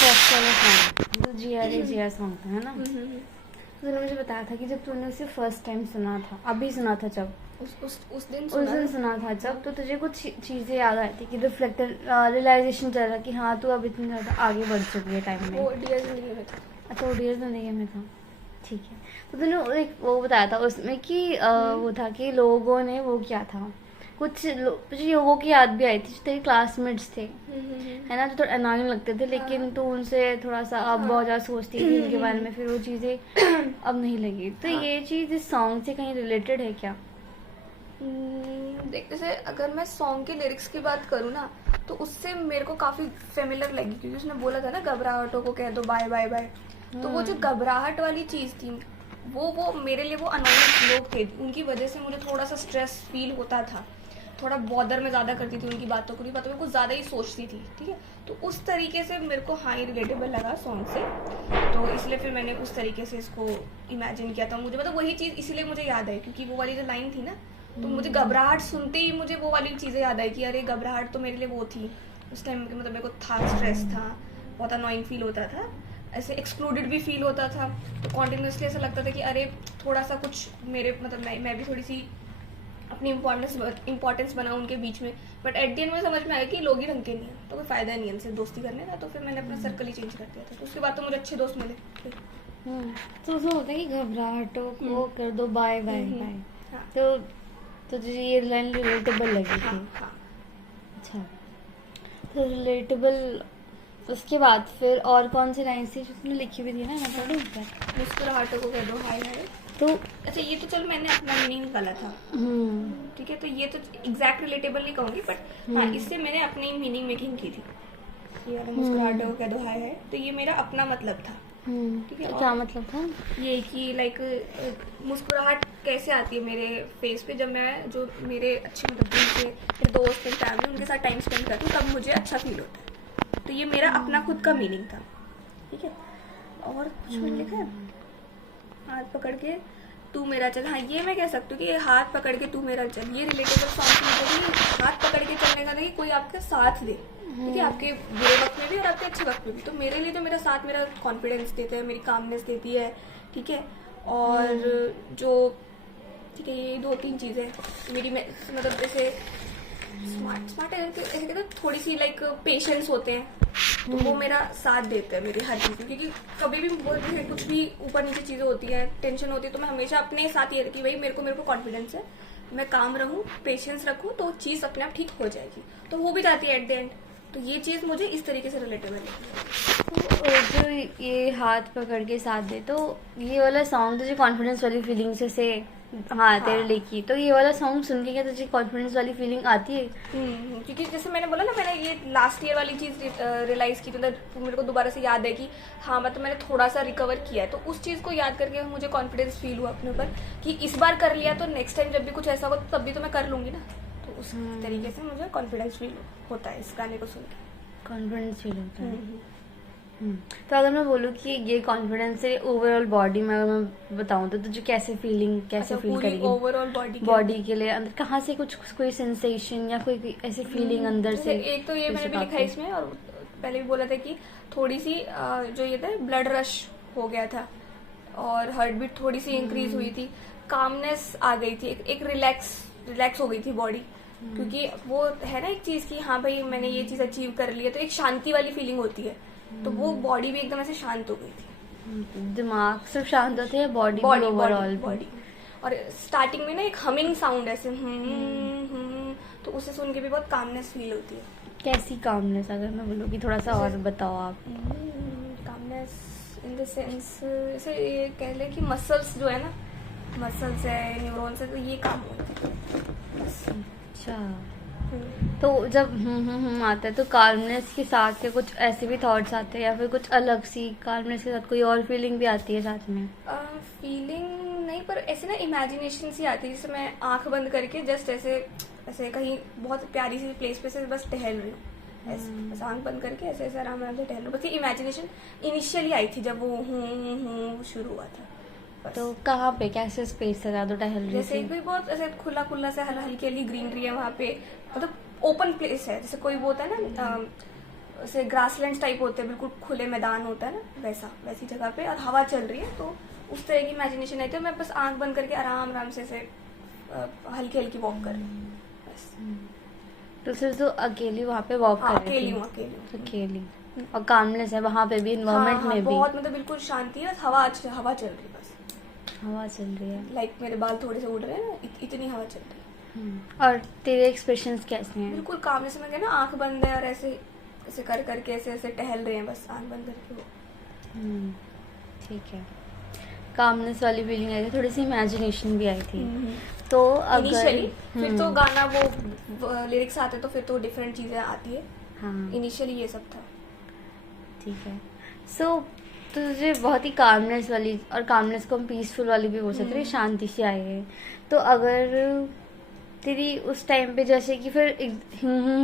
First वाला song जो जिया song था, है ना? तो तूने मुझे बताया था कि जब तूने उसे फर्स्ट टाइम सुना था, अभी सुना था जब, उस दिन सुना था जब, तो तुझे कुछ चीजें याद आई थी कि रिफ्लेक्टर रियलाइजेशन चल रहा कि हाँ तू अब इतनी ज्यादा आगे बढ़ चुकी है टाइम में? वो डियर जिंदगी में था। अच्छा, वो डियर जिंदगी में था, ठीक है। तो तूने एक वो बताया था उसमें कि वो था कि लोगों ने वो किया था, कुछ लोगों की याद भी आई थी जो तेरे क्लासमेट्स थे, है ना, जो थोड़ा अनोइंग लगते थे, लेकिन तू उनसे थोड़ा सा अब बहुत ज़्यादा सोचती थी उनके बारे में, फिर वो चीज़ें अब नहीं लगी। तो ये चीज़ इस सॉन्ग से कहीं रिलेटेड है क्या? देख, जैसे अगर मैं सॉन्ग के लिरिक्स की बात करूँ ना, तो उससे मेरे को काफ़ी फेमिलर लगी, क्योंकि उसने बोला था ना घबराहटों को कह दो बाय बाय बाय। तो वो जो घबराहट वाली चीज़ थी, वो मेरे लिए वो अनोइंग लोग थे, उनकी वजह से मुझे थोड़ा सा स्ट्रेस फील होता था, थोड़ा बॉदर में ज़्यादा करती थी उनकी बातों में कुछ ज़्यादा ही सोचती थी, ठीक है। तो उस तरीके से मेरे को हाँ ही रिलेटेबल लगा सॉन्ग से, तो इसलिए फिर मैंने उस तरीके से इसको इमेजिन किया था। मुझे मतलब वही चीज़ इसीलिए मुझे याद आई, क्योंकि वो वाली जो लाइन थी ना, तो मुझे घबराहट सुनते ही मुझे वो वाली चीज़ें याद आई कि अरे घबराहट तो मेरे लिए वो थी उस टाइम, मतलब मेरे को था, स्ट्रेस था, बहुत अनोइंग फील होता था, ऐसे एक्सक्लूडेड भी फील होता था। तो कॉन्टिन्यूसली ऐसा लगता था कि अरे थोड़ा सा कुछ मेरे मतलब मैं भी थोड़ी सी अपनी इंपॉर्टेंस बनाऊँ उनके बीच में। बट एट द एंड में समझ में आया कि लोग ही ढंग के नहीं है, तो कोई फ़ायदा नहीं है इनसे दोस्ती करने का। तो फिर मैंने अपना सर्कल ही चेंज कर दिया था। तो उसके बाद तो मुझे अच्छे दोस्त मिले। तो उसमें होता है कि घबराहटों को कर दो बाय बाय बाय। हाँ। तो तुझे ये लाइन रिलेटेबल लगी थी? हाँ। अच्छा, तो रिलेटेबल उसके बाद फिर और कौन सी लाइन थी जो तुमने लिखी हुई थी ना, मैं पढ़ूँ ऊपर? मुस्कुराहटों को कह दो हाय हाय। तो अच्छा, ये तो चल मैंने अपना मीनिंग निकाला था, ठीक है। तो ये तो एग्जैक्ट रिलेटेबल नहीं कहूँगी, बट हाँ, इससे मैंने अपनी मीनिंग मेकिंग की थी। ये वाला मुस्कुराहटों को कह दो हाय हाय, तो ये मेरा अपना मतलब था, ठीक है। तो क्या मतलब था? ये कि लाइक मुस्कुराहट कैसे आती है मेरे फेस पे, जब मैं जो मेरे अच्छे मतलब दिल के मेरे दोस्त एंड फैमिली उनके साथ टाइम स्पेंड करती हूँ, तब मुझे अच्छा फील होता है। तो ये मेरा अपना खुद का मीनिंग था, ठीक है। और कुछ मैंने लिखा है, हाथ पकड़ के तू मेरा चल। हाँ, ये मैं कह सकती हूँ कि हाथ पकड़ के तू मेरा चल, ये रिलेटेबल सॉन्ग की, हाथ पकड़ के चलने का नहीं, कोई आपका साथ दे, ठीक है, आपके बुरे वक्त में भी और आपके अच्छे वक्त में भी। तो मेरे लिए तो मेरा साथ मेरा कॉन्फिडेंस देता है, मेरी कामनेस देती है, ठीक है। और जो ठीक है, ये 2-3 चीज़ें मेरी मतलब जैसे स्मार्ट है, ऐसे कहते थोड़ी सी लाइक पेशेंस होते हैं, तो वो मेरा साथ देता है मेरी हर चीज़ में। क्योंकि कभी भी कुछ भी ऊपर नीचे चीज़ें होती हैं, टेंशन होती है, तो मैं हमेशा अपने साथ ये रखी, भाई मेरे को कॉन्फिडेंस है, मैं काम रहूँ, पेशेंस रखूँ, तो चीज़ अपने आप ठीक हो जाएगी, तो हो भी जाती है एट द एंड। तो ये चीज़ मुझे इस तरीके से रिलेटेबल है। तो जो ये हाथ पकड़ के साथ दे, तो ये वाला सॉन्ग तुझे कॉन्फिडेंस वाली फीलिंग से हाँ तेरे लिखी, तो ये वाला सॉन्ग सुन के क्या तुझे कॉन्फिडेंस वाली फीलिंग आती है? क्योंकि जैसे मैंने बोला ना, मैंने ये लास्ट ईयर वाली चीज़ रियलाइज़ की, तो मेरे को दोबारा से याद है कि हाँ मतलब मैंने थोड़ा सा रिकवर किया है। तो उस चीज़ को याद करके मुझे कॉन्फिडेंस फील हुआ अपने ऊपर कि इस बार कर लिया, तो नेक्स्ट टाइम जब भी कुछ ऐसा होगा तब भी तो मैं कर लूँगी ना। तो उस तरीके से मुझे कॉन्फिडेंस फील होता है इस गाने को सुन के। कॉन्फिडेंस फील होता है। तो अगर मैं बोलूँ कि ये कॉन्फिडेंस से ओवरऑल बॉडी में अगर मैं बताऊँ तो तुझे कैसे फील करेगी? ओवरऑल बॉडी के लिए अंदर कहाँ से कुछ कोई सेंसेशन या कोई ऐसी फीलिंग अंदर से? एक तो ये मैंने भी लिखा है इसमें, और पहले भी बोला था कि थोड़ी सी जो ये था ब्लड रश हो गया था, और हार्ट बीट थोड़ी सी इंक्रीज हुई थी, कामनेस आ गई थी, एक रिलैक्स हो गई थी बॉडी। क्योंकि वो है ना एक चीज की, हाँ भाई मैंने ये चीज अचीव कर ली है, तो एक शांति वाली फीलिंग होती है, तो वो बॉडी भी एकदम ऐसे शांत हो गई थी। दिमाग सिर्फ शांत होते हैं, बॉडी ओवरऑल बॉडी। और स्टार्टिंग में ना एक हमिंग साउंड ऐसे तो उसे सुन के भी बहुत कामनेस फील होती है। कैसी कामनेस, अगर मैं बोलूँ कि थोड़ा सा और बताओ आप? कामनेस इन द सेंस, ऐसे ये कह ले कि मसल्स जो है ना, मसल्स है, न्यूरॉन्स है, तो ये काम होता है। अच्छा, तो जब आता है तो काल्मनेस के साथ के कुछ ऐसे भी थॉट्स आते हैं, या फिर कुछ अलग सी काल्मनेस के साथ कोई और फीलिंग भी आती है साथ में? फीलिंग नहीं, पर ऐसे ना इमेजिनेशन सी आती है, जैसे मैं आंख बंद करके जस्ट ऐसे कहीं बहुत प्यारी सी प्लेस पे से बस टहल रही हूँ, ऐसे बस आंख बंद करके ऐसे आराम से टहल रही हूँ। बस ये इमेजिनेशन इनिशियली आई थी जब वो शुरू हुआ था। तो कहाँ पे, कैसे स्पेस से ज्यादा टहल रही जैसे थी? कोई बहुत ऐसे खुला से हल्की हल्की ग्रीनरी है वहाँ पे, मतलब ओपन प्लेस है, जैसे कोई वो होता है ना ऐसे ग्रासलैंड टाइप होते हैं, बिल्कुल खुले मैदान होता है ना, वैसी जगह पे, और हवा चल रही है, तो उस तरह की इमेजिनेशन आई थी। मैं बस आंख बंद करके आराम आराम से हल्की हल्की वॉक कर रही हूँ बस। तो सिर्फ तो अकेली वहाँ पे वॉक हाँ, कर रही अकेली थी? हूँ, अकेली हूँ। अकेली। और कामनेस है वहाँ पे भी, इन्वायरमेंट में भी? बहुत, मतलब बिल्कुल शांति है, हवा हवा चल रही है बस। हवा चल रही है। लाइक मेरे बाल थोड़े से उड़ रहे हैं ना, इतनी हवा चल रही है। और तेरे एक्सप्रेशंस कैसे हैं? बिल्कुल कामनेस में, ना आंख बंद है और ऐसे ऐसे कर करके ऐसे टहल रहे हैं बस, आंख बंद करके वो। ठीक है। कामनेस वाली फीलिंग आई थी, थोड़ी सी इमेजिनेशन भी आई थी। तो अगर इनिशियली फिर तो गाना वो लिरिक्स आते तो फिर तो डिफरेंट चीजें आती है। हाँ, इनिशियली ये सब था। ठीक है। सो तुझे बहुत ही कामनेस वाली, और कामनेस को हम पीसफुल वाली भी बोल सकते हैं, शांति से आई है। तो अगर तेरी उस टाइम पे जैसे कि फिर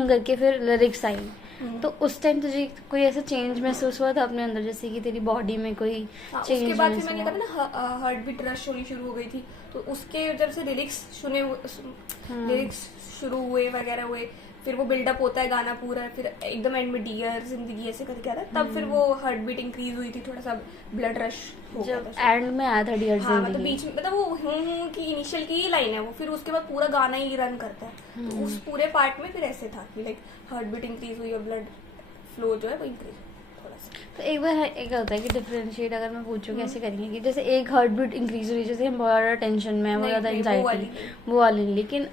करके फिर लिरिक्स आई, तो उस टाइम तुझे कोई ऐसा चेंज महसूस हुआ था अपने अंदर, जैसे कि तेरी बॉडी में कोई चेंज? उसके बाद फिर मैंने कहा ना, हार्ट बीट रश होनी शुरू हो गई थी, तो उसके जब से लिरिक्स शुरू हुए वगैरह हुए, फिर वो बिल्डअप होता है गाना पूरा, फिर एकदम एंड में डियर जिंदगी ऐसे करके आता है, तब फिर वो हार्ट बीट इंक्रीज हुई थी, थोड़ा सा ब्लड रश हो गया जब था। एंड में आया था डियर हाँ, मतलब जिंदगी? बीच में, मतलब वो हूँ की इनिशियल की ही लाइन है वो, फिर उसके बाद पूरा गाना ही रन करता है। तो उस पूरे पार्ट में फिर ऐसे था कि लाइक हार्ट बीट इंक्रीज हुई और ब्लड फ्लो जो है वो इंक्रीज थोड़ा सा। तो एक बार एक होता है कि डिफरेंशिएट अगर मैं पूछूं कैसे करेंगे, कि जैसे एक हार्ट बीट इंक्रीज हुई, जैसे हम बहुत ज़्यादा टेंशन में है, बहुत ज़्यादा एंजाइटी, वो वाली, लेकिन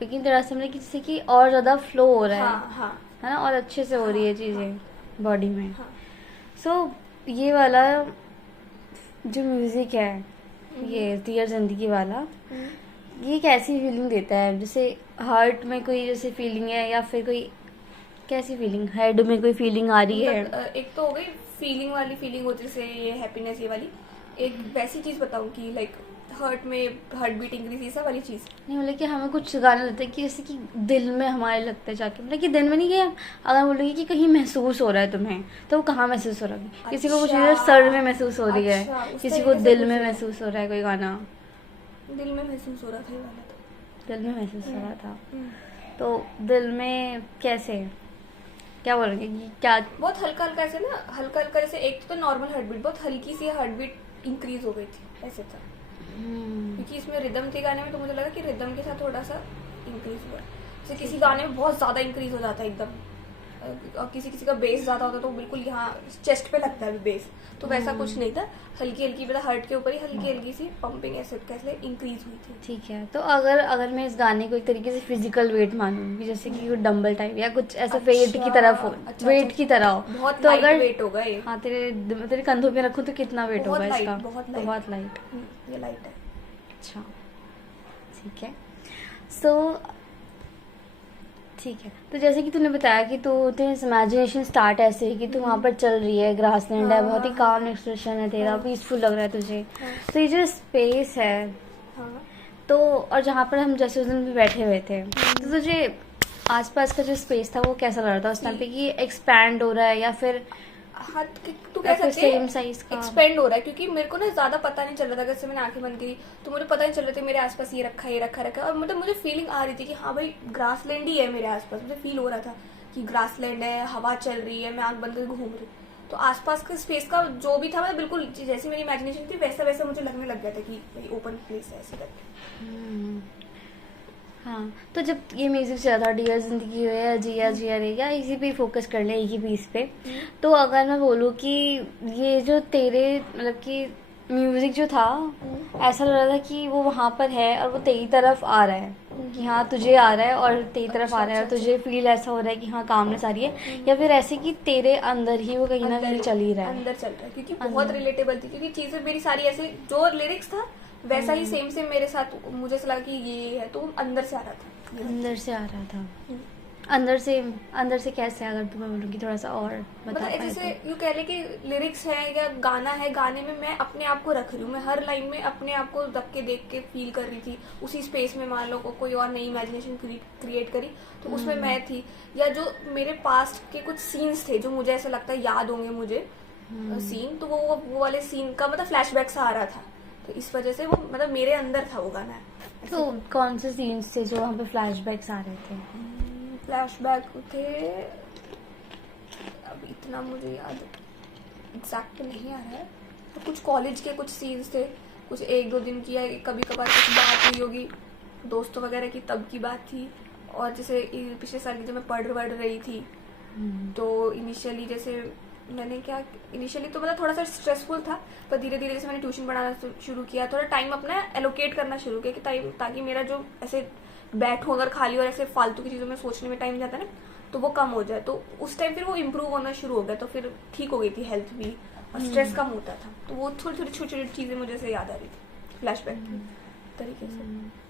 तरह से मतलब कि जैसे कि और ज़्यादा फ्लो हो रहा है, हाँ, है ना, और अच्छे से हो रही है चीज़ें बॉडी में। हाँ। सो ये वाला जो म्यूज़िक है, ये डियर जिंदगी वाला, ये कैसी फीलिंग देता है? जैसे हार्ट में कोई जैसे फीलिंग है, या फिर कोई कैसी फीलिंग, हेड में कोई फीलिंग आ रही है? मतलब एक तो हो गई फीलिंग वाली फीलिंग होती है, जैसे ये हैप्पीनेस ये वाली। एक वैसी चीज बताऊं कि लाइक हार्ट में हार्ट बीट इंक्रीज, ये सब वाली चीज नहीं, मतलब कि हमें कुछ गाना लगता है कि जैसे कि दिल में हमारे लगता है जाके, मतलब कि दिल में नहीं गया, अगर बोलोगे कि कहीं महसूस हो रहा है तुम्हें, तो वो कहाँ महसूस हो रहा है? किसी को कुछ इधर सर में महसूस हो रही अच्छा, है, उस किसी को तरीके से दिल कुछ में है। महसूस हो रहा है कोई गाना? दिल में महसूस हो रहा था ये वाला तो। दिल में महसूस हो रहा था, तो दिल में कैसे, क्या बोलोगे कि क्या? बहुत हल्का हल्का ऐसे ना, हल्का हल्का, जैसे एक तो नॉर्मल हार्ट बीट, बहुत हल्की सी हार्ट बीट इंक्रीज हो गई थी, ऐसे था। क्योंकि इसमें रिदम थी गाने में, तो मुझे लगा कि रिदम के साथ थोड़ा सा इंक्रीज हुआ। जैसे किसी गाने में बहुत ज्यादा इंक्रीज हो जाता है एकदम, और किसी किसी का बेस ज्यादा होता है तो बिल्कुल यहाँ चेस्ट पे लगता है बेस, तो वैसा कुछ नहीं था। हल्की हल्की, मतलब हार्ट के ऊपर ही हल्की हल्की सी पंपिंग ऐसे कैसे इंक्रीज हुई थी। ठीक है। तो अगर मैं इस गाने को एक तरीके से फिजिकल वेट मानूं, कि जैसे कि डंबल टाइप या कुछ ऐसा वेट की तरफ हो, वेट की तरह हो, बहुत तो लाइट अगर वेट होगा ये। हाँ तेरे कंधों पे रखूं तो कितना वेट बहुत होगा लाइट, इसका? बहुत लाइट। ये लाइट है। अच्छा, ठीक है। सो ठीक है। तो जैसे कि तूने बताया कि तेरे इमेजिनेशन स्टार्ट ऐसे है कि तू वहाँ पर चल रही है, ग्रासलैंड है, बहुत ही काम एक्सप्रेशन है तेरा, पीसफुल लग रहा है तुझे। तो ये जो स्पेस है, तो और जहाँ पर हम जैसे उस दिन भी बैठे हुए थे, तो तुझे आसपास का जो स्पेस था वो कैसा लग रहा था उस टाइम पे, कि एक्सपैंड हो रहा है या फिर हाँ, तू कह सकते सेम साइज का एक्सपेंड हो रहा है? क्योंकि मेरे को ना ज्यादा पता नहीं चल रहा था, जैसे मैंने आंखें बंद करी तो मुझे पता नहीं चल रहा था मेरे आसपास ये रखा, और मतलब मुझे फीलिंग आ रही थी कि हाँ भाई ग्रासलैंड ही है मेरे आसपास। मुझे फील हो रहा था कि ग्रासलैंड है, हवा चल रही है, मैं आंख बंद करके घूम रही, तो आसपास के स्पेस का जो भी था, मतलब बिल्कुल जैसी मेरी इमेजिनेशन थी वैसा वैसा मुझे लगने लग गया था कि ओपन प्लेस है ऐसे करके। हाँ, तो जब ये म्यूजिक चला था, डियर जिंदगी हो या जिया रे, या इसी पे फोकस कर ले, एक ही पीस पे, तो अगर मैं बोलूँ कि ये जो तेरे मतलब कि म्यूजिक जो था, ऐसा लग रहा था कि वो वहाँ पर है और वो तेरी तरफ आ रहा है, कि हाँ तुझे आ रहा है और तेरी तरफ आ रहा है, और तुझे फील ऐसा हो रहा है कि हाँ कामनेस आ रही है, या फिर ऐसे कि तेरे अंदर ही वो कहीं ना कहीं चल ही रहा है? अंदर चल रहा है, क्योंकि बहुत रिलेटेबल थी, क्योंकि चीजें मेरी सारी ऐसे, जो लिरिक्स था वैसा ही सेम सेम मेरे साथ, मुझे ऐसा लगा कि ये है, तो अंदर से आ रहा था। अंदर से आ रहा था। अंदर से कैसे, अगर तुम्हें बोलूँगी थोड़ा सा और बता मतलब पाए जैसे तो? यूँ कह ले कि लिरिक्स है या गाना है, गाने में मैं अपने आप को रख रही हूँ, मैं हर लाइन में अपने आप को रख के देख के फील कर रही थी उसी स्पेस में। मान लो कोई और नई इमेजिनेशन क्रिएट करी तो उसमें मैं थी, या जो मेरे पास्ट के कुछ सीन्स थे जो मुझे ऐसा लगता है याद होंगे मुझे सीन, तो वो वाले सीन का मतलब फ्लैशबैक सा आ रहा था, तो इस वजह से वो मतलब मेरे अंदर था वो गाना। तो कौन से सीन्स थे जो वहाँ पे फ्लैशबैक्स आ रहे थे? फ्लैशबैक थे, इतना मुझे याद एग्जैक्ट नहीं आ रहा है। तो कुछ कॉलेज के कुछ सीन्स थे, कुछ 1-2 दिन की है, कभी कभार कुछ बात हुई होगी दोस्तों वगैरह की, तब की बात थी। और जैसे पिछले साल की जब मैं पढ़ रही थी, तो इनिशियली जैसे मैंने क्या, इनिशियली तो मतलब थोड़ा सा स्ट्रेसफुल था, पर धीरे धीरे जैसे मैंने ट्यूशन पढ़ाना शुरू किया, थोड़ा टाइम अपना एलोकेट करना शुरू किया कि ताकि मेरा जो ऐसे बैठूं अगर खाली और ऐसे फालतू की चीज़ों में सोचने में टाइम जाता है ना, तो वो कम हो जाए। तो उस टाइम फिर वो इम्प्रूव होना शुरू हो गया, तो फिर ठीक हो गई थी हेल्थ भी, और स्ट्रेस कम होता था। तो वो थोड़ी थोड़ी छोटी छोटी चीज़ें मुझे से याद आ रही थी, फ्लैशबैक की तरीके से।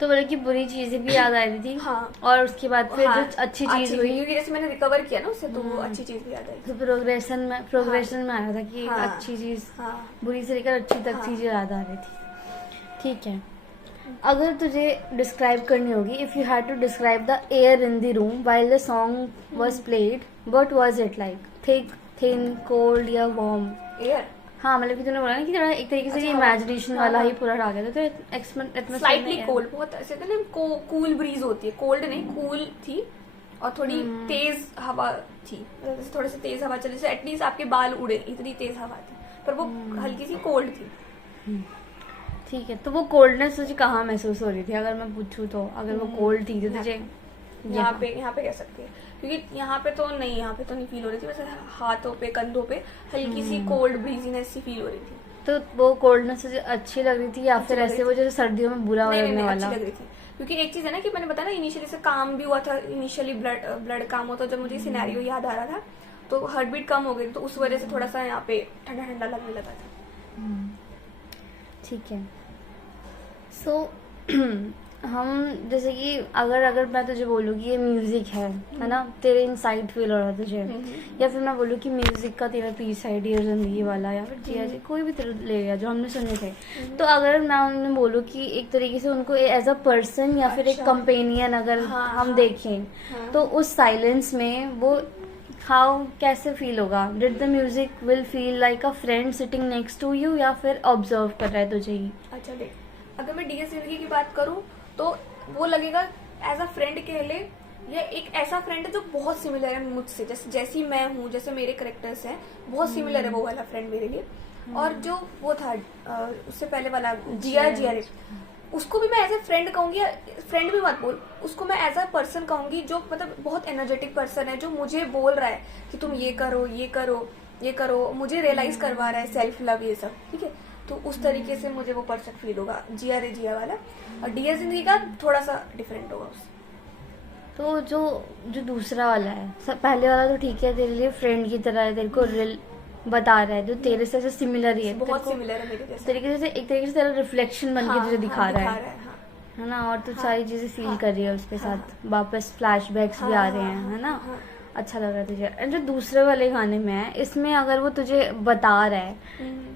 तो बोले कि बुरी चीजें भी याद आ रही थी। हाँ। और उसके बाद फिर हाँ, जो अच्छी चीज हुई, क्योंकि जैसे मैंने रिकवर किया ना उससे, तो वो अच्छी चीज़ भी याद आई। तो प्रोग्रेशन में आया था कि हाँ, अच्छी चीज हाँ, बुरी से लेकर अच्छी तक हाँ। चीजें याद आ रही थी। ठीक है, अगर तुझे डिस्क्राइब करनी होगी, if you had to describe the air in the room while the song was played, what was it like? Thick, thin, cold या वार्म? एयर हाँ, मतलब कि तूने बोला ना कि थोड़ा एक तरीके से अच्छा, इमेजिनेशन हाँ, वाला हाँ। ही पूरा आ गया था, तो एटमॉस्फेयर स्लाइटली कोल्ड, बहुत ऐसे होता है ना, कूल ब्रीज होती है, कोल्ड नहीं, कूल थी, और थोड़ी तेज हवा थी, मतलब जैसे थोड़े से तेज हवा चले, जैसे एटलीस्ट आपके बाल उड़े, इतनी तेज हवा थी, पर वो हल्की सी कोल्ड थी। ठीक है, तो वो कोल्डनेस तुझे कहाँ महसूस हो रही थी, अगर मैं पूछूं तो? अगर वो कोल्ड थी तो तुझे यहाँ पे कह सकते हैं, क्योंकि यहाँ पे तो नहीं फील हो रही थी, वैसे हाथों पे कंधों पे हल्की सी कोल्ड ब्रीजीनेस सी फील हो रही थी। तो वो कोल्डनेस तुझे अच्छी लग रही थी या फिर लग ऐसे रही वो जैसे सर्दियों में बुरा नहीं, लगने वाला? अच्छी लग रही थी, क्योंकि एक चीज है ना कि मैंने बताया ना, इनिशियली से काम भी हुआ था, इनिशियली ब्लड काम हुआ था, जब मुझे सिनेरियो याद आ रहा था तो हार्ट बीट कम हो गई, तो उस वजह से थोड़ा सा यहाँ पे ठंडा ठंडा लगने लगा था। ठीक है, सो हम जैसे कि अगर मैं तुझे बोलूँ कि ये म्यूजिक है ना, तेरे इनसाइड फील हो रहा है तुझे, या फिर मैं बोलूँ कि म्यूजिक का तेरा पी साइड ये जिंदगी वाला, या फिर जिया जी, कोई भी तेरा ले गया जो हमने सुने थे, तो अगर मैं उन्हें बोलूँ कि एक तरीके से उनको एज अ पर्सन या फिर एक कंपेनियन अगर हम देखें, तो उस साइलेंस में वो हाउ कैसे फील होगा? Did the music will feel like a friend sitting next to you, या फिर ऑब्जर्व कर रहा है तुझे ही? अच्छा देख, अगर मैं डीएस जिंदगी की बात करूँ तो वो लगेगा एज अ फ्रेंड कह ले, या एक ऐसा फ्रेंड है जो बहुत सिमिलर है मुझसे, जैसी मैं हूँ, जैसे मेरे करेक्टर्स हैं, बहुत सिमिलर है वो वाला फ्रेंड मेरे लिए। और जो वो था उससे पहले वाला जिया रे, उसको भी मैं एज ए फ्रेंड कहूंगी, फ्रेंड भी मत बोल, उसको मैं एज अ पर्सन कहूंगी, जो मतलब बहुत एनर्जेटिक पर्सन है, जो मुझे बोल रहा है कि तुम ये करो ये करो ये करो, मुझे रियलाइज करवा रहा है सेल्फ लव ये सब, ठीक है। तो उस तरीके से मुझे वो पर्सन फील होगा, जिया रे जिया वाला। और डियर जिंदगी का थोड़ा सा डिफरेंट होगा उससे। तो जो दूसरा वाला है, पहले वाला तो ठीक है, तेरे लिए फ्रेंड की तरह है, तेरे को बता रहा है, जो तेरे से ऐसे सिमिलर ही है, बहुत सिमिलर है मेरे जैसे, तरीके से एक तरीके से तेरा रिफ्लेक्शन बन के तुझे दिखा रहा है, हाँ। है ना? और तू सारी चीजें फील कर रही है उसके साथ, वापस फ्लैशबैक्स भी आ रहे हैं, है ना? अच्छा लग रहा है तुझे। और जो दूसरे वाले गाने में है, इसमें अगर वो तुझे बता रहा है,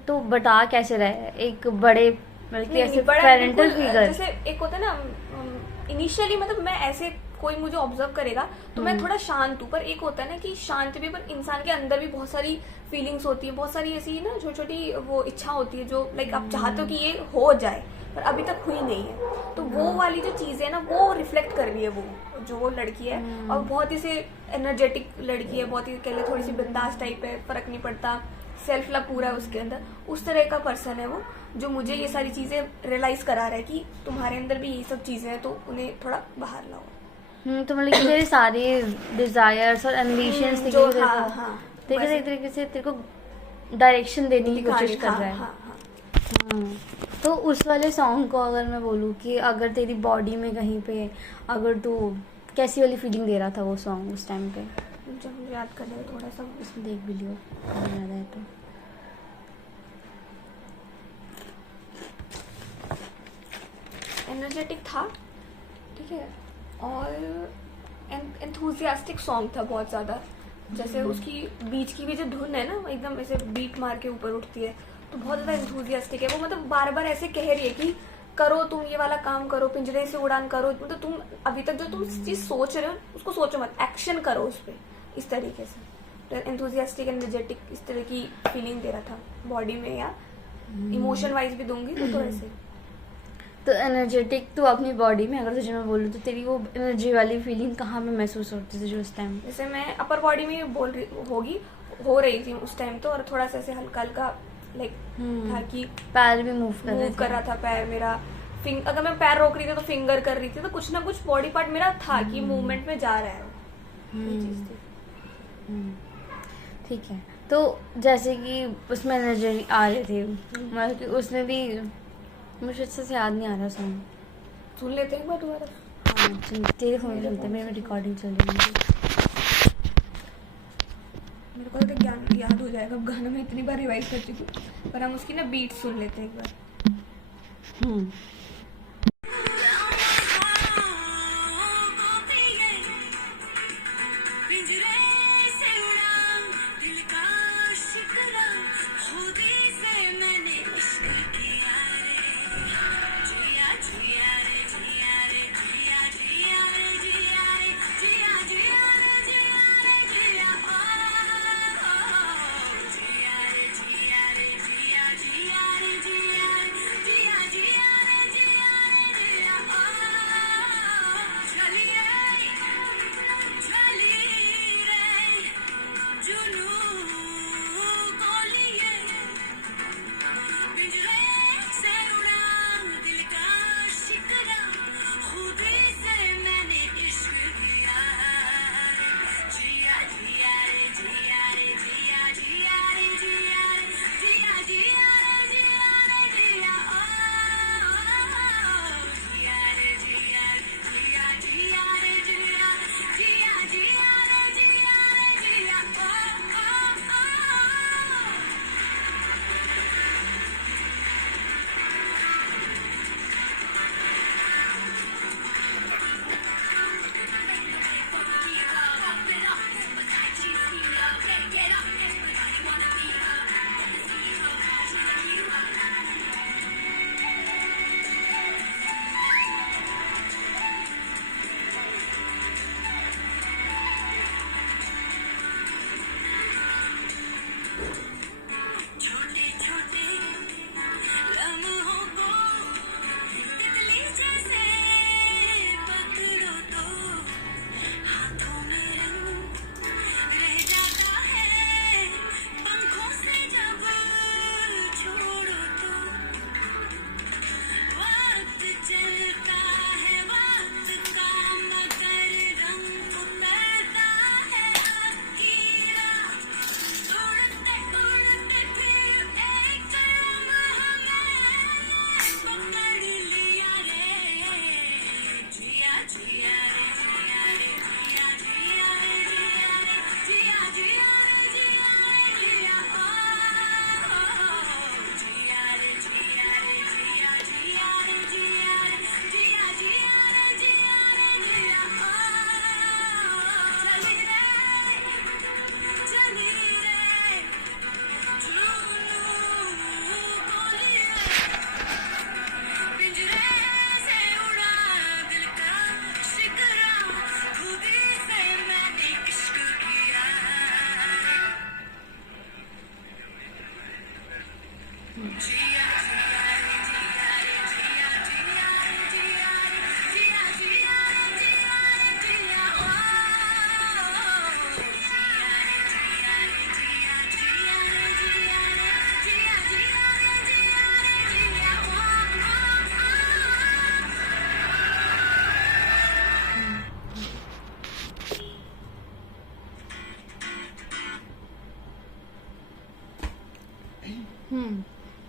तो बता कैसे रहा है? एक बड़े मतलब ऐसे पेरेंटल फिगर, जैसे एक होता है ना इनिशियली, मतलब मैं ऐसे कोई मुझे ऑब्जर्व करेगा तो मैं थोड़ा शांत हूँ, पर एक होता है ना कि शांत भी, पर इंसान के अंदर भी बहुत सारी फीलिंग्स होती है, बहुत सारी ऐसी ना छोटी छोटी वो इच्छा होती है, जो लाइक आप चाहते हो कि ये हो जाए पर अभी तक हुई नहीं है। तो वो वाली जो चीजें है ना, वो रिफ्लेक्ट कर रही है वो लड़की है, और बहुत ही से एनर्जेटिक लड़की है, बहुत ही कह ले थोड़ी सी बिंदास टाइप है, फर्क नहीं पड़ता, सेल्फ लव पूरा है उसके अंदर। उस तरह का पर्सन है वो, जो मुझे ये सारी चीजें रियलाइज करा रहा है कि तुम्हारे अंदर भी ये सब चीजें हैं, तो उन्हें थोड़ा बाहर लाओ। तो मतलब कि तेरे सारे डिजायर्स और एम्बिशंस एक तरीके से तेरे को डायरेक्शन देने की कोशिश कर रहा है। हाँ। तो उस वाले सॉन्ग को अगर मैं बोलूँ कि अगर तेरी बॉडी में कहीं पे अगर तू कैसी वाली फीलिंग दे रहा था वो सॉन्ग उस टाइम पे? जब मुझे याद कर ले थोड़ा सा, इसमें देख भी लियो अगर याद है तो। एनर्जेटिक था, ठीक है, और एंथुजियास्टिक सॉन्ग था बहुत ज़्यादा। जैसे उसकी बीच की भी जो धुन है ना, एकदम ऐसे बीट मार के ऊपर उठती है, तो बहुत ज़्यादा एंथुजियास्टिक है वो। मतलब बार बार ऐसे कह रही है कि करो तुम ये वाला काम करो, पिंजरे से उड़ान करो, मतलब तुम अभी तक जो तुम चीज़ सोच रहे हो उसको सोचो मत, एक्शन करो उस पर, इस तरीके से। तो एंथुजियास्टिक एनर्जेटिक इस तरह की फीलिंग दे रहा था बॉडी में, या इमोशन वाइज भी दूंगी तो ऐसे। तो एनर्जेटिक तो अपनी बॉडी में, अगर तुझे मैं बोलूँ तो तेरी वो एनर्जी वाली फीलिंग कहाँ पे महसूस होती थी जो उस टाइम? जैसे मैं अपर बॉडी में हो रही थी उस टाइम तो, और थोड़ा सा ऐसे हल्का हल्का लाइक था कि पैर भी मूव कर रहा था पैर मेरा। अगर मैं पैर रोक रही थी तो फिंगर कर रही थी, तो कुछ ना कुछ बॉडी पार्ट मेरा था कि मूवमेंट में जा रहा है। ये चीज थी। ठीक है। तो जैसे कि उसमें एनर्जी आ रही थी, मतलब कि उसमें भी मुझे अच्छे से याद नहीं आ रहा सॉन्ग। सुन लेते हैं एक बार दोबारा। हाँ तेरे फोन में चलते, मेरे में रिकॉर्डिंग चल रही है। मेरे को तो ज्ञान याद हो जाएगा, अब गाना मैं इतनी बार रिवाइज कर चुकी हूँ, पर हम उसकी ना बीट सुन लेते हैं एक बार।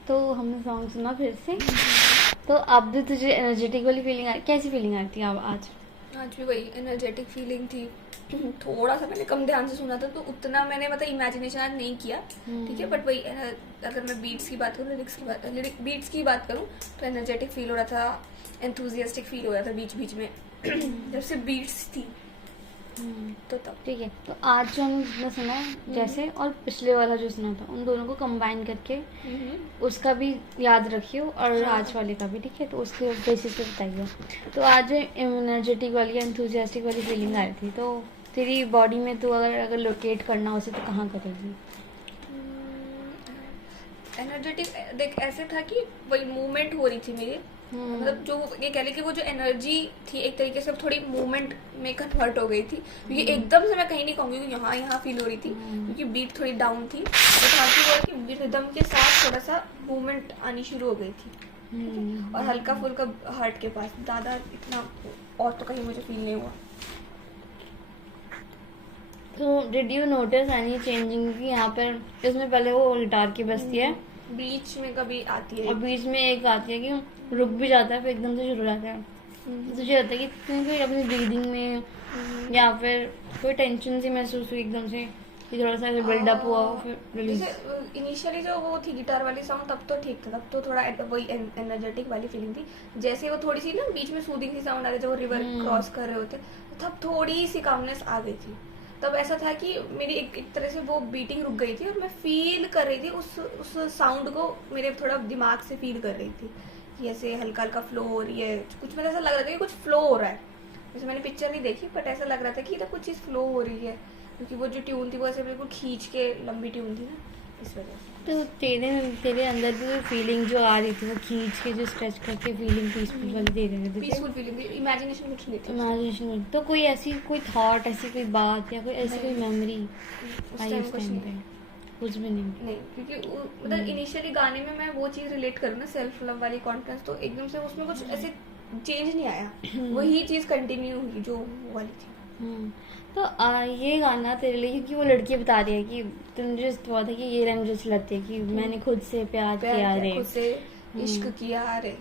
तो हमने सॉन्ग सुना फिर से। तो अब भी तुझे एनर्जेटिक वाली फीलिंग कैसी फीलिंग आती है अब आज? आज भी वही एनर्जेटिक फीलिंग थी। थोड़ा सा मैंने कम ध्यान से सुना था, तो उतना मैंने मतलब इमेजिनेशन नहीं किया, ठीक है। बट वही अगर मैं बीट्स की बात करूँ, बीट्स की बात करूँ, तो एनर्जेटिक फील हो रहा था, एंथुजियास्टिक फील हो रहा था बीच बीच में जब से बीट्स थी। तो तब ठीक है। तो आज जो हमने सुना है जैसे, और पिछले वाला जो सुना था, उन दोनों को कंबाइन करके उसका भी याद रखियो, और आज वाले का भी, ठीक है। तो उसके बेसिस पे बताइए। तो आज एनर्जेटिक वाली, एंथुजियास्टिक वाली फीलिंग आ रही थी, तो तेरी बॉडी में तो अगर लोकेट करना हो तो कहाँ करेगी? एनर्जेटिक देख ऐसे था कि वही मूवमेंट हो रही थी मेरी, मतलब जो ये कह ले कि वो जो एनर्जी थी एक तरीके से थोड़ी मूवमेंट में कन्वर्ट हो गई थी, क्योंकि एकदम से मैं कहीं नहीं कहूँगी कि यहाँ फील हो रही थी, क्योंकि बीट थोड़ी डाउन थी, बट हाँ कि वो रिदम के साथ थोड़ा सा मूवमेंट आनी शुरू हो गई थी, और हल्का फुल्का हार्ट के पास, ज़्यादा इतना और तो कहीं मुझे फील नहीं हुआ। तो did you notice any changing कि यहाँ पर इसमें पहले वो गिटार की बजती है बीच में कभी आती है और बीच में एक आती है कि रुक भी जाता है फिर एकदम से शुरू हो जाता है, तो मुझे लगता है कि तुम्हें कोई अपनी ब्रीदिंग में या फिर कोई टेंशन सी महसूस हुई एकदम से कि थोड़ा सा बिल्डअप हुआ फिर रिलीज? जैसे इनिशियली जो वो थी गिटार वाली साउंड तब तो ठीक था, तब तो थोड़ा वही एनर्जेटिक वाली फीलिंग थी, जैसे वो थोड़ी सी ना बीच में सूदिंग सी साउंड आ रही, जब वो रिवर क्रॉस कर रहे होते तब थोड़ी सी कामनेस आ गई थी। तब ऐसा था कि मेरी एक तरह से वो बीटिंग रुक गई थी और मैं फील कर रही थी उस साउंड को, मेरे थोड़ा दिमाग से फील कर रही थी कि ऐसे हल्का हल्का फ्लो हो रही है कुछ, मतलब ऐसा लग रहा था कि कुछ फ्लो हो रहा है, जैसे मैंने पिक्चर नहीं देखी बट ऐसा लग रहा था कि इधर कुछ चीज़ फ्लो हो रही है, क्योंकि वो जो ट्यून थी वो ऐसे बिल्कुल खींच के लंबी ट्यून थी ना, इस वजह से। तो तेरे अंदर भी वो फीलिंग जो आ रही थी वो खींच के जो स्ट्रेच करके फीलिंग पीसफुल वाली दे रहे थे, पीसफुल फीलिंग थी, इमेजिनेशन कुछ नहीं थी इमेजिनेशन। तो कोई ऐसी कोई थॉट, ऐसी कोई बात या कोई ऐसी कोई मेमोरी उस आई टाइम उस कुछ टाइम नहीं। पे? कुछ भी नहीं। नहीं, क्योंकि मतलब इनिशियली गाने में मैं वो चीज़ रिलेट करूँ ना, सेल्फ लव वाली कॉन्फिडेंस, तो एकदम से उसमें कुछ ऐसे चेंज नहीं आया, वही चीज़ कंटिन्यू हुई जो वो वाली थी। तो ये गाना तेरे लिए, क्योंकि वो लड़की बता रही है कि तुम जो हुआ था कि ये रंग जो लगती है कि मैंने खुद से प्यार किया रे, खुद से इश्क किया रे।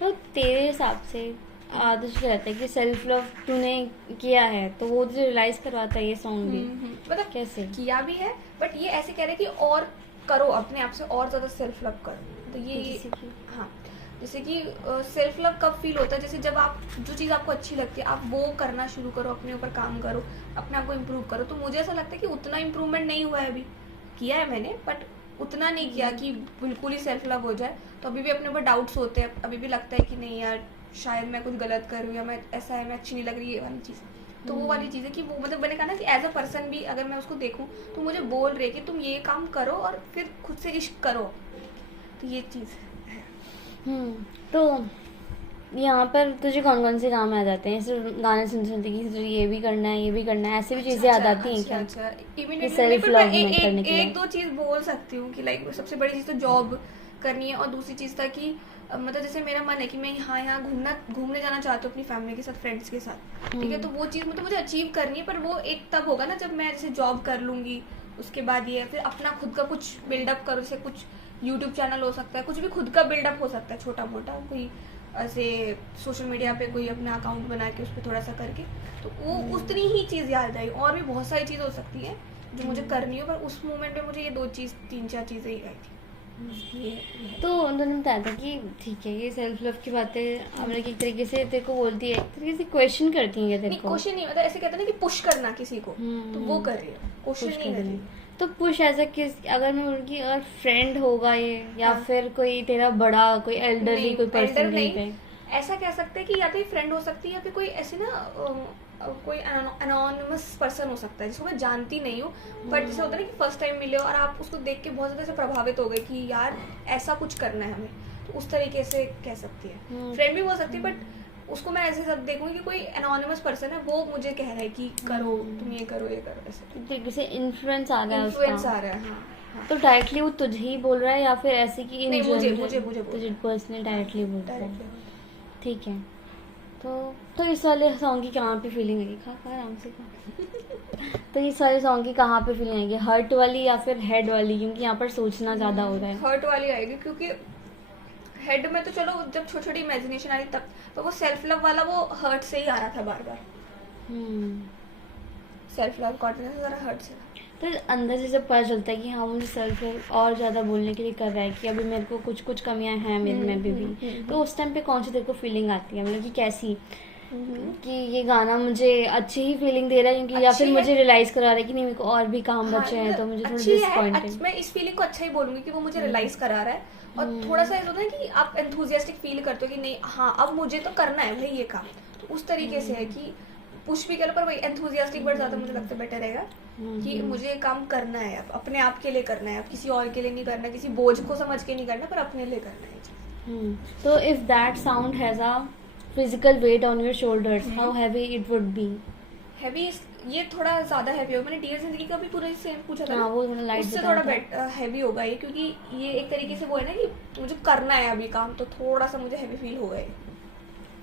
तो तेरे हिसाब से आदर्श क्या रहता है कि सेल्फ लव तूने किया है तो वो तुझे रियलाइज करवाता है ये सॉन्ग भी? मतलब कैसे किया भी है, बट ये ऐसे कह रहे कि और करो, अपने आप से और ज्यादा सेल्फ लव करो, तो ये जैसे कि? हाँ, जैसे कि सेल्फ लव कब फील होता है, जैसे जब आप जो चीज़ आपको अच्छी लगती है आप वो करना शुरू करो, अपने ऊपर काम करो, अपने आप को इम्प्रूव करो। तो मुझे ऐसा लगता है कि उतना इम्प्रूवमेंट नहीं हुआ है, अभी किया है मैंने बट उतना नहीं किया कि बिल्कुल ही सेल्फ लव हो जाए। तो अभी भी अपने ऊपर डाउट्स होते हैं, अभी भी लगता है कि नहीं यार शायद मैं कुछ गलत कर रही हूँ, या मैं ऐसा है, मैं अच्छी नहीं लग रही, ये वाली चीज़। तो वो वाली चीज़ है कि वो मतलब मैंने कहा ना कि एज अ पर्सन भी अगर मैं उसको देखूँ तो मुझे बोल रही है कि तुम ये काम करो और फिर खुद से इश्क करो, तो ये चीज़ है। तो यहाँ पर तुझे कौन कौन से काम आ जाते हैं सिर्फ गाने सुनते सुनते कि तुझे ये भी करना है, ये भी करना है, ऐसे भी चीजें आ जाती हैं क्या? अच्छा, सेल्फ लव में करने के लिए एक दो चीज बोल सकती हूँ कि लाइक सबसे बड़ी चीज तो जॉब करनी है, और दूसरी चीज था कि मतलब जैसे मेरा मन है कि मैं यहाँ घूमने जाना चाहती हूँ अपनी फैमिली के साथ, फ्रेंड्स के साथ, ठीक है। तो वो चीज़ मतलब मुझे अचीव करनी है, पर वो एक तब होगा ना जब मैं जैसे जॉब कर लूँगी, उसके बाद ये फिर अपना खुद का कुछ बिल्डअप करो, जैसे कुछ यूट्यूब चैनल हो सकता है, कुछ भी खुद का बिल्डअप हो सकता है छोटा मोटा, कोई ऐसे सोशल मीडिया पे कोई अपना अकाउंट बना के उस पर थोड़ा सा करके, तो वो उतनी ही चीज़ याद आई। और भी बहुत सारी चीज़ हो सकती है जो मुझे करनी हो, पर उस मोमेंट में मुझे ये दो चीज़ 3-4 चीज़ें ही आई थी। तो उन्होंने बताया था कि ठीक है ये सेल्फ लव की बातें मतलब एक तरीके से तेरे को बोलती है, एक तरीके से क्वेश्चन करती है तेरे को। क्वेश्चन नहीं, मतलब ऐसे कहते हैं ना कि पुश करना किसी को, तो वो कर रही है, क्वेश्चन नहीं कर रही। तो पुश ऐसा किस, अगर मैं उनकी अगर फ्रेंड होगा ये या फिर कोई तेरा बड़ा कोई एल्डरली कोई पर्सन नहीं, ऐसा कह सकते हैं कि या तो ये फ्रेंड हो सकती है या फिर कोई ऐसे ना कोई अनोनिमस पर्सन हो सकता है जिसको मैं जानती नहीं हूँ, बट जैसे होता है ना कि फर्स्ट टाइम मिले हो और आप उसको देख के बहुत ज़्यादा से प्रभावित हो गए कि यार ऐसा कुछ करना है हमें, तो उस तरीके से कह सकती है। फ्रेंड भी हो सकती है, बट उसको मैं ऐसे सब देखूंगी कि कोई अनोनिमस पर्सन है, वो मुझे कह रहा है कि करो, तुम ये करो, ये करो, ऐसे तरीके से इन्फ्लुएंस आ गया, इन्फ्लुएंस आ रहा है। हाँ, तो डायरेक्टली वो तुझे ही बोल रहा है या फिर ऐसे कि नहीं, मुझे तुझे पर्सनली डायरेक्टली बोल रहा है? ठीक है। तो इस वाले सॉन्ग की कहाँ पे फीलिंग आएगी? खा आराम से खा। तो इस वाले सॉन्ग की कहाँ पे फीलिंग आएगी, हर्ट वाली या फिर हेड वाली? क्योंकि यहाँ पर सोचना ज्यादा हो रहा है। हर्ट वाली आएगी, क्योंकि हेड में तो चलो जब छोटी छोटी इमेजिनेशन आ रही तब, तो वो सेल्फ लव वाला वो हर्ट से ही आ रहा था बार बार। सेल्फ लव कॉन्फिडेंस जरा हर्ट से। तो अंदर से जब पता चलता है कि हाँ मुझे सेल्फ लव और ज़्यादा बोलने के लिए कर रहा है कि अभी मेरे को कुछ कुछ कमियां हैं मेरे में भी, तो उस टाइम पे कौन सी तेरे को फीलिंग आती है, मतलब कि कैसी कि ये गाना मुझे अच्छी ही फीलिंग दे रहा है क्योंकि या फिर मुझे रियलाइज करा रहा है कि नहीं मेरे को और भी काम बचे हैं, तो मुझे थोड़ा डिसअपॉइंटेड। मैं इस फीलिंग को अच्छा ही बोलूंगी कि वो मुझे रियलाइज करा रहा है, और थोड़ा सा ऐसा होता है कि आप एंथुजियास्टिक फील करते हो कि नहीं हाँ अब मुझे तो करना है भाई ये काम, तो उस तरीके से है कि पुश भी कर, पर वही एंथुजियास्टिक वर्ड ज्यादा मुझे लगता है बेटर रहेगा कि मुझे ये काम करना है, अब अपने आप के लिए करना है, अब किसी और के लिए नहीं करना, किसी बोझ को समझ के नहीं करना, पर अपने लिए करना है। तो if that sound has a physical weight on your shoulders, how heavy it would be? Heavy, ये थोड़ा ज्यादा हैवी होगा। मैंने डियर जिंदगी का भी पूरा सेम पूछा था ना, वो थोड़ा लाइट, उससे थोड़ा हैवी होगा ये, क्योंकि ये एक तरीके से वो है ना कि मुझे करना है अभी काम, तो थोड़ा सा मुझे हैवी फील होगा ये।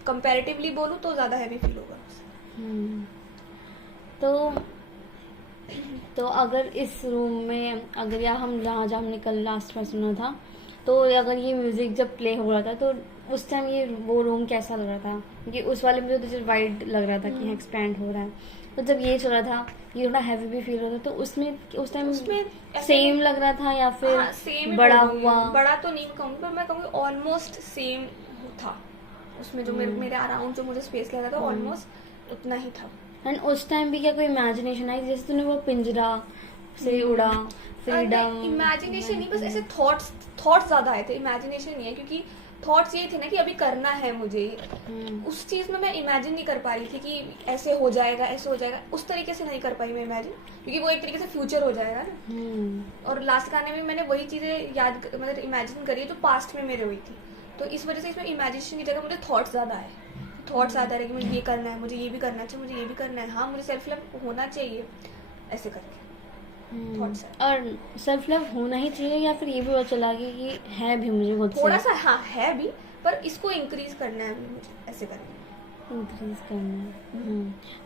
कंपैरेटिवली बोलूँ तो ज्यादा हैवी फील होगा। तो अगर इस रूम में, अगर या हम जहाँ जहाँ हमने कल लास्ट में सुना था, तो अगर ये म्यूजिक जब प्ले हो रहा था तो उस टाइम ये वो रूम कैसा लग रहा था? क्योंकि उस वाले में तो वाइड लग रहा था कि एक्सपैंड हो रहा है, तो जब ये चल रहा था ये थोड़ा हैवी भी फील हो रहा था, तो उसमें उस टाइम सेम लग रहा था या फिर सेम बड़ा हुआ? बड़ा तो नहीं कहूँगी, पर मैं कहूँगी ऑलमोस्ट सेम था। उसमें जो मेरे अराउंड जो मुझे स्पेस लग रहा था ऑलमोस्ट उतना ही था। एंड उस टाइम भी क्या कोई इमेजिनेशन आई, जैसे तूने वो पिंजरा से उड़ा, फ्रीडम? इमेजिनेशन नहीं, बस ऐसे थॉट्स ज्यादा आए थे, इमेजिनेशन नहीं है, क्योंकि थॉट्स ये थे ना कि अभी करना है मुझे। उस चीज में मैं इमेजिन नहीं कर पा रही थी कि ऐसे हो जाएगा, ऐसे हो जाएगा, उस तरीके से नहीं कर पाई मैं इमेजिन, क्योंकि वो एक तरीके से फ्यूचर हो जाएगा ना। और लास्ट गाने में मैंने वही चीजें याद मतलब इमेजिन करी जो पास्ट में मेरे हुई थी, तो इस वजह से इसमें इमेजिनेशन की जगह मुझे थॉट्स ज्यादा आए। थॉट्स ज्यादा रहे कि मुझे ये करना है, मुझे ये भी करना चाहिए, मुझे ये भी करना है, हाँ मुझे सेल्फ लव होना चाहिए, ऐसे करके थॉट्स है। और सेल्फ लव होना ही चाहिए या फिर ये भी पता चला कि है भी मुझे खुद से थोड़ा सा, हाँ है भी, पर इसको इंक्रीज करना है अभी मुझे, ऐसे करना है, इंक्रीज करना है।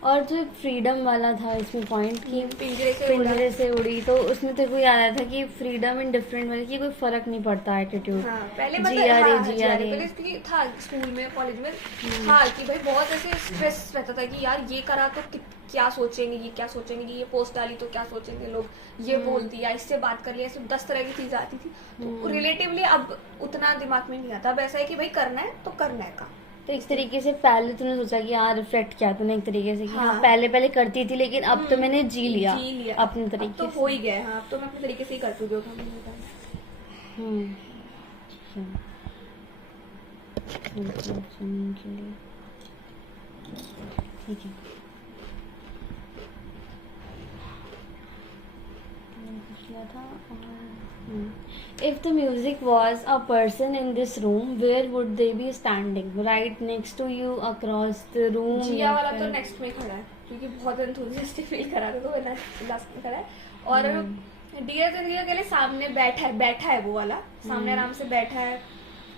और जो फ्रीडम वाला था इसमें पॉइंट की पिंजरे से उड़ी, तो उसमें तेरे को याद आया था कि फ्रीडम इन डिफरेंट वाले की कोई फर्क नहीं पड़ता एटीट्यूड। हाँ, पहले पहले क्योंकि था स्कूल में कॉलेज में था कि भाई बहुत ऐसे स्ट्रेस रहता था कि यार ये करा तो क्या सोचेंगे, ये क्या सोचेंगे, ये पोस्ट डाली तो क्या सोचेंगे लोग, ये बोल दिया, इससे बात कर लिया, ऐसे 10 तरह की चीजें आती थी। तो रिलेटिवली अब उतना दिमाग में नहीं आता, अब ऐसा है कि भाई करना है तो करना है काम। तो एक तरीके से पहले तूने सोचा कि हाँ रिफ्लेक्ट किया तूने एक तरीके से कि हाँ पहले करती थी, लेकिन अब तो मैंने जी लिया अपने तरीके तो हो ही गया। हाँ, अब तो मैं अपने तरीके से ही करती हूँ जो काम ठीक है। If the music was a person in this room, where would they be standing? Right next to you, across the room? जिया वाला तो नेक्स्ट में खड़ा है, क्योंकि बहुत एंथुसियास्टिक फील करा था, तो वो लास्ट में खड़ा है। और डियर जिंदगी के लिए सामने बैठा है वो वाला, सामने आराम से बैठा है,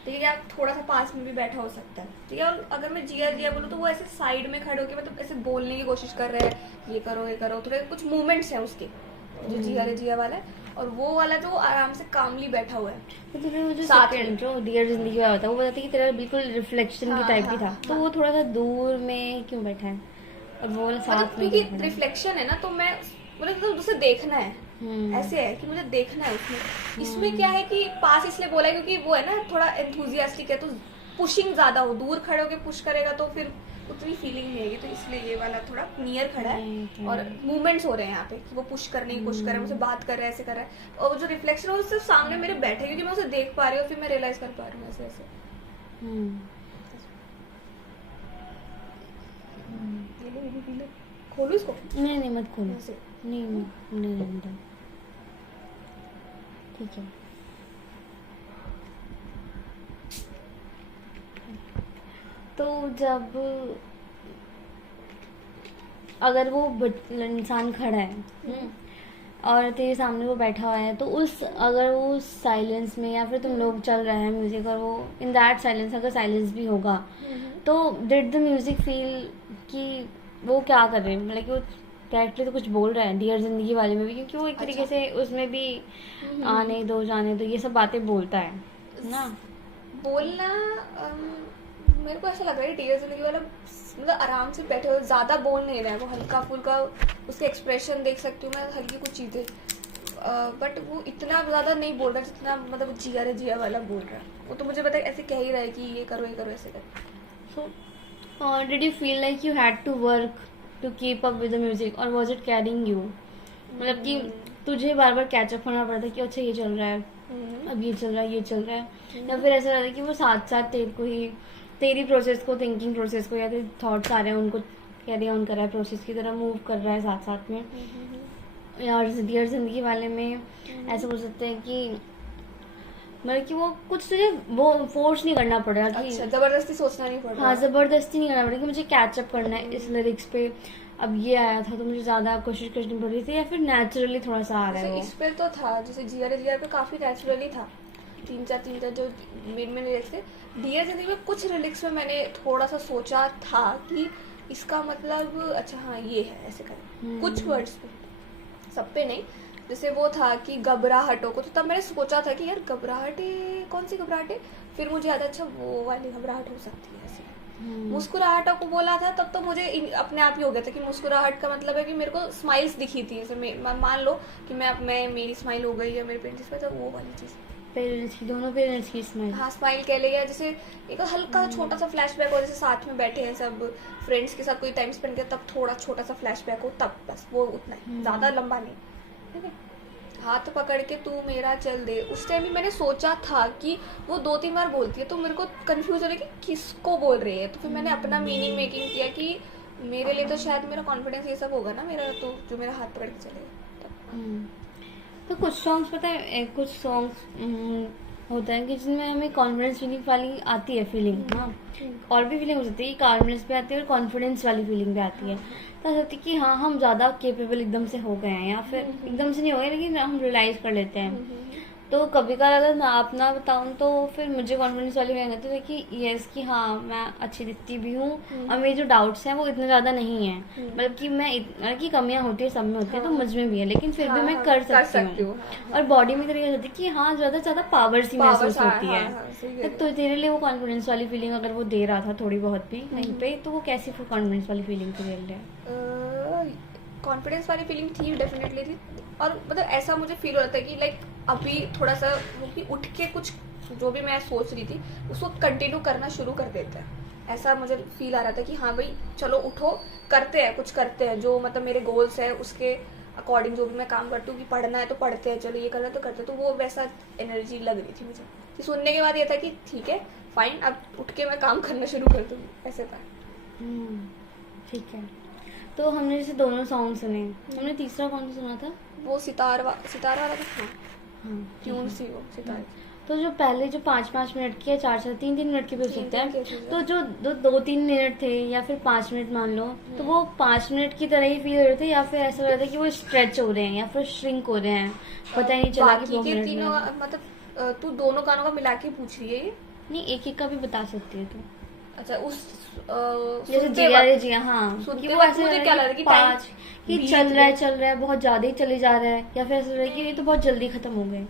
ठीक है, आप थोड़ा सा पास में भी बैठा हो सकता है, ठीक है। और अगर मैं जिया बोलूँ तो वो ऐसे साइड में खड़े होकर मतलब ऐसे बोलने की कोशिश कर रहा है, ये करो, थोड़े कुछ मूवमेंट्स हैं उसके, जो जिया वाला है। और वो वाला जो आराम से कामली बैठा हुआ है। तो तुमने वो जो सेकंड जो डियर जिंदगी वाला था, वो बताती कि तेरा बिल्कुल रिफ्लेक्शन की टाइप की था, तो वो थोड़ा सा दूर में क्यों बैठा है और वो वाला साथ में? क्योंकि रिफ्लेक्शन है ना, तो मैं मतलब उसे देखना है, ऐसे है कि मुझे देखना है उसमें। इसमें क्या है कि पास इसलिए बोला है क्योंकि वो है ना थोड़ा एंथुजियास्टिक है, तो पुशिंग ज्यादा हो, दूर खड़े होके पुश करेगा तो फिर उतनी फीलिंग नहीं आएगी, तो इसलिए ये वाला थोड़ा नियर खड़ा है। और मूवमेंट्स हो रहे हैं यहाँ पे कि वो पुश करने की कोशिश कर रहा है, मुझे बात कर रहा है, ऐसे कर रहा है। और जो रिफ्लेक्शन है वो सिर्फ सामने मेरे बैठे है, क्योंकि मैं उसे देख पा रही हूँ, फिर मैं रियलाइज कर पा रही हूँ ऐसे ऐसे। खोलू इसको? नहीं मत खोलो, नहीं ठीक है। तो जब अगर वो इंसान खड़ा है और तेरे सामने वो बैठा हुआ है, तो अगर वो साइलेंस में या फिर तुम लोग चल रहे हैं म्यूजिक और वो इन दैट साइलेंस, अगर साइलेंस भी होगा, तो डिड द म्यूजिक फील कि वो क्या कर रहे हैं, मतलब कि वो डायरेक्टली तो कुछ बोल रहा है डियर जिंदगी वाले में भी, क्योंकि वो एक तरीके से उसमें भी आने दो जाने दो ये सब बातें बोलता है ना। बोलना मेरे को ऐसा लग रहा है डियर जिंदगी वाला मतलब आराम से बैठे हुए, ज्यादा बोल नहीं रहा है, वो हल्का फुल्का उसके एक्सप्रेशन देख सकती हूँ मैं, हल्की कुछ चीजें, बट वो इतना ज्यादा नहीं बोल रहा जितना मतलब जिया वाला बोल रहा है। वो तो मुझे पता है ऐसे कह ही रहा है कि ये करो ऐसे करो। So did you feel like you had to work to keep up with the music, और वाज इट कैरिंग यू? मतलब कि तुझे बार बार कैचअप होना पड़ता है कि अच्छा ये चल रहा है, अब ये चल रहा है, या फिर ऐसा रहता है कि वो साथ साथ तेरे को ही तेरी प्रोसेस को, थिंकिंग प्रोसेस को या तेरे थॉट्स आ रहे हैं उनको कैरी ऑन कर रहा है, प्रोसेस की तरह मूव कर रहा है साथ साथ में। और डियर जिंदगी वाले में ऐसा बोल सकते हैं कि मतलब कि वो कुछ तुझे वो फोर्स नहीं करना पड़ रहा कि अच्छा, जबरदस्ती सोचना नहीं पड़ रहा। हाँ, जबरदस्ती नहीं करना पड़ रहा कि मुझे कैचअप करना है इस लिरिक्स पे, अब ये आया था तो मुझे ज्यादा कोशिश करनी पड़ रही थी, या फिर नेचुरली थोड़ा सा आ रहा है जैसे वो। इस पे तो था, जैसे जिया रे जिया पे काफी नेचुरली था, तीन चार जो मेन लिरिक्स थे। डियर जिंदगी में कुछ लिरिक्स में मैंने थोड़ा सा सोचा था कि इसका मतलब अच्छा हाँ ये है, ऐसे करें कुछ वर्ड्स पे, सब पे नहीं। जैसे वो था कि घबराहटों को, तो तब मैंने सोचा था कि यार घबराहटे कौन सी घबराहटे, फिर मुझे याद अच्छा वो वाली घबराहट हो सकती है ऐसे। मुस्कुराहटों को बोला था तब तो मुझे अपने आप ही हो गया था कि मुस्कुराहट का मतलब है कि मेरे को स्माइल्स दिखी थी, जैसे मान लो कि मैं मेरी स्माइल हो गई है मेरे पेरेंट्स पे, तो वो वाली चीज। पेरेंट्स की, दोनों पेरेंट्स की स्माइल। हाँ, स्माइल कह लिया। जैसे एक हल्का छोटा सा फ्लैशबैक हो, जैसे साथ में बैठे हैं सब फ्रेंड्स के साथ कोई टाइम स्पेंड किया, तब थोड़ा छोटा सा फ्लैशबैक हो, तब बस वो उतना ही, ज्यादा लंबा नहीं। ठीक है, हाथ पकड़ के तू मेरा चल दे, उस टाइम भी मैंने सोचा था कि वो 2-3 बार बोलती है तो मेरे को कंफ्यूज हो रहा है कि किसको बोल रही है, तो फिर मैंने अपना मीनिंग मेकिंग किया कि मेरे लिए तो शायद मेरा कॉन्फिडेंस ये सब होगा ना मेरा, तो जो मेरा हाथ पकड़ के चलेगा। तो कुछ सॉन्ग्स पता है, कुछ सॉन्ग्स होता है कि जिनमें हमें कॉन्फिडेंस फीलिंग वाली आती है फीलिंग, हाँ, और भी फीलिंग हो सकती है, कॉन्फिडेंस भी आती है और कॉन्फिडेंस वाली फीलिंग भी आती है। तो ऐसा होती है कि हाँ हम ज़्यादा केपेबल एकदम से हो गए हैं, या फिर एकदम से नहीं हो गए लेकिन हम रियलाइज कर लेते हैं। तो कभी कभार अगर मैं अपना बताऊँ तो फिर मुझे कॉन्फिडेंस वाली फीलिंग आती है कि यस कि हाँ मैं अच्छी दिखती भी हूँ, और मेरे जो डाउट्स हैं वो इतने ज़्यादा नहीं है, बल्कि मैं की कमियाँ होती है, सब में होती है, तो मुझ में भी है, लेकिन फिर भी मैं कर सकती हूँ। और बॉडी में तरीका होती है कि हाँ ज़्यादा पावर सी महसूस होती है। तो तेरे लिए वो कॉन्फिडेंस वाली फीलिंग अगर वो दे रहा था थोड़ी बहुत भी कहीं पे, तो वो कैसी कॉन्फिडेंस वाली फीलिंग तेरे लिए? कॉन्फिडेंस वाली फीलिंग थी, डेफिनेटली थी। और मतलब ऐसा मुझे फील हो रहा था कि लाइक अभी थोड़ा सा कि उठ के कुछ जो भी मैं सोच रही थी उसको कंटिन्यू करना शुरू कर देते हैं, ऐसा मुझे फील आ रहा था कि हाँ भाई चलो उठो, करते हैं, कुछ करते हैं, जो मतलब मेरे गोल्स है उसके अकॉर्डिंग जो भी मैं काम करती हूँ कि पढ़ना है तो पढ़ते हैं, चलो ये करना है तो करते हैं, तो वो वैसा एनर्जी लग रही थी मुझे कि सुनने के बाद ये था कि ठीक है फाइन, अब उठ के मैं काम करना शुरू कर दूँगी, ऐसे था। ठीक है, तो हमने जैसे दोनों सॉन्ग सुने, हमने तीसरा कौन सा सुना था? वो सितार वाला था, हाँ, ट्यून सी वो सितार। तो जो पहले जो 5-5 मिनट की या 4-4 3-3 मिनट की भी हो सकते हैं, तो जो 2-3 मिनट थे या फिर 5 मिनट मान लो, तो वो 5 मिनट की तरह ही फील हो रहे थे, या फिर ऐसा लग रहा था कि वो स्ट्रेच हो रहे हैं या फिर श्रिंक हो रहे हैं, पता ही नहीं चला कि 2 मिनट तीनों में। मतलब तू दोनों गानों का मिला के पूछ रही है? नहीं, एक एक का भी बता सकती है तू। अच्छा, उस जैसे जिया रे जिया, हाँ, कि वो ऐसे मुझे क्या लग रहा है कि 5 कि चल रहा है बहुत ज्यादा ही चले जा रहा है, या फिर ऐसा लग रहा है कि ये तो बहुत जल्दी खत्म हो गए।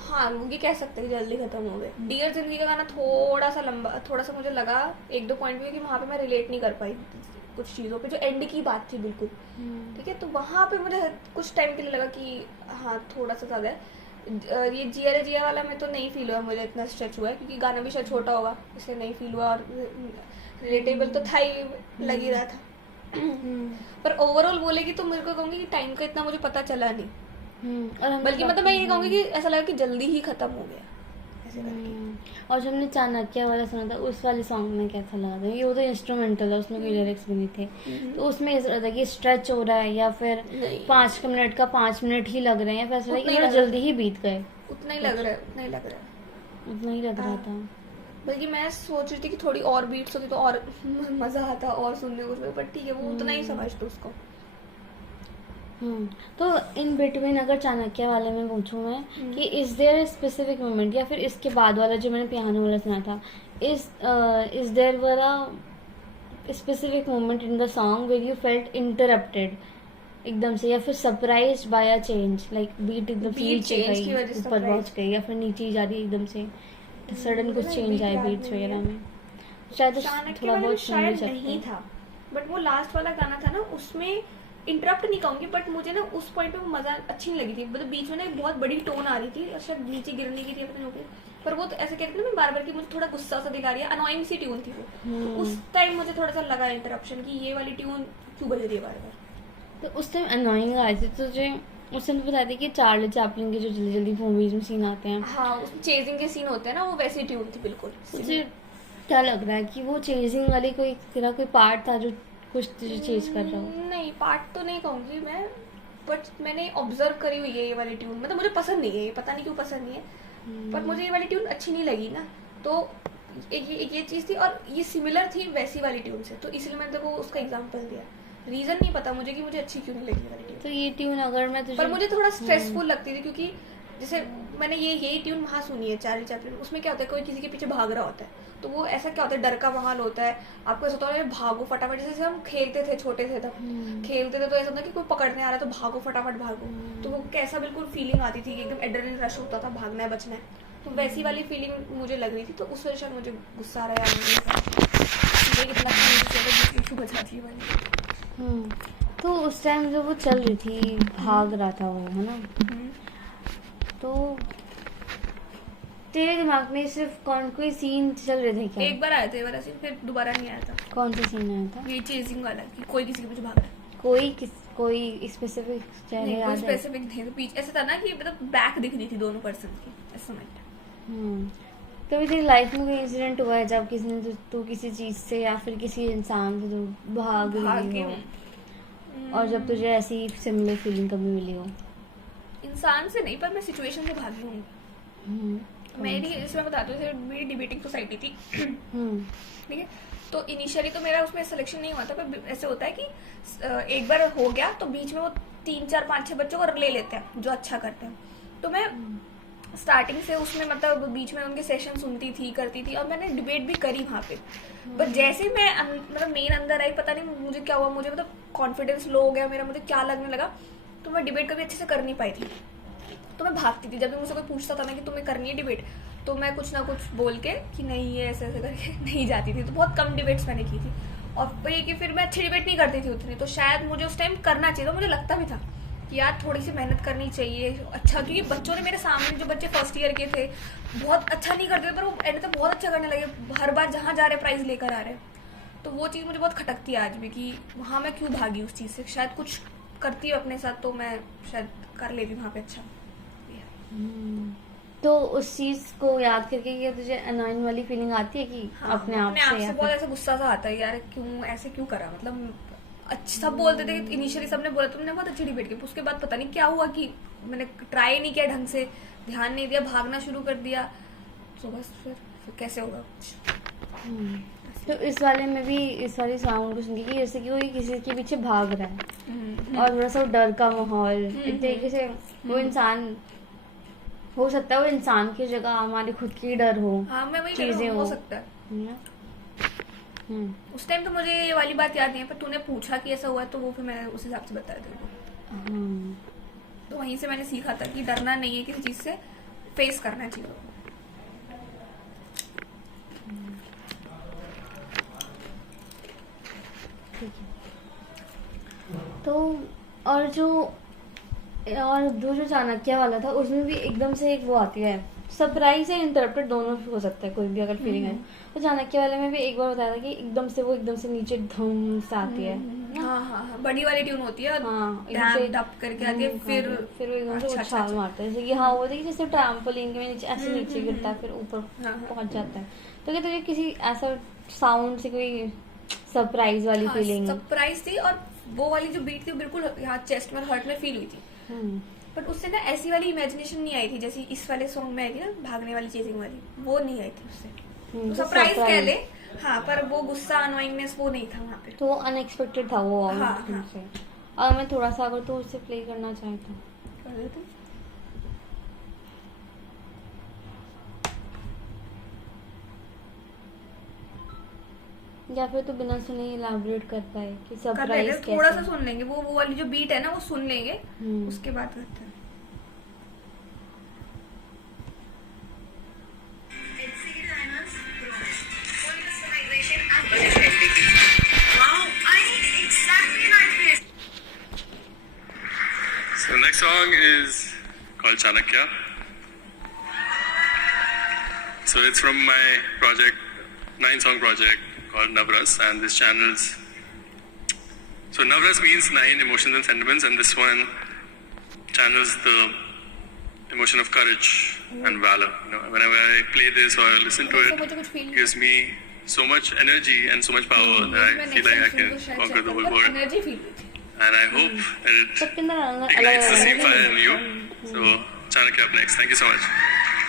हाँ, ये कह सकते हैं जल्दी खत्म हो गए। डियर जिंदगी का गाना थोड़ा सा लंबा, थोड़ा सा मुझे लगा 1-2 पॉइंट भी कि वहाँ पे मैं रिलेट नहीं कर पाई कुछ चीज़ों पे, जो एंड की बात थी बिल्कुल, ठीक है, तो वहाँ पे मुझे कुछ टाइम के लिए लगा कि हाँ थोड़ा सा ज़्यादा है। ये जिया रे जिया वाला में तो नहीं फील हुआ मुझे, इतना स्ट्रेच हुआ है क्योंकि गाना भी शायद छोटा होगा इसलिए नहीं फील हुआ, और रिलेटेबल तो था ही, लग ही रहा था। पर ओवरऑल बोलेगी तो मेरे को कहूँगी कि टाइम का इतना मुझे पता चला नहीं, और बल्कि मतलब मैं ये कहूँगी कि ऐसा लगा कि जल्दी ही खत्म हो गया ऐसे करके। और जब हमने चाणक्य वाला सुना था, उस वाले सॉन्ग में कैसा लगा था? ये वो तो इंस्ट्रूमेंटल है, उसमें कोई लिरिक्स भी नहीं थे, तो उसमें ऐसा लगा था कि स्ट्रेच हो रहा है, या फिर 5 मिनट का 5 मिनट ही लग रहे हैं, या फिर ऐसा लगा कि जल्दी ही बीत गए? उतना ही लग रहा है, उतना ही लग रहा था। बल्कि मैं सोच रही थी कि थोड़ी और बीट्स होती तो और मजा आता और सुनने को, पर ठीक है वो उतना ही समझते उसको। तो इन बिटवीन अगर चाणक्य वाले में पूछूं मैं कि इज देयर स्पेसिफिक मोमेंट, या फिर इसके बाद वाला जो मैंने पियानो वाला सुना था, is there were a specific moment in the song where you felt interrupted एकदम से, या फिर surprised by a change, like beat एकदम से नीचे गई, ऊपर पहुंच गई, या फिर नीचे जा रही एकदम से सडन कुछ चेंज आए बीट्स वगैरह में? शायद थोड़ा बहुत शायद नहीं था, बट वो लास्ट वाला गाना था ना, उसमें इंटरप्ट नहीं कहूंगी, बट मुझे ना उस पॉइंट पे वो मजा अच्छी नहीं लगी थी, मतलब बीच में ना एक बहुत बड़ी टोन आ रही थी और शायद नीचे गिरने की थी, पता नहीं, पर वो तो ऐसे कहते ना मैं बार बार की मुझे थोड़ा गुस्सा सा दिखा रही है, अनोइंग सी ट्यून थी वो, तो उस टाइम मुझे थोड़ा सा लगा इंटरप्शन कि ये वाली ट्यून क्यों बज रही है बार बार। तो उस टाइम अनोइंग आ रही थी, तो जो उस टाइम बताया था कि चार्ली चैपलिन के जो जल्दी जल्दी मूवीज में सीन आते हैं, हाँ उसमें चेजिंग के सीन होते हैं ना, वो वैसी ट्यून थी बिल्कुल। मुझे क्या लग रहा है कि वो चेजिंग वाली कोई तेरा कोई पार्ट था जो कुछ तुझे चेंज कर रहा हो? नहीं, पार्ट तो नहीं कहूँगी मैं, बट मैंने ऑब्जर्व करी हुई है ये वाली ट्यून, मतलब मुझे पसंद नहीं है ये, पता नहीं क्यों पसंद नहीं है, पर मुझे ये वाली ट्यून अच्छी नहीं लगी ना, तो ये चीज़ थी, और ये सिमिलर थी वैसी वाली ट्यून से, तो इसलिए मैंने देखो उसका एग्जाम्पल दिया। रीज़न नहीं पता मुझे कि मुझे अच्छी क्यों नहीं लगी ये वाली ट्यून। तो ये ट्यून अगर मैं तुझे, पर मुझे थोड़ा स्ट्रेसफुल लगती थी, क्योंकि जैसे मैंने यही ट्यून वहाँ सुनी है चार्ली चैपलिन, उसमें क्या होता है, कोई किसी के पीछे भाग रहा होता है, तो वो ऐसा क्या होता है, डर का माहौल होता है, आपको ऐसा होता है भागो फटाफट, जैसे हम खेलते थे छोटे थे तब, खेलते थे तो ऐसा होता है कि कोई पकड़ने आ रहा है तो भागो फटाफट भागो, तो वो कैसा बिल्कुल फीलिंग आती थी, एकदम एड्रेनलिन रश होता था, भागना है बचना है, तो वैसी वाली फीलिंग मुझे लग रही थी, तो उस वजह से मुझे गुस्सा आ रहा है कितना बचाती है। तो उस टाइम जब वो चल रही थी, भाग रहा था वो, है ना, तो तेरे दिमाग में सिर्फ कोई सीन चल रहे थे क्या? एक बार आया था ये वाला सीन, फिर दोबारा नहीं आया था। कौन सा सीन आया था? ये चेजिंग वाला, कि कोई किसी के पीछे भाग रहा है। कोई स्पेसिफिक चेहरे नहीं, याद कोई है? स्पेसिफिक नहीं, तो पीछे ऐसा था ना कि मतलब बैक दिख रही थी दोनों पर्सन की, ऐसा समझ। कभी तेरी लाइफ में कोई इंसिडेंट हुआ है जब किसी ने तू किसी चीज से या फिर किसी इंसान से तू भाग रही हो, और जब तुझे ऐसी सिमिलर फीलिंग कभी मिली हो? इंसान से नहीं, पर मैं सिचुएशन से भागी हूँ। मेरी, जैसे मैं बताती हूँ, मेरी डिबेटिंग सोसाइटी थी, ठीक है, तो इनिशियली तो मेरा उसमें सिलेक्शन नहीं हुआ था, पर ऐसे होता है कि एक बार हो गया तो बीच में वो 3 4 5 6 बच्चों को ले लेते हैं जो अच्छा करते हैं, तो मैं स्टार्टिंग से उसमें मतलब बीच में उनके सेशन सुनती थी, करती थी, और मैंने डिबेट भी करी वहाँ पे, पर जैसे मैं मतलब मेन अंदर आई, पता नहीं मुझे क्या हुआ, मुझे मतलब कॉन्फिडेंस लो हो गया मेरा, मुझे क्या लगने लगा, तो मैं डिबेट कभी अच्छे से कर नहीं पाई थी, तो मैं भागती थी, जब भी मुझसे कोई पूछता था ना कि तुम्हें करनी है डिबेट, तो मैं कुछ ना कुछ बोल के कि नहीं ये ऐसे ऐसे करके नहीं जाती थी, तो बहुत कम डिबेट्स मैंने की थी, और ये कि फिर मैं अच्छी डिबेट नहीं करती थी उतनी, तो शायद मुझे उस टाइम करना चाहिए था, मुझे लगता भी था कि यार थोड़ी सी मेहनत करनी चाहिए, अच्छा, क्योंकि बच्चों ने मेरे सामने जो बच्चे फर्स्ट ईयर के थे बहुत अच्छा नहीं करते थे, पर वो एंड तक बहुत अच्छा करने लगे, हर बार जहाँ जा रहे प्राइज लेकर आ रहे, तो वो चीज़ मुझे बहुत खटकती है आज भी कि वहाँ मैं क्यों भागी उस चीज़ से, शायद कुछ करती हूँ अपने साथ तो मैं शायद कर लेती वहाँ पे अच्छा। तो उस चीज को याद करके ये तुझे अननोइंग वाली फीलिंग आती है कि हाँ, अपने आप से बहुत ऐसा गुस्सा सा आता है यार, क्यों ऐसे क्यों करा, मतलब अच्छा सब बोलते थे, इनिशियली सबने बोला तुमने बहुत अच्छी डिबेट की, उसके बाद पता नहीं क्या हुआ कि मैंने ट्राई नहीं किया ढंग से, ध्यान नहीं दिया, भागना शुरू कर दिया, तो बस फिर कैसे होगा कुछ। तो इस वाले में भी इस वाली साउंड को सुन के जैसे कि कोई किसी के पीछे भाग रहा है और थोड़ा सा डर का माहौल, एक तरीके से वो इंसान हो सकता है, वो इंसान की जगह हमारे खुद की डर हो, हाँ मैं वही चीजें हो सकता है। उस टाइम तो मुझे ये वाली बात याद नहीं है, पर तूने पूछा कि ऐसा हुआ है तो वो फिर मैं उस हिसाब से बताया तेरे को। तो वहीं से मैंने सीखा था कि डरना नहीं है किसी चीज से, फेस करना चाहिए। ठीक है। तो और जो चाणक्य वाला था उसमें भी एकदम से एक वो आती है, सरप्राइज या इंटरप्रेट दोनों हो सकता है, कोई भी अगर फीलिंग है। तो चाणक्य वाले में भी एक बार बताया था कि एकदम से नीचे धम से आती है। हाँ, बड़ी वाली ट्यून होती है, हाँ, डप करके आती है, फिर वो एकदम से उछाल मारता है, जैसे कि हाँ वो देखिए जैसे ट्रैम्पोलिन के नीचे ऐसे नीचे गिरता है फिर ऊपर पहुंच जाता है। तो क्या तुझे किसी ऐसा साउंड से कोई सरप्राइज वाली फीलिंग? सरप्राइज थी, और वो वाली जो बीट थी बिल्कुल यहाँ चेस्ट में हर्ट में फील हुई थी, बट उससे ना ऐसी वाली इमेजिनेशन नहीं आई थी जैसी इस वाले सॉन्ग में आई थी ना, भागने वाली चेजिंग वाली, वो नहीं आई थी उससे। तो सरप्राइज कह ले, हाँ, पर वो गुस्सा अनोइंगनेस वो नहीं था वहाँ पे, तो अनएक्सपेक्टेड था वो। हाँ। और मैं थोड़ा सा अगर तो उससे प्ले करना चाहे तो कर देते। या फिर तो बिना सुने इलैबोरेट कर पाए कि सरप्राइज कैसे? थोड़ा सा सुन लेंगे, वो वाली जो बीट है ना वो सुन लेंगे, उसके बाद करते हैं। So next song is called Chanakya. So it's from my project, 9-song project called Navras, and this channels. So Navras means 9 emotions and sentiments, and this one channels the emotion of courage and valor. You know, whenever I play this or I listen to it, it gives me so much energy and so much power that I feel like I can conquer the whole world. Energy feel हुई थी. And I hope that it सबके अंदर अलग ignites the अलग same fire in you. So, Chanakya up next. Thank you so much.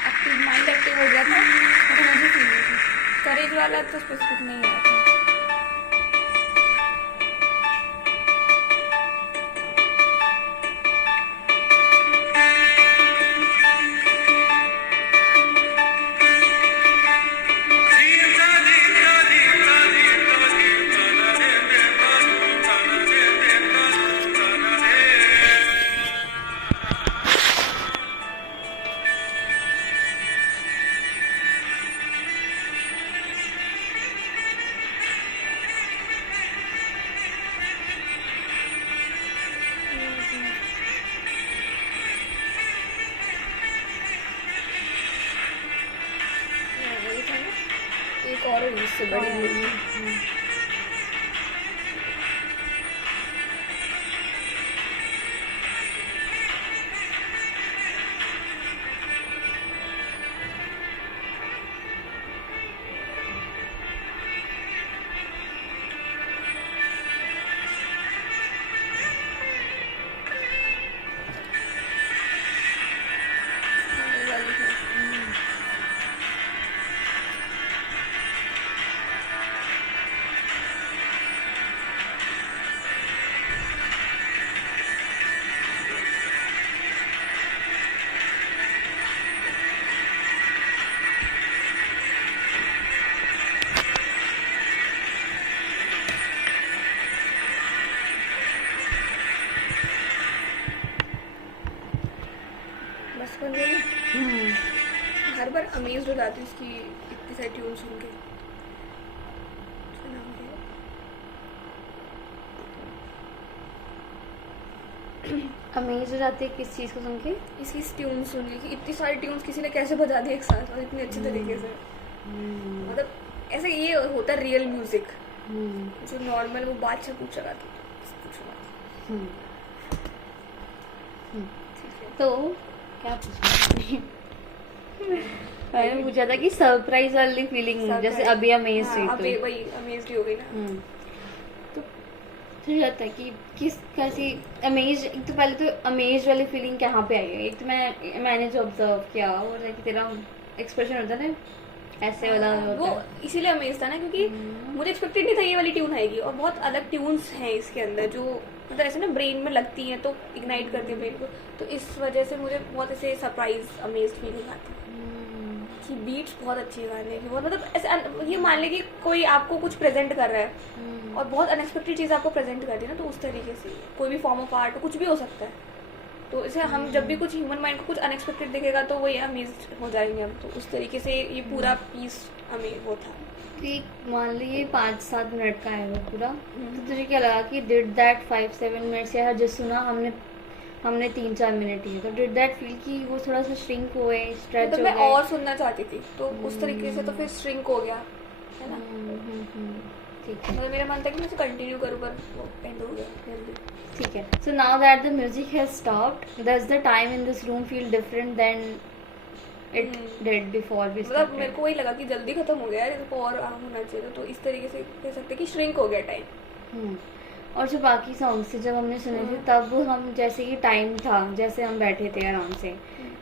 Active mind active हो गया था, और एनर्जी फील हुई थी. करेज वाला तो स्पेसिफिक नहीं है. एक और है इससे बड़ी मूवी. बस बन गई. हर बार अमेज्ड हो जाती हूँ इसकी इतनी सारी ट्यून सुन के. इसका नाम क्या है? अमेज हो जाते हैं किस चीज़ को सुन के. इसकी ट्यून सुन ली कि इतनी सारी ट्यून्स किसी ने कैसे बजा दी एक साथ और इतने अच्छे तरीके से. मतलब ऐसे ये होता है रियल म्यूजिक, जो नॉर्मल वो बात से पूछ रहा था. तो क्या पूछा मैंने पूछा था कि सरप्राइज वाली फीलिंग जैसे अभी अमेज हुई अभी तो वही अमेज्ड ही हो गई ना. तो फिर जाता है कि किस कैसी अमेज. एक तो पहले तो अमेज वाली फीलिंग कहाँ पे आई है. एक तो मैंने जो ऑब्जर्व किया और कि तेरा एक्सप्रेशन होता है ना ऐसे वाला वो होता है. इसीलिए अमेज था ना, क्योंकि मुझे एक्सपेक्टेड नहीं था ये वाली ट्यून आएगी. और बहुत अलग ट्यून्स हैं इसके अंदर जो मतलब ऐसे ना ब्रेन में लगती हैं तो इग्नाइट करती है ब्रेन को. तो इस वजह से मुझे बहुत ऐसे सरप्राइज अमेज्ड फीलिंग आती है कि बीट्स बहुत अच्छी है गाने की. बहुत मतलब ऐसे ये मान ले कि कोई आपको कुछ प्रेजेंट कर रहा है और बहुत अनएक्सपेक्टेड चीज़ आपको प्रेजेंट कर दी ना, तो उस तरीके से कोई भी फॉर्म ऑफ आर्ट कुछ भी हो सकता है. तो इसे हम जब भी कुछ ह्यूमन माइंड को कुछ अनएक्सपेक्टेड दिखेगा तो वो ये अमेज्ड हो जाएंगे हम. तो उस तरीके से ये पूरा पीस हमें वो था. ठीक मान लीजिए 5-7 मिनट का है वो पूरा. तो तुझे क्या लगा कि डिड दैट 5-7 मिनट्स या जो सुना हमने 3-4 मिनट ही, तो डिड दैट फील कि वो थोड़ा सा श्रिंक हुए स्ट्रेच तो हो मैं गए. और सुनना चाहती थी तो उस तरीके से तो फिर श्रिंक हो गया है ना. ठीक है मतलब मेरा मन था कि मैं इसे कंटिन्यू करूँ पर वो एंड हो गया जल्दी. ठीक है. So now that the music has stopped does the time in this room feel different than it did before we मतलब मेरे को वही लगा कि जल्दी खत्म हो गया यार, इसको और होना चाहिए. तो इस तरीके से कह सकते हैं कि श्रिंक हो गया टाइम. और जो बाकी सॉन्ग्स थे जब हमने सुने थे तब हम जैसे कि टाइम था जैसे हम बैठे थे आराम से,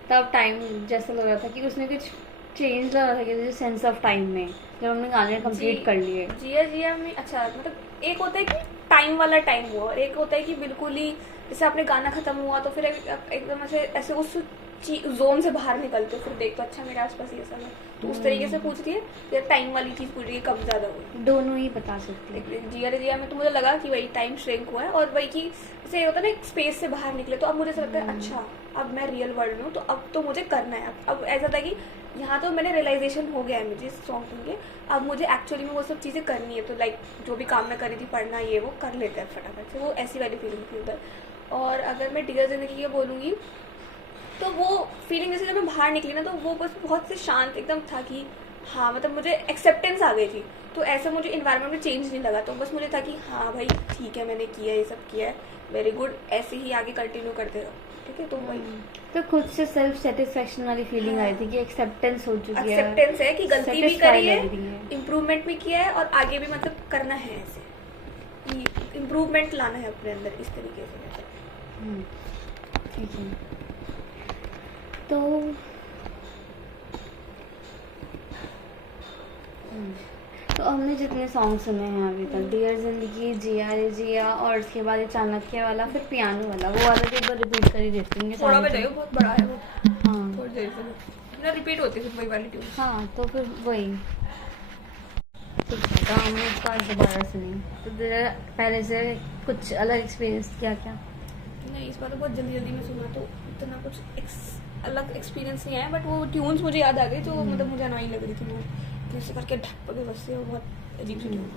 तब टाइम जैसा लग रहा था कि उसने कुछ चेंज लग रहा था कि सेंस ऑफ टाइम में जब हमने गाने कंप्लीट कर लिए. जिया में अच्छा मतलब एक होता है कि टाइम वाला टाइम हुआ और एक होता है कि बिल्कुल ही जैसे आपने गाना खत्म हुआ तो फिर एकदम ऐसे उस जोन से बाहर निकलते फिर देखते अच्छा मेरे आसपास ये सब है. तो उस तरीके से पूछ रही है या टाइम वाली चीज़ पूछ रही है कब ज़्यादा हुई. दोनों ही बता सकते हैं. जिया में तो मुझे लगा कि वही टाइम श्रिंक हुआ है और वही कि जैसे होता है ना एक स्पेस से बाहर निकले. तो अब मुझे ऐसा लगता है अच्छा अब मैं रियल वर्ल्ड में हूँ तो अब तो मुझे करना है. अब ऐसा था कि यहाँ तो मैंने रियलाइजेशन हो गया है मुझे इस सॉन्ग सुन के. अब मुझे एक्चुअली में वो सब चीज़ें करनी है. तो लाइक जो भी काम मैं करी थी पढ़ना ये वो कर लेते हैं फटाफट से. वो ऐसी वाली फीलिंग थी उधर. और अगर मैं डियर जिंदगी की बोलूँगी तो वो फीलिंग जैसे जब मैं बाहर निकली ना तो वो बस बहुत से शांत एकदम था कि हाँ मतलब मुझे एक्सेप्टेंस आ गई थी. तो ऐसा मुझे इन्वायरमेंट में चेंज नहीं लगा. तो बस मुझे था कि हाँ भाई ठीक है मैंने किया ये सब किया है वेरी गुड, ऐसे ही आगे कंटिन्यू करते रहो. ठीक है तो वही तो खुद से सेल्फ सेटिस्फेक्शन वाली फीलिंग आई थी कि एक्सेप्टेंस हो चुकी है, एक्सेप्टेंस है कि गलती भी satisfy करी है, लग रही है। इम्प्रूवमेंट भी किया है और आगे भी मतलब करना है ऐसे, इम्प्रूवमेंट लाना है अपने अंदर इस तरीके से। ठीक है। तो तो हमने जितने सॉन्ग सुने हैं अभी तक, डियर जिंदगी, जिया रे जिया, और उसके बाद ये चाणक्य वाला, फिर पियानो वाला, वो वाला भी एक बार रिपीट कर ही देती हूँ थोड़ा बजाइए, बहुत बड़ा है वो, हाँ थोड़ी देर से ना रिपीट होती है फिर वही वाली ट्यून। हाँ, तो फिर वही ठीक है। तो हमने इसका दोबारा सुनी, तो तेरा पहले से कुछ अलग एक्सपीरियंस किया क्या? नहीं, इस बार तो बहुत जल्दी जल्दी में सुना, तो इतना कुछ अलग एक्सपीरियंस नहीं आया, बट वो ट्यून्स मुझे याद आ गई जो मतलब मुझे अनोइंग लग रही थी, वो जैसे करके ढक के बस से, वो बहुत अजीब सी tune.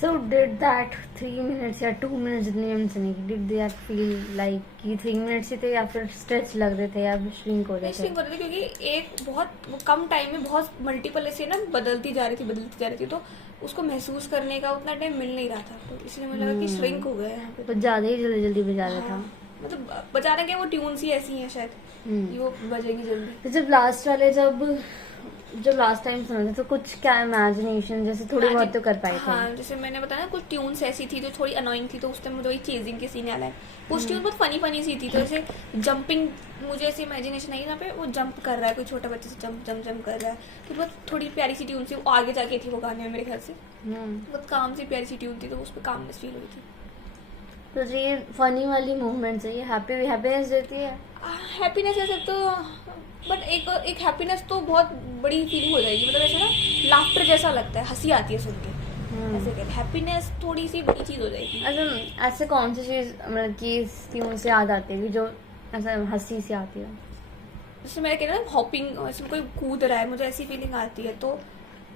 So did that 3 minutes या 2 minutes जितनी हम सुनी, did that feel like कि 3 minutes ही थे या फिर स्ट्रेच लग रहे थे या फिर श्रिंक हो रहे थे? स्ट्रिंग हो रही थी क्योंकि एक बहुत कम टाइम में बहुत मल्टीपल ऐसे ना बदलती जा रही थी, तो उसको महसूस करने का उतना टाइम मिल नहीं रहा था, तो इसलिए मुझे लगा कि श्रिंक हो गया यहाँ पे। तो ज़्यादा ही जल्दी जल्दी बजा रहा था। हाँ, मतलब बजाने के वो ट्यून्स ही ऐसी हैं शायद कि वो बजेगी जल्दी। तो जब लास्ट वाले जब लास्ट टाइम सुना था, तो कुछ क्या इमेजिनेशन जैसे थोड़ी बहुत तो कर पाए थे? हाँ, जैसे मैंने बताया ना, कुछ ट्यून्स ऐसी थी जो थोड़ी अनोइंग थी, तो उस टाइम मुझे वही चेजिंग के सीन आया है। कुछ ट्यून बहुत फनी सी थी, तो ऐसे जंपिंग, मुझे ऐसी इमेजिनेशन आई यहाँ पे वो जंप कर रहा है, कोई छोटा बच्चे से जंप कर रहा है, तो बहुत थोड़ी प्यारी सी ट्यून थी, वो आगे जाके थी वो गाने में मेरे ख्याल से, बहुत काम सी प्यारी सी ट्यून थी, तो उस पर कामनेस फील हुई थी। तो ये फनी वाली मूवमेंट्स है, ये हैप्पीनेस देती है। हैप्पीनेस ऐसे तो, बट एक हैप्पीनेस तो बहुत बड़ी फीलिंग हो जाएगी, मतलब ऐसा ना लाफ्टर जैसा लगता है, हंसी आती है सुन के, ऐसे कहते हैप्पीनेस थोड़ी सी बड़ी चीज हो जाएगी। अच्छा, ऐसे कौन सी चीज मतलब कि इस ट्यून से याद आती है जो ऐसा हंसी सी आती है? जैसे मैंने कहना ना, हॉपिंग, इसमें कोई कूद रहा है, मुझे ऐसी फीलिंग आती है, तो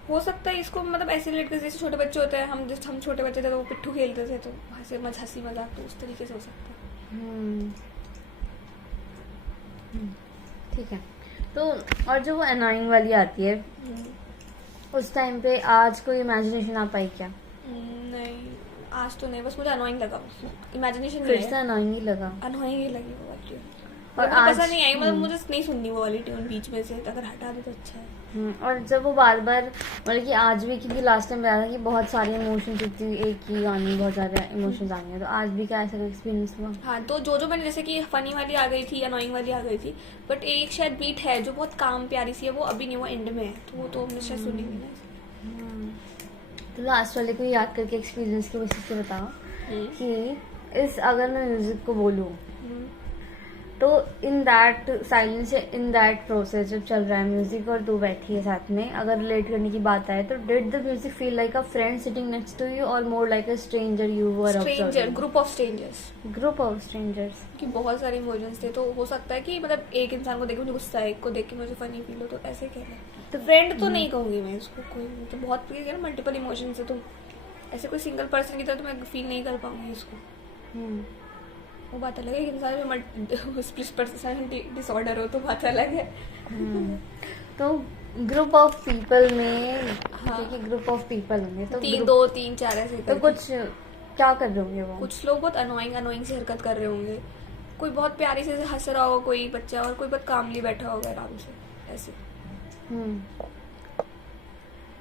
हो सकता है इसको मतलब ऐसे रिलेट कर, जैसे छोटे बच्चे होते हैं, हम छोटे बच्चे थे तो वो पिट्ठू खेलते थे, तो हंसी मजाक, तो उस तरीके से हो सकता है। ठीक है। तो और जो वो अनोइंग वाली आती है, उस टाइम पे आज कोई इमेजिनेशन आ पाई क्या? नहीं, आज तो नहीं, बस मुझे अनोइंग लगा, इमेजिनेशन फिर से अनोइंग ही लगा। अनोइंग ही लगी वो वाली ट्यून, और और आज- पसंद नहीं आई, मतलब मुझे नहीं सुननी वो वाली ट्यून बीच में से, अगर हटा दे तो अच्छा है। और जब वो बार बार मतलब कि आज भी, क्योंकि लास्ट टाइम बताया था कि बहुत सारे इमोशंस इतनी एक ही गाने में बहुत सारे इमोशंस आ गए हैं, तो आज भी क्या ऐसा कोई एक्सपीरियंस हुआ? हाँ, तो जो मैंने जैसे कि फनी वाली आ गई थी, अनोइंग वाली आ गई थी, बट एक शायद बीट है जो बहुत काम प्यारी सी है, वो अभी नहीं, वो एंड में है, तो वो तो हमने शायद सुनी नहीं ना। तो लास्ट वाले को याद करके एक्सपीरियंस की वजह से बताओ कि अगर मैं म्यूजिक को बोलूँ, तो in that silence, in that process जब चल रहा है म्यूजिक और तू बैठी है साथ में, अगर रिलेट करने की बात आए, तो did the music feel like a friend sitting next to you और more like a stranger you were observing? Group of strangers कि बहुत सारे इमोशंस थे, तो हो सकता है कि मतलब एक इंसान को देख के मुझे गुस्सा है, एक को देख के मुझे फनी फील हो, तो ऐसे कहना है। तो फ्रेंड तो नहीं कहूंगी मैं इसको, कोई तो बहुत मल्टीपल इमोशंस है, तो ऐसे कोई सिंगल पर्सन की तरह तो मैं फील नहीं कर पाऊंगी इसको। वो बात अलग है कि इंसान में स्प्लिट पर्सनालिटी डिसऑर्डर हो, तो बात अलग है। तो ग्रुप ऑफ पीपल में, क्योंकि ग्रुप ऑफ पीपल में तो 2 3 4 ऐसे तो कुछ क्या कर रहे होंगे वो? कुछ लोग बहुत अनोइंग से हरकत कर रहे होंगे, कोई बहुत प्यारी से हंस रहा होगा कोई बच्चा, और कोई बहुत कामली बैठा होगा आराम से ऐसे।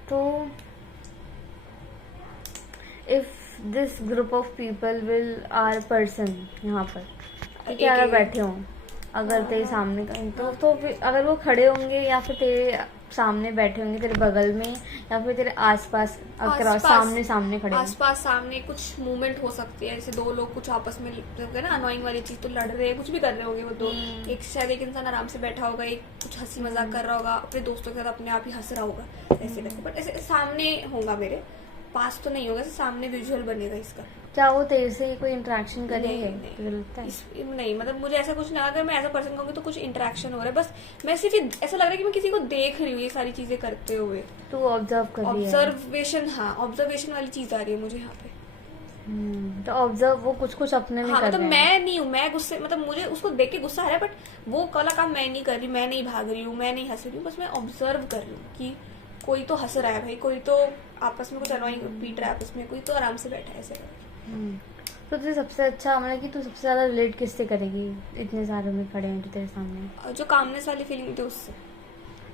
तो if this group of people will are person, यहाँ पर क्या अगर बैठे हों, अगर तेरे सामने कहीं, तो फिर अगर वो खड़े होंगे या फिर तेरे सामने बैठे होंगे, तेरे बगल में या फिर तेरे आसपास सामने खड़े होंगे, आसपास सामने कुछ मूवमेंट हो सकती है, जैसे 2 लोग कुछ आपस में ना अनोइंग वाली चीज, तो लड़ रहे हैं, कुछ भी कर रहे होंगे वो दो, एक शायद एक इंसान आराम से बैठा होगा, एक कुछ हंसी मजाक कर रहा होगा, अपने दोस्तों के साथ अपने आप ही हंस रहा होगा ऐसे करके, बट ऐसे सामने होगा, मेरे पास तो नहीं होगा, सामने विजुअल बनेगा इसका। क्या वो तेरे से कोई इंटरेक्शन करेंगे? नहीं, मतलब मुझे ऐसा कुछ ना, अगर मैं ऐसा पर्सन कहूँगी तो कुछ इंटरेक्शन हो रहा है, बस मैं सिर्फ ऐसा लग रहा है कि मैं किसी को देख रही हूँ ये सारी चीजें करते हुए, तो ऑब्जर्व कर रही है। ऑब्जर्वेशन, हाँ, ऑब्जर्वेशन वाली चीज आ रही है मुझे यहाँ पे। तो ऑब्जर्व वो कुछ अपने में हाँ, कर मतलब रहे हैं। मैं नहीं हूँ, मैं गुस्से, मतलब मुझे उसको देख के गुस्सा आ रहा है, बट वो वाला काम मैं नहीं कर रही, मैं नहीं भाग रही हूँ, मैं नहीं हंस रही हूँ, बस मैं ऑब्जर्व कर रही हूँ कि कोई तो हंस रहा है भाई, कोई तो आपस में कुछ अनोइंग पीट रहा है आपस में, कोई तो आराम से बैठा है ऐसे। तो तुझे सबसे अच्छा मतलब कि तू सबसे ज़्यादा रिलेट किससे करेगी, इतने सारे में खड़े हैं जो तेरे सामने, और जो कामनेस वाली फीलिंग थी उससे।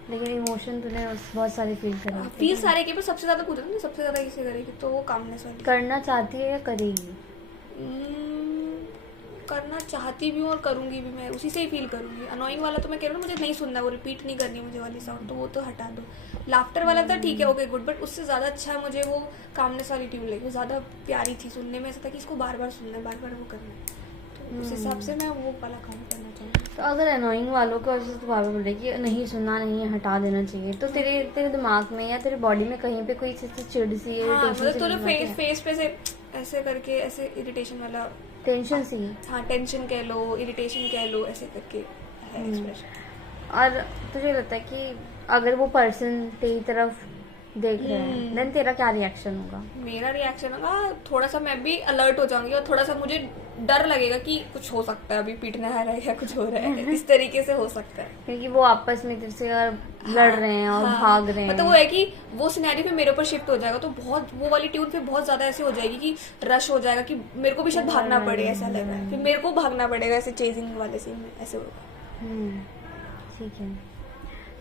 लेकिन इमोशन तूने बहुत सारे फील करे। फील सारे के, पर सबसे ज्यादा पूछा ना सबसे ज्यादा किसे करेगी, तो वो कामनेस वाली। करना चाहती है या करेगी? करना चाहती भी हूँ और करूंगी भी, मैं उसी से ही फील करूंगी। अनोइंग वाला तो मैं कह रही हूँ मुझे नहीं सुनना, वो रिपीट नहीं करनी मुझे वाली साउंड, तो वो तो हटा दो। लाफ्टर वाला था ठीक है, ओके गुड, बट उससे ज़्यादा अच्छा मुझे वो कामनेस वाली ट्यून लगी, वो ज़्यादा प्यारी थी सुनने में, ऐसा था कि इसको बार बार सुनना है, बार बार वो करना है, तो उस हिसाब से मैं वो वाला काम करना चाहूँगी। तो अगर अनोइंग वालों को ऐसे तो बार बार बोले कि नहीं सुनना नहीं है, हटा देना चाहिए, तो तेरे तेरे दिमाग में या तेरे बॉडी में कहीं पे कोई चिड़ सी हाँ मतलब तो इरिटेशन फेस पे से ऐसे करके ऐसे इरिटेशन वाला, टेंशन सी? हाँ टेंशन कह लो, इरिटेशन कह लो, ऐसे करके है एक्सप्रेशन। और तुझे लगता है कि अगर वो पर्सन तेरी तरफ देख रहा है देन तेरा क्या रिएक्शन होगा? मेरा रिएक्शन होगा थोड़ा सा, मैं भी अलर्ट हो जाऊंगी और थोड़ा सा मुझे डर लगेगा कि कुछ हो सकता है, अभी पीटने आ रहा है या कुछ हो रहा है, इस तरीके से हो सकता है, क्योंकि वो आपस में तेरे से अगर लड़ रहे हैं और भाग रहे हैं, मतलब वो है कि वो सिनेरियो पे मेरे ऊपर शिफ्ट हो जाएगा, तो बहुत वो वाली ट्यून पे बहुत ज्यादा ऐसे हो जाएगी कि रश हो जाएगा कि मेरे को भी शायद भागना पड़े, ऐसा लग रहा है, फिर मेरे को भागना पड़ेगा ऐसे चेजिंग वाले सीन में, ऐसे होगा। ठीक है।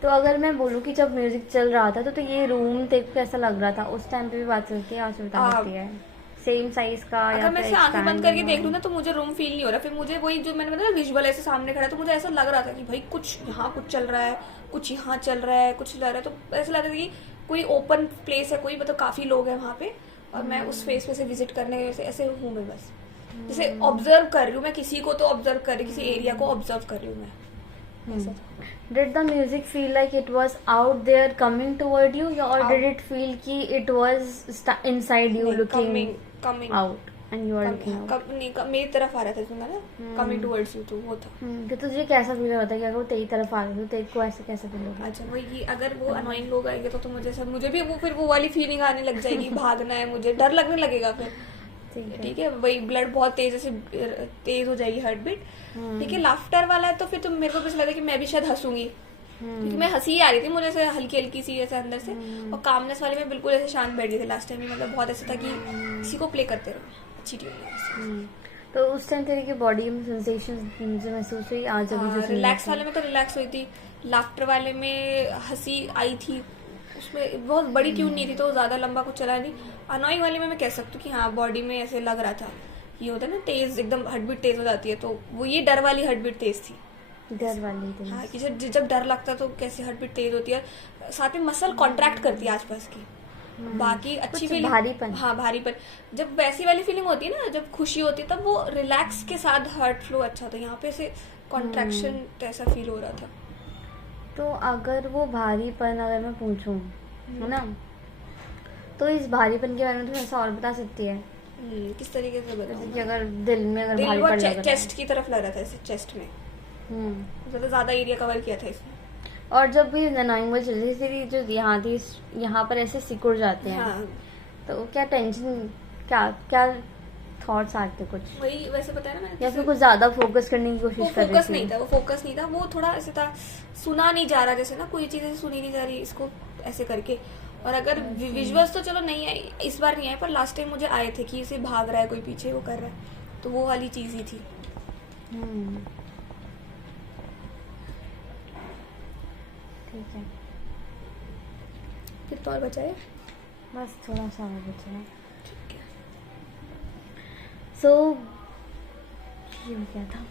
तो अगर मैं बोलूँ कि जब म्यूजिक चल रहा था तो ये रूम तेरे को कैसा लग रहा था उस टाइम पे भी बात चलती है, आज बता सकती है? सेम साइज का या अगर मैं फिर ऐसे आंखें बंद करके expand देख लूँ ना तो मुझे रूम फील नहीं हो रहा, फिर मुझे वही जो मैंने बताया विजुअल ऐसे सामने खड़ा, तो मुझे ऐसा लग रहा था कि भाई कुछ यहाँ कुछ चल रहा है, कुछ यहाँ चल रहा है, कुछ लग रहा है, तो ऐसा लग रहा था कि कोई ओपन प्लेस है, कोई मतलब काफी लोग हैं वहाँ पे, और मैं उस फेस पे से विजिट करने के ऐसे हूँ मैं, बस जैसे ऑब्जर्व कर रही हूँ मैं किसी को, तो ऑब्जर्व कर रही, किसी एरिया को ऑब्जर्व कर रही हूँ मैं, ऐसा था। Did the music feel like it was out there coming toward you, or did it feel कि it was inside you looking coming out and you are looking out? मेरी तरफ आ रहा था सुना ना, कमिंग टुवर्ड्स यू, तो वो था। कि तुझे कैसा फील होता है कि अगर वो तेरी तरफ आ रही तो तेरे को ऐसे कैसा फील होगा? अच्छा वही, अगर वो अनोइंग लोग आएंगे तो मुझे भी वो फिर वो वाली फीलिंग आने लग जाएगी, भागना है मुझे, डर लगने लगेगा फिर, ठीक है, वही ब्लड बहुत तेज ऐसे तेज हो जाएगी, हार्ट बीट, ठीक है। लाफ्टर वाला है तो फिर तो मेरे को भी ऐसा लगा कि मैं भी शायद हंसूंगी, क्योंकि मैं हंसी आ रही थी मुझे ऐसे हल्की हल्की सी ऐसे अंदर से, और कामनेस वाले में बिल्कुल ऐसे शांत बैठ गई थी लास्ट टाइम भी, मतलब बहुत ऐसा था कि किसी को प्ले करते रहो, अच्छी ट्यून। तो उस टाइम तेरे की बॉडी में सेंसेशन मुझे महसूस हुई? आज अभी रिलैक्स वाले में तो रिलैक्स हुई थी, लाफ्टर वाले में हंसी आई थी, उसमें बहुत बड़ी ट्यून नहीं थी तो ज्यादा लंबा कुछ चला नहीं। अनोइंग वाले में मैं कह सकती हूँ कि हाँ बॉडी में ऐसे लग रहा था, ये होता है ना तेज, एकदम हार्ट बीट तेज हो जाती है, तो वो ये डर वाली हार्ट बीट तेज थी, डर वाली थी। हाँ कि जब डर लगता है तो कैसे हार्ट बीट तेज होती है, साथ में मसल कॉन्ट्रैक्ट करती है आसपास की, बाकी अच्छी फीलिंग, भारीपन, हाँ भारीपन। जब वैसी वाली फीलिंग होती है ना, जब खुशी होती है तब वो रिलैक्स के साथ हार्ट फ्लो अच्छा होता है, यहाँ पे से कॉन्ट्रैक्शन ऐसा फील हो रहा था। तो अगर वो भारीपन अगर मैं पूछूं है ना, तो इस भारीपन के बारे में तुम ऐसा और बता सकती है? किस तरीके से जैसे कि अगर दिल में अगर दिल भारीपन और लग रहा है, चेस्ट की तरफ लग रहा था, ऐसे चेस्ट में ज्यादा एरिया कवर किया था इसमें। और जब भी अनोइंग वो चल रही थी जो यहाँ थी, यहाँ पर ऐसे सिकुड़ जाते हैं, हाँ। तो क्या टेंशन, क्या थॉट्स आते कुछ? वही वैसे बताया ना मैंने, या फिर कुछ ज्यादा फोकस करने की कोशिश कर रही फोकस थी? नहीं था, वो फोकस नहीं था, वो थोड़ा ऐसे था, सुना नहीं जा रहा, जैसे ना कोई चीज ऐसे सुनी नहीं जा रही इसको ऐसे करके। और अगर विजुअल्स तो चलो नहीं आए, इस बार नहीं आए, पर लास्ट टाइम मुझे आए थे कि इसे भाग रहा है कोई पीछे, वो कर रहा है, तो वो वाली चीज ही थी। ठीक है, फिर तो और बचाए, बस थोड़ा सा और बचा है। ठीक है। सो ये क्या था?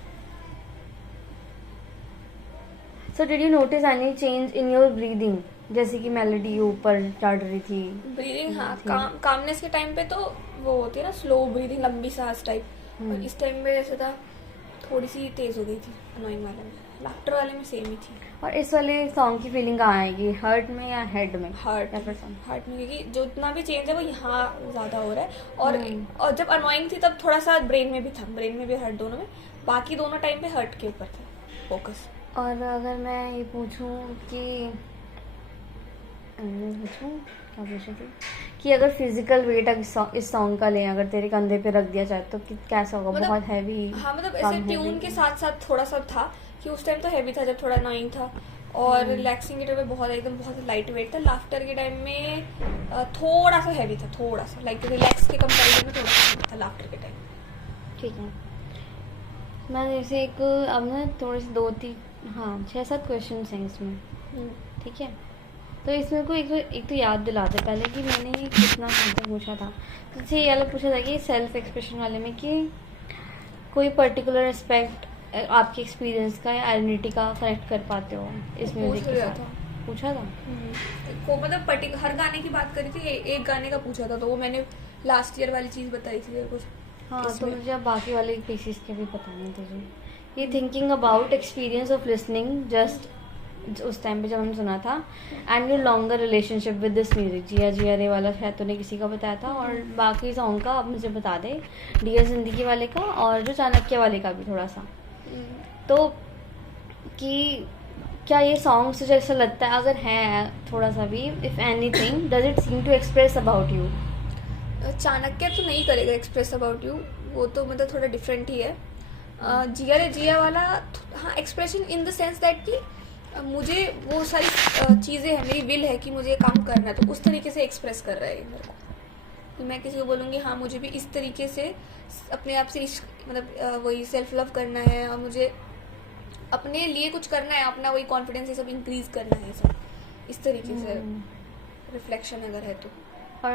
सो did you notice any change in your breathing? जैसे कि मेलोडी ऊपर चढ़ रही थी, ब्रीदिंग, हाँ कामनेस के टाइम पे तो वो होती है ना स्लो ब्रीदिंग, लंबी सांस टाइप, और इस टाइम पे ऐसे था थोड़ी सी तेज हो गई थी अनोइंग वाले में, लाफ्टर वाले में सेम ही थी। और इस वाले सॉन्ग की फीलिंग कहाँ आएगी, हार्ट में या हेड में? हार्ट में, क्योंकि जो इतना भी चेंज है वो यहाँ ज्यादा हो रहा है, और जब अनोइंग थी तब थोड़ा सा ब्रेन में भी था, ब्रेन में भी हार्ट, दोनों में, बाकी दोनों टाइम पे हार्ट के ऊपर था फोकस। और अगर मैं ये पूछूं कि क्या पूछ रही थी कि अगर फिजिकल वेट इस सॉन्ग का लें, अगर तेरे कंधे पे रख दिया जाए तो कैसा होगा? मतलब, बहुत हैवी? हाँ मतलब ऐसे ट्यून के साथ साथ थोड़ा सा था कि उस टाइम तो हैवी था जब थोड़ा अनोइंग था, और रिलैक्सिंग के टाइम में बहुत एकदम बहुत लाइट वेट था। लाफ्टर के टाइम में थोड़ा सा हैवी था, थोड़ा सा लाइक रिलैक्स के कंपैरिजन में थोड़ा सा था लाफ्टर के टाइम। ठीक है, मैं जैसे एक अब ना थोड़ी सी 2-3 हाँ 6-7 क्वेश्चन हैं इसमें, ठीक है। तो इसमें को एक तो याद दिलाते पहले कि मैंने कितना मतलब पूछा था। तो जैसे ये वाला पूछा था कि सेल्फ एक्सप्रेशन वाले में कि कोई पर्टिकुलर एस्पेक्ट आपके एक्सपीरियंस का या आइडेंटिटी का कनेक्ट कर पाते हो इस म्यूजिक के साथ, पूछा था। को मतलब हर गाने की बात करी थी, एक गाने का पूछा था, तो वो मैंने लास्ट ईयर वाली चीज़ बताई थी कुछ। हाँ, तो मुझे अब बाकी वाले पीसेस के भी बताने तुझे। ये thinking about experience of listening just उस टाइम पे जब हमने सुना था, and your longer relationship with this music, Jiya Jiya Re वाला शायद तूने किसी का बताया था, और बाकी सॉन्ग का आप मुझे बता दे, डियर जिंदगी वाले का और जो चाणक्य वाले का भी थोड़ा सा। तो कि क्या ये सॉन्ग से जैसा लगता है, अगर है थोड़ा सा भी, if anything does it seem to express about you? Chanakya तो नहीं करेगा एक्सप्रेस अबाउट यू, वो तो मतलब थोड़ा डिफरेंट ही है। जिया रे जिया वाला हाँ expression in the sense that कि मुझे वो सारी चीज़ें हैं, मेरी विल है कि मुझे ये काम करना है, तो उस तरीके से एक्सप्रेस कर रहा है मेरे को कि मैं किसी को बोलूँगी हाँ मुझे भी इस तरीके से अपने आप से मतलब वही सेल्फ लव करना है, और मुझे अपने लिए कुछ करना है, अपना वही कॉन्फिडेंस ये सब इंक्रीज करना है, सब इस तरीके से रिफ्लेक्शन अगर है तो। और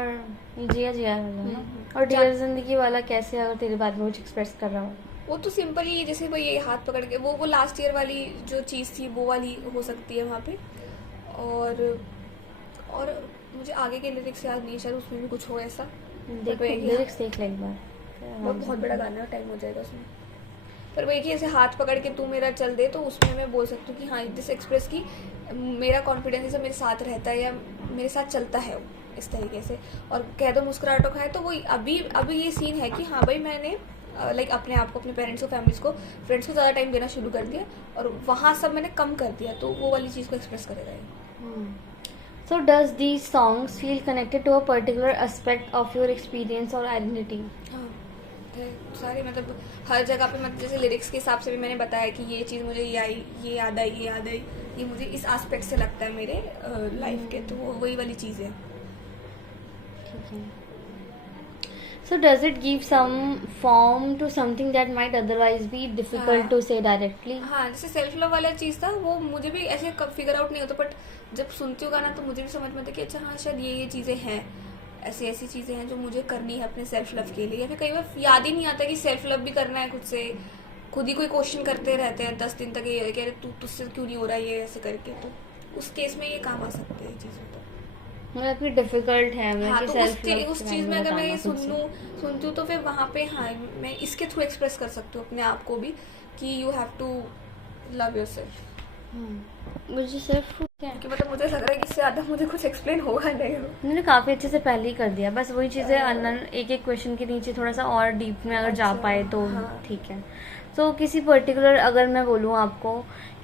जिया जिया वाला ना, और डियर जिंदगी वाला कैसे, अगर तेरे बारे में कुछ एक्सप्रेस कर रहा हो? वो तो सिंपल ही जैसे वो ये हाथ पकड़ के वो लास्ट ईयर वाली जो चीज़ थी वो वाली हो सकती है वहाँ पे। और मुझे आगे के लिरिक्स याद नहीं, शायद उसमें भी कुछ हो ऐसा। देखो लिरिक्स देख ले एक बार, वो बहुत बड़ा गाना है, टाइम हो जाएगा उसमें। पर वो एक ही ऐसे हाथ पकड़ के तू मेरा चल दे, तो उसमें मैं बोल सकती हूँ कि हाँ दिस एक्सप्रेस की मेरा कॉन्फिडेंस मेरे साथ रहता है या मेरे साथ चलता है इस तरीके से। और कह दो मुस्कुराहटों का है तो वो अभी ये सीन है कि हाँ भाई मैंने लाइक अपने आप को, अपने पेरेंट्स को, फैमिलीज को, फ्रेंड्स को ज़्यादा टाइम देना शुरू कर दिया, और वहाँ सब मैंने कम कर दिया, तो वो वाली चीज़ को एक्सप्रेस करेगा ये। So does these songs feel connected to a particular aspect of your experience or identity? हाँ सारे मतलब हर जगह पे, मतलब जैसे लिरिक्स के हिसाब से भी मैंने बताया कि ये चीज़ मुझे ये आई, ये याद आई, ये मुझे इस एस्पेक्ट से लगता है मेरे लाइफ के, तो वो वही वाली चीज़ है। ठीक है। So does it give some form to something that might otherwise be difficult to say directly? हाँ जैसे सेल्फ लव वाला चीज़ था, वो मुझे भी ऐसे कब फिगर आउट नहीं होता, बट जब सुनती हूँ गाना तो मुझे भी समझ में आता कि अच्छा हाँ शायद ये चीज़ें हैं, ऐसी चीज़ें हैं जो मुझे करनी है अपने सेल्फ लव के लिए। या फिर कई बार याद ही नहीं आता कि सेल्फ लव भी करना है खुद से, खुद ही कोई क्वेश्चन करते रहते हैं 10 दिन तक, ये कह रहे तू तुझसे क्यों नहीं हो रहा ये ऐसे करके, तो उस केस में ये काम आ सकते हैं चीज़ें। तो मतलब कि डिफिकल्ट है मैं हाँ, कि तो सेल्फ उस चीज़ में अगर मैं ये सुनती हूँ तो फिर वहाँ पे हाँ मैं इसके थ्रू एक्सप्रेस कर सकती हूँ अपने आप को भी कि you have to love yourself. मुझे सिर्फ क्या कि मतलब मुझे लग रहा है कि इससे ज़्यादा मुझे कुछ एक्सप्लेन होगा नहीं। मैंने काफ़ी अच्छे से पहले ही कर दिया, बस वही चीज़ें एक एक क्वेश्चन के नीचे थोड़ा सा और डीप में अगर जा पाए तो ठीक है। तो किसी पर्टिकुलर अगर मैं बोलूँ आपको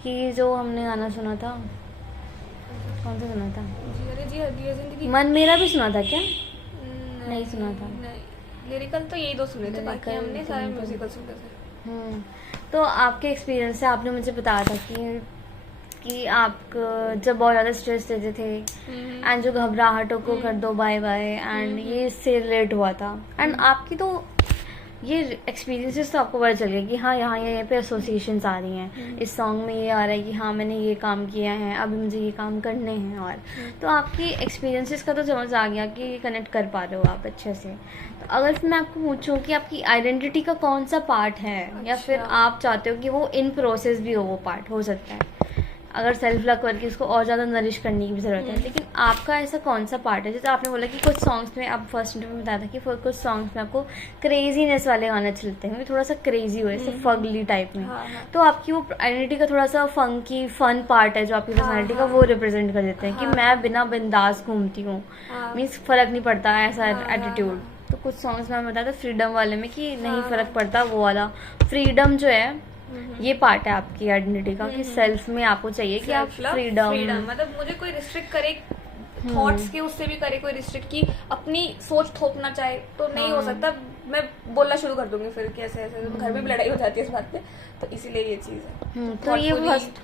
कि जो हमने गाना सुना था, कौन सा सुना था? जिंदगी मन मेरा भी सुना था क्या? नहीं सुना था। नहीं, लिरिकल तो यही दो सुने थे, बाकी हमने सारे म्यूजिकल सुने थे। तो आपके एक्सपीरियंस से आपने मुझे बताया था कि आप जब बहुत ज़्यादा स्ट्रेस लेते थे एंड जो घबराहटों को कर दो बाय बाय, एंड ये इससे रिलेट हुआ था, एंड आपकी तो ये एक्सपीरियंसेस तो आपको पता चल गया कि हाँ यहाँ पे एसोसिएशंस आ रही हैं, इस सॉन्ग में ये आ रहा है कि हाँ मैंने ये काम किया है, अभी मुझे ये काम करने हैं, और तो आपकी एक्सपीरियंसेस का तो समझ आ गया कि कनेक्ट कर पा रहे हो आप अच्छे से। तो अगर मैं आपको पूछूं कि आपकी आइडेंटिटी का कौन सा पार्ट है, या फिर आप चाहते हो कि वो इन प्रोसेस भी हो, वो पार्ट हो सकता है, अगर सेल्फ लव करके उसको और ज़्यादा नरिश करने की भी ज़रूरत है, लेकिन आपका ऐसा कौन सा पार्ट है? जैसे आपने बोला कि कुछ सॉन्ग्स में, आप फर्स्ट इंटरव्यू में बताया था कि कुछ सॉन्ग्स में आपको क्रेजीनेस वाले गाने चलते हैं, थोड़ा सा क्रेजी हो, जैसे फगली टाइप में, तो आपकी वो आइडेंटिटी का थोड़ा सा फंकी फन पार्ट है जो आपकी पर्सनैलिटी का वो रिप्रेजेंट कर देते हैं कि मैं बिना बिंदास घूमती हूँ, मीन्स फ़र्क नहीं पड़ता ऐसा एटीट्यूड। तो कुछ सॉन्ग्स में बताया था फ्रीडम वाले में कि नहीं फ़र्क पड़ता, वो वाला फ्रीडम जो है ये पार्ट है आपकी आइडेंटिटी का कि सेल्फ में आपको चाहिए कि आप फ्रीडम, मतलब मुझे कोई रिस्ट्रिक्ट करे थॉट्स के, उससे भी करे कोई रिस्ट्रिक्ट की अपनी सोच थोपना चाहे तो नहीं हो सकता, मैं बोलना शुरू कर दूंगी फिर कि ऐसे ऐसे, तो घर में भी लड़ाई हो जाती है इस बात पे, तो इसीलिए ये चीज़ है। तो ये Thoughtfully- फर्स्ट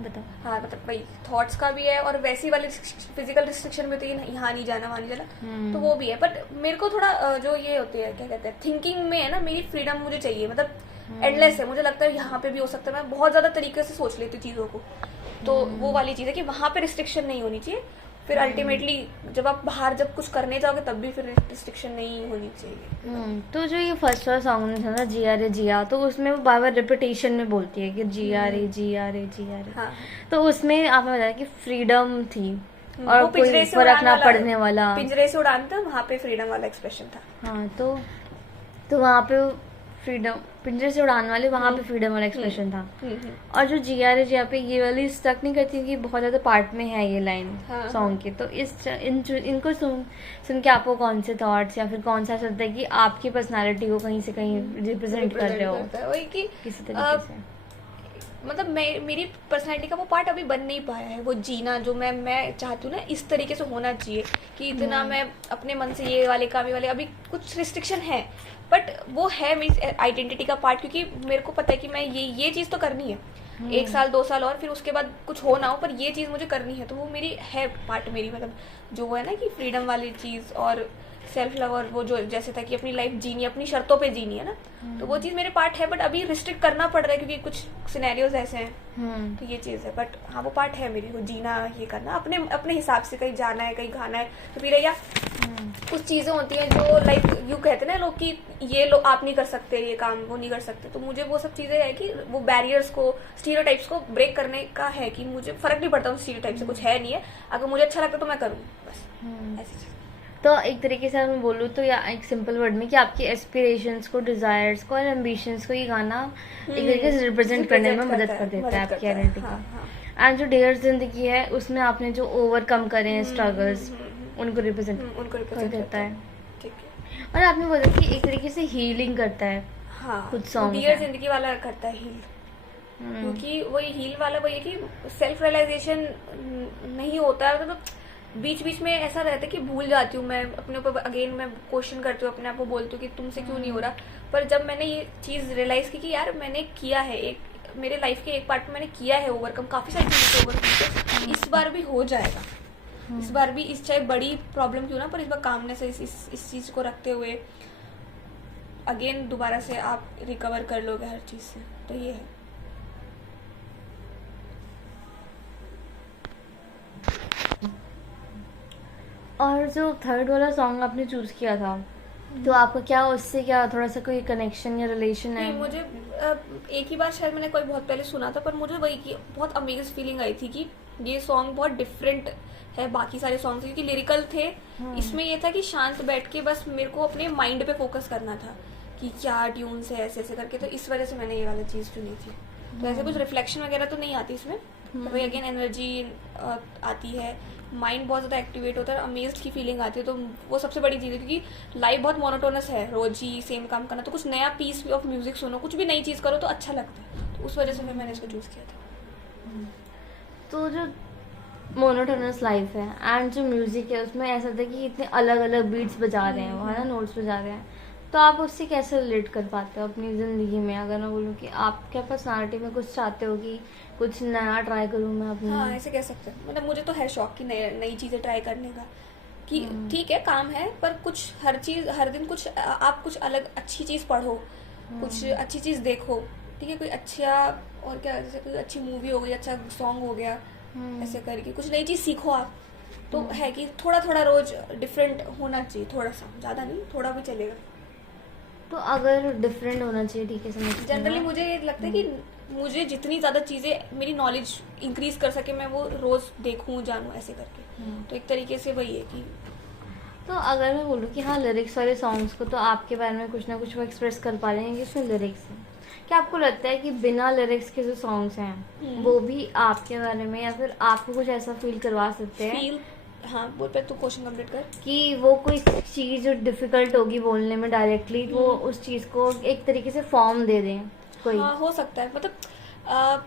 बताओ। हाँ मतलब वही थॉट्स का भी है, और वैसी वाली फिजिकल रिस्ट्रिक्शन में तो ये यहाँ नहीं जाना वहाँ नहीं जाना, तो वो भी है। बट मेरे को थोड़ा जो ये होती है क्या कहते हैं थिंकिंग में है ना, मेरी फ्रीडम मुझे चाहिए, मतलब एंडलेस है। मुझे लगता है यहाँ पे भी हो सकता है, मैं बहुत ज्यादा तरीके से सोच लेती हूँ चीजों को, तो वो वाली चीज है कि वहां पे रिस्ट्रिक्शन नहीं होनी चाहिए। फिर अल्टीमेटली जब आप बाहर जब कुछ करने जाओगे तब भी फिर रिस्ट्रिक्शन नहीं होनी चाहिए। तो जो ये फर्स्ट वाला सॉन्ग था ना जिया रे जिया, तो उसमें वो बार बार रिपीटेशन में बोलती है कि जिया रे जिया रे जिया रे। हाँ। तो उसमें आपने बताया कि फ्रीडम थी वो और कोई पिंजरे से फर्क उड़ान ना वाला- पड़ने वाला। पिंजरे से उड़ान था, वहाँ पे फ्रीडम वाला एक्सप्रेशन था। हाँ, तो वहाँ पे फ्रीडम, पिंजरे से उड़ान वाले वहाँ पे फ्रीडम वाला एक्सप्रेशन था। और जो जिया रे जिया पे ये वाली स्टक नहीं करती कि बहुत ज्यादा पार्ट में है ये लाइन हाँ, सॉन्ग के, तो इनको सुन के आपको कौन से थॉट्स या फिर कौन सा लगता है कि आपकी पर्सनालिटी को कहीं से कहीं रिप्रेजेंट कर रहे हो करता है वही कि किसी तरीके से? मतलब मेरी पर्सनालिटी का वो पार्ट अभी बन नहीं पाया है, वो जीना जो मैं चाहती हूँ ना इस तरीके से होना चाहिए कि इतना मैं अपने मन से ये वाले काम ये वाले, अभी कुछ रिस्ट्रिक्शन है बट वो है मेरी आइडेंटिटी का पार्ट, क्योंकि मेरे को पता है कि मैं ये चीज़ तो करनी है, 1 साल 2 साल और फिर उसके बाद कुछ हो ना हो, पर ये चीज़ मुझे करनी है, तो वो मेरी है पार्ट मेरी, मतलब जो वो है ना कि फ्रीडम वाली चीज़ और सेल्फ लव, और वो जो जैसे था कि अपनी लाइफ जीनी, अपनी शर्तों पे जीनी है ना, तो वो चीज़ मेरे पार्ट है, बट अभी रिस्ट्रिक्ट करना पड़ रहा है क्योंकि कुछ सिनेरियोज ऐसे हैं, तो ये चीज़ है। बट हाँ वो पार्ट है मेरी, वो जीना, ये करना अपने अपने हिसाब से, कहीं जाना है कहीं खाना है, तो फिर या कुछ चीज़ें होती हैं जो लाइक यू कहते हैं ना लोग कि ये लोग आप नहीं कर सकते ये काम, वो नहीं कर सकते, तो मुझे वो सब चीज़ें है कि वो बैरियर्स को, स्टीरियोटाइप्स को ब्रेक करने का है कि मुझे फर्क नहीं पड़ता उन स्टीरियोटाइप से, कुछ है नहीं है, अगर मुझे अच्छा लगता तो मैं करूँ बस, ऐसी चीज़। तो एक तरीके से मैं बोलूँ तो या एक सिंपल वर्ड में कि आपकी एस्पिरेशंस को, डिजायर्स को और एम्बिशंस को ये गाना एक तरीके से रिप्रेजेंट करने में मदद कर देता है आपकी आइडेंटिटी का। एंड जो डेयर जिंदगी है उसमें आपने जो ओवरकम करे हैं स्ट्रगल्स, उनको रिप्रेजेंट कर देता है। ठीक है। और आपने बोला कि एक तरीके से हीलिंग करता है हाँ, कुछ सॉन्ग डियर जिंदगी वाला करता है हील, क्योंकि वही हील वाला वही है कि सेल्फ रियलाइजेशन नहीं होता है, मतलब बीच बीच में ऐसा रहता है कि भूल जाती हूँ मैं अपने ऊपर, अगेन मैं क्वेश्चन करती हूँ अपने आप को, बोलती हूँ कि तुमसे क्यों नहीं हो रहा, पर जब मैंने ये चीज़ रियलाइज की कि यार मैंने किया है, एक मेरे लाइफ के एक पार्ट में मैंने किया है ओवरकम, काफ़ी सारी चीज़ों को ओवरकम, इस बार भी हो जाएगा, इस बार भी, इस चाहे बड़ी प्रॉब्लम क्यों ना, पर इस बार कामनेस से इस चीज़ को रखते हुए अगेन दोबारा से आप रिकवर कर लोगे हर चीज़ से, तो ये है। और जो थर्ड वाला सॉन्ग आपने चूज किया था, तो आपका क्या उससे क्या थोड़ा सा कोई कनेक्शन या रिलेशन है? नहीं, मुझे एक ही बार शायद मैंने कोई बहुत पहले सुना था, पर मुझे वही की बहुत अमेज फीलिंग आई थी कि ये सॉन्ग बहुत डिफरेंट है बाकी सारे सॉन्ग से, क्योंकि लिरिकल थे, इसमें ये था कि शांत बैठ के बस मेरे को अपने माइंड पे फोकस करना था कि क्या ट्यून से ऐसे ऐसे करके, तो इस वजह से मैंने ये वाली चीज़ चुनी थी। तो ऐसे कुछ रिफ्लेक्शन वगैरह तो नहीं आती इसमें, पर वही अगेन एनर्जी आती है, माइंड बहुत ज़्यादा एक्टिवेट होता है, अमेज्ड की फीलिंग आती है, तो वो सबसे बड़ी चीज़ है, क्योंकि लाइफ बहुत मोनोटोनस है, रोज ही सेम काम करना, तो कुछ नया पीस ऑफ म्यूजिक सुनो, कुछ भी नई चीज़ करो तो अच्छा लगता है, तो उस वजह से फिर मैंने इसको चूज़ किया था। तो जो मोनोटोनस लाइफ है एंड जो म्यूजिक है उसमें ऐसा था कि इतने अलग अलग बीट्स बजा रहे हैं, वो है ना, नोट्स बजा रहे हैं, तो आप उससे कैसे रिलेट कर पाते हो अपनी ज़िंदगी में? अगर मैं बोलूँ कि आप क्या पर्सनालिटी में कुछ चाहते हो कि कुछ नया ट्राई करूँ मैं अपनी? हाँ, ऐसे कह सकते हैं, मतलब मुझे तो है शौक कि नई चीज़ें ट्राई करने का, कि ठीक है काम है, पर कुछ हर चीज़ हर दिन कुछ आप कुछ अलग अच्छी चीज़ पढ़ो, कुछ अच्छी चीज़ देखो, ठीक है, कोई अच्छा, और क्या, जैसे कोई अच्छी मूवी हो गई, अच्छा सॉन्ग हो गया, ऐसे करके कुछ नई चीज़ सीखो आप, तो है कि थोड़ा थोड़ा रोज डिफरेंट होना चाहिए, थोड़ा सा, ज़्यादा नहीं, थोड़ा भी चलेगा। तो अगर डिफरेंट होना चाहिए, ठीक है, समझ जनरली मुझे ये लगता है कि मुझे जितनी ज़्यादा चीज़ें मेरी नॉलेज इंक्रीज कर सके, मैं वो रोज़ देखूं जानूं ऐसे करके, तो एक तरीके से वही है कि तो अगर मैं बोलूँ कि हाँ लिरिक्स वाले सॉन्ग्स को तो आपके बारे में कुछ ना कुछ वो एक्सप्रेस कर पा रहे हैं कि इसमें लिरिक्स है, क्या आपको लगता है कि बिना लिरिक्स के जो सॉन्ग्स हैं वो भी आपके बारे में या फिर आपको कुछ ऐसा फील करवा सकते हैं? फील, हाँ बोल पे तू क्वेश्चन कंप्लीट कर, कि वो कोई चीज़ जो डिफिकल्ट होगी बोलने में डायरेक्टली, वो उस चीज़ को एक तरीके से फॉर्म दे दें कोई? हाँ हो सकता है, मतलब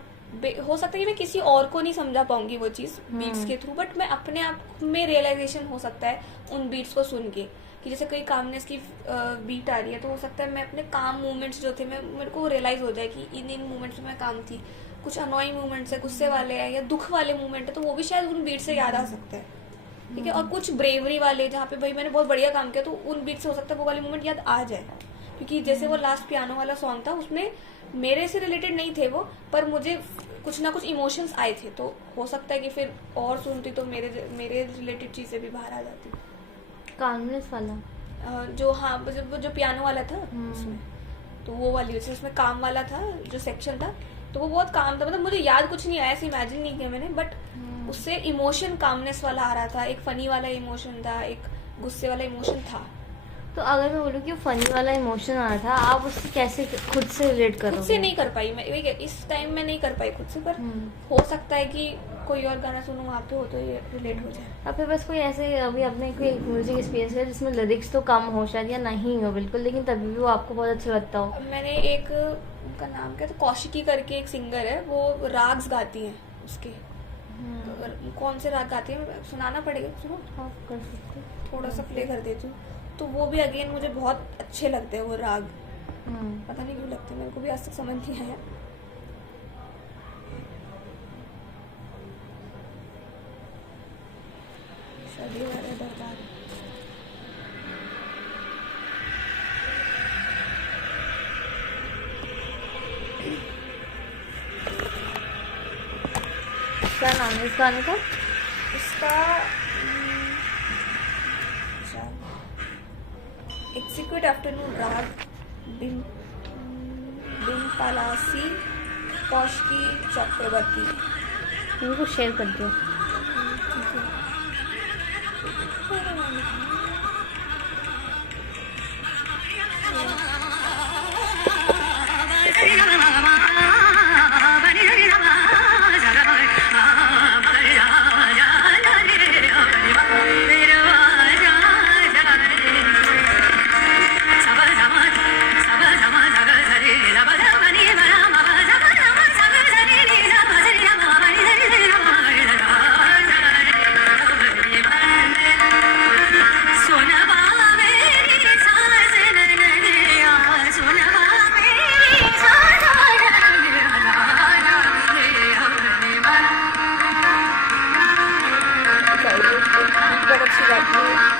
हो सकता है कि मैं किसी और को नहीं समझा पाऊंगी वो चीज़ बीट्स के थ्रू, बट मैं अपने आप में रियलाइजेशन हो सकता है उन बीट्स को सुन के कि जैसे कोई कामनेस की बीट आ रही है, तो हो सकता है मैं अपने काम मूवमेंट्स जो थे मेरे को रियलाइज हो जाए कि इन मूवमेंट्स में मैं काम थी। कुछ अनोइंग मूवमेंट्स है, गुस्से वाले हैं या दुख वाले मूवमेंट है, तो वो भी शायद उन बीट से याद आ सकते हैं, ठीक है। और कुछ ब्रेवरी वाले जहाँ पे भाई मैंने बहुत बढ़िया काम किया, तो उन बीट से हो सकता है वो वाले मूवमेंट याद आ जाए। क्योंकि जैसे वो लास्ट पियानो वाला सॉन्ग था, उसमें मेरे से रिलेटेड नहीं थे वो, पर मुझे कुछ ना कुछ इमोशंस आए थे, तो हो सकता है कि फिर और सुनती तो मेरे रिलेटेड चीज़ें भी बाहर आ जाती। कामनेस वाला जो हाँ जो पियानो वाला था उसमें, तो वो वाली वजह से उसमें काम वाला था जो सेक्शन था, तो वो बहुत काम था। मतलब मुझे याद कुछ नहीं आया, ऐसे इमेजिन नहीं किया मैंने, बट उससे इमोशन कामनेस वाला आ रहा था, एक फनी वाला इमोशन था, एक गुस्से वाला इमोशन था। तो अगर मैं बोलूँ कि फनी वाला इमोशन आ रहा था, आप उससे कैसे खुद से रिलेट करोगे? खुद से नहीं कर पाई मैं, इस टाइम में नहीं कर पाई खुद से, पर हो सकता है कि कोई और गाना सुनूं वहाँ पे हो तो ये रिलेट हो जाए। आपके पास कोई ऐसे अभी आपने कोई म्यूजिक एक्सपीरियंस है जिसमें लिरिक्स तो कम हो शायद या नहीं हो बिल्कुल, लेकिन तभी भी वो आपको बहुत अच्छा लगता हो? मैंने एक, उनका नाम क्या था, कौशिकी करके एक सिंगर है, वो राग्स गाती हैं उसके। तो कौन से राग गाती है सुनाना पड़ेगा, सुनो आप कर सकते हो। थोड़ा सा प्ले कर देती हूँ। तो वो भी अगेन मुझे बहुत अच्छे लगते हैं वो राग, पता नहीं क्यों लगते, मेरे को भी आज तक समझ नहीं आया। शादी वाले दरबार, क्या नाम है इस गाने का? इसका एग्जीक्यूट आफ्टरनून राग, बिन पलासी, कौशिकी चक्रवर्ती। मेरे को शेयर कर दो। ठीक है। बहुत अच्छी बात है।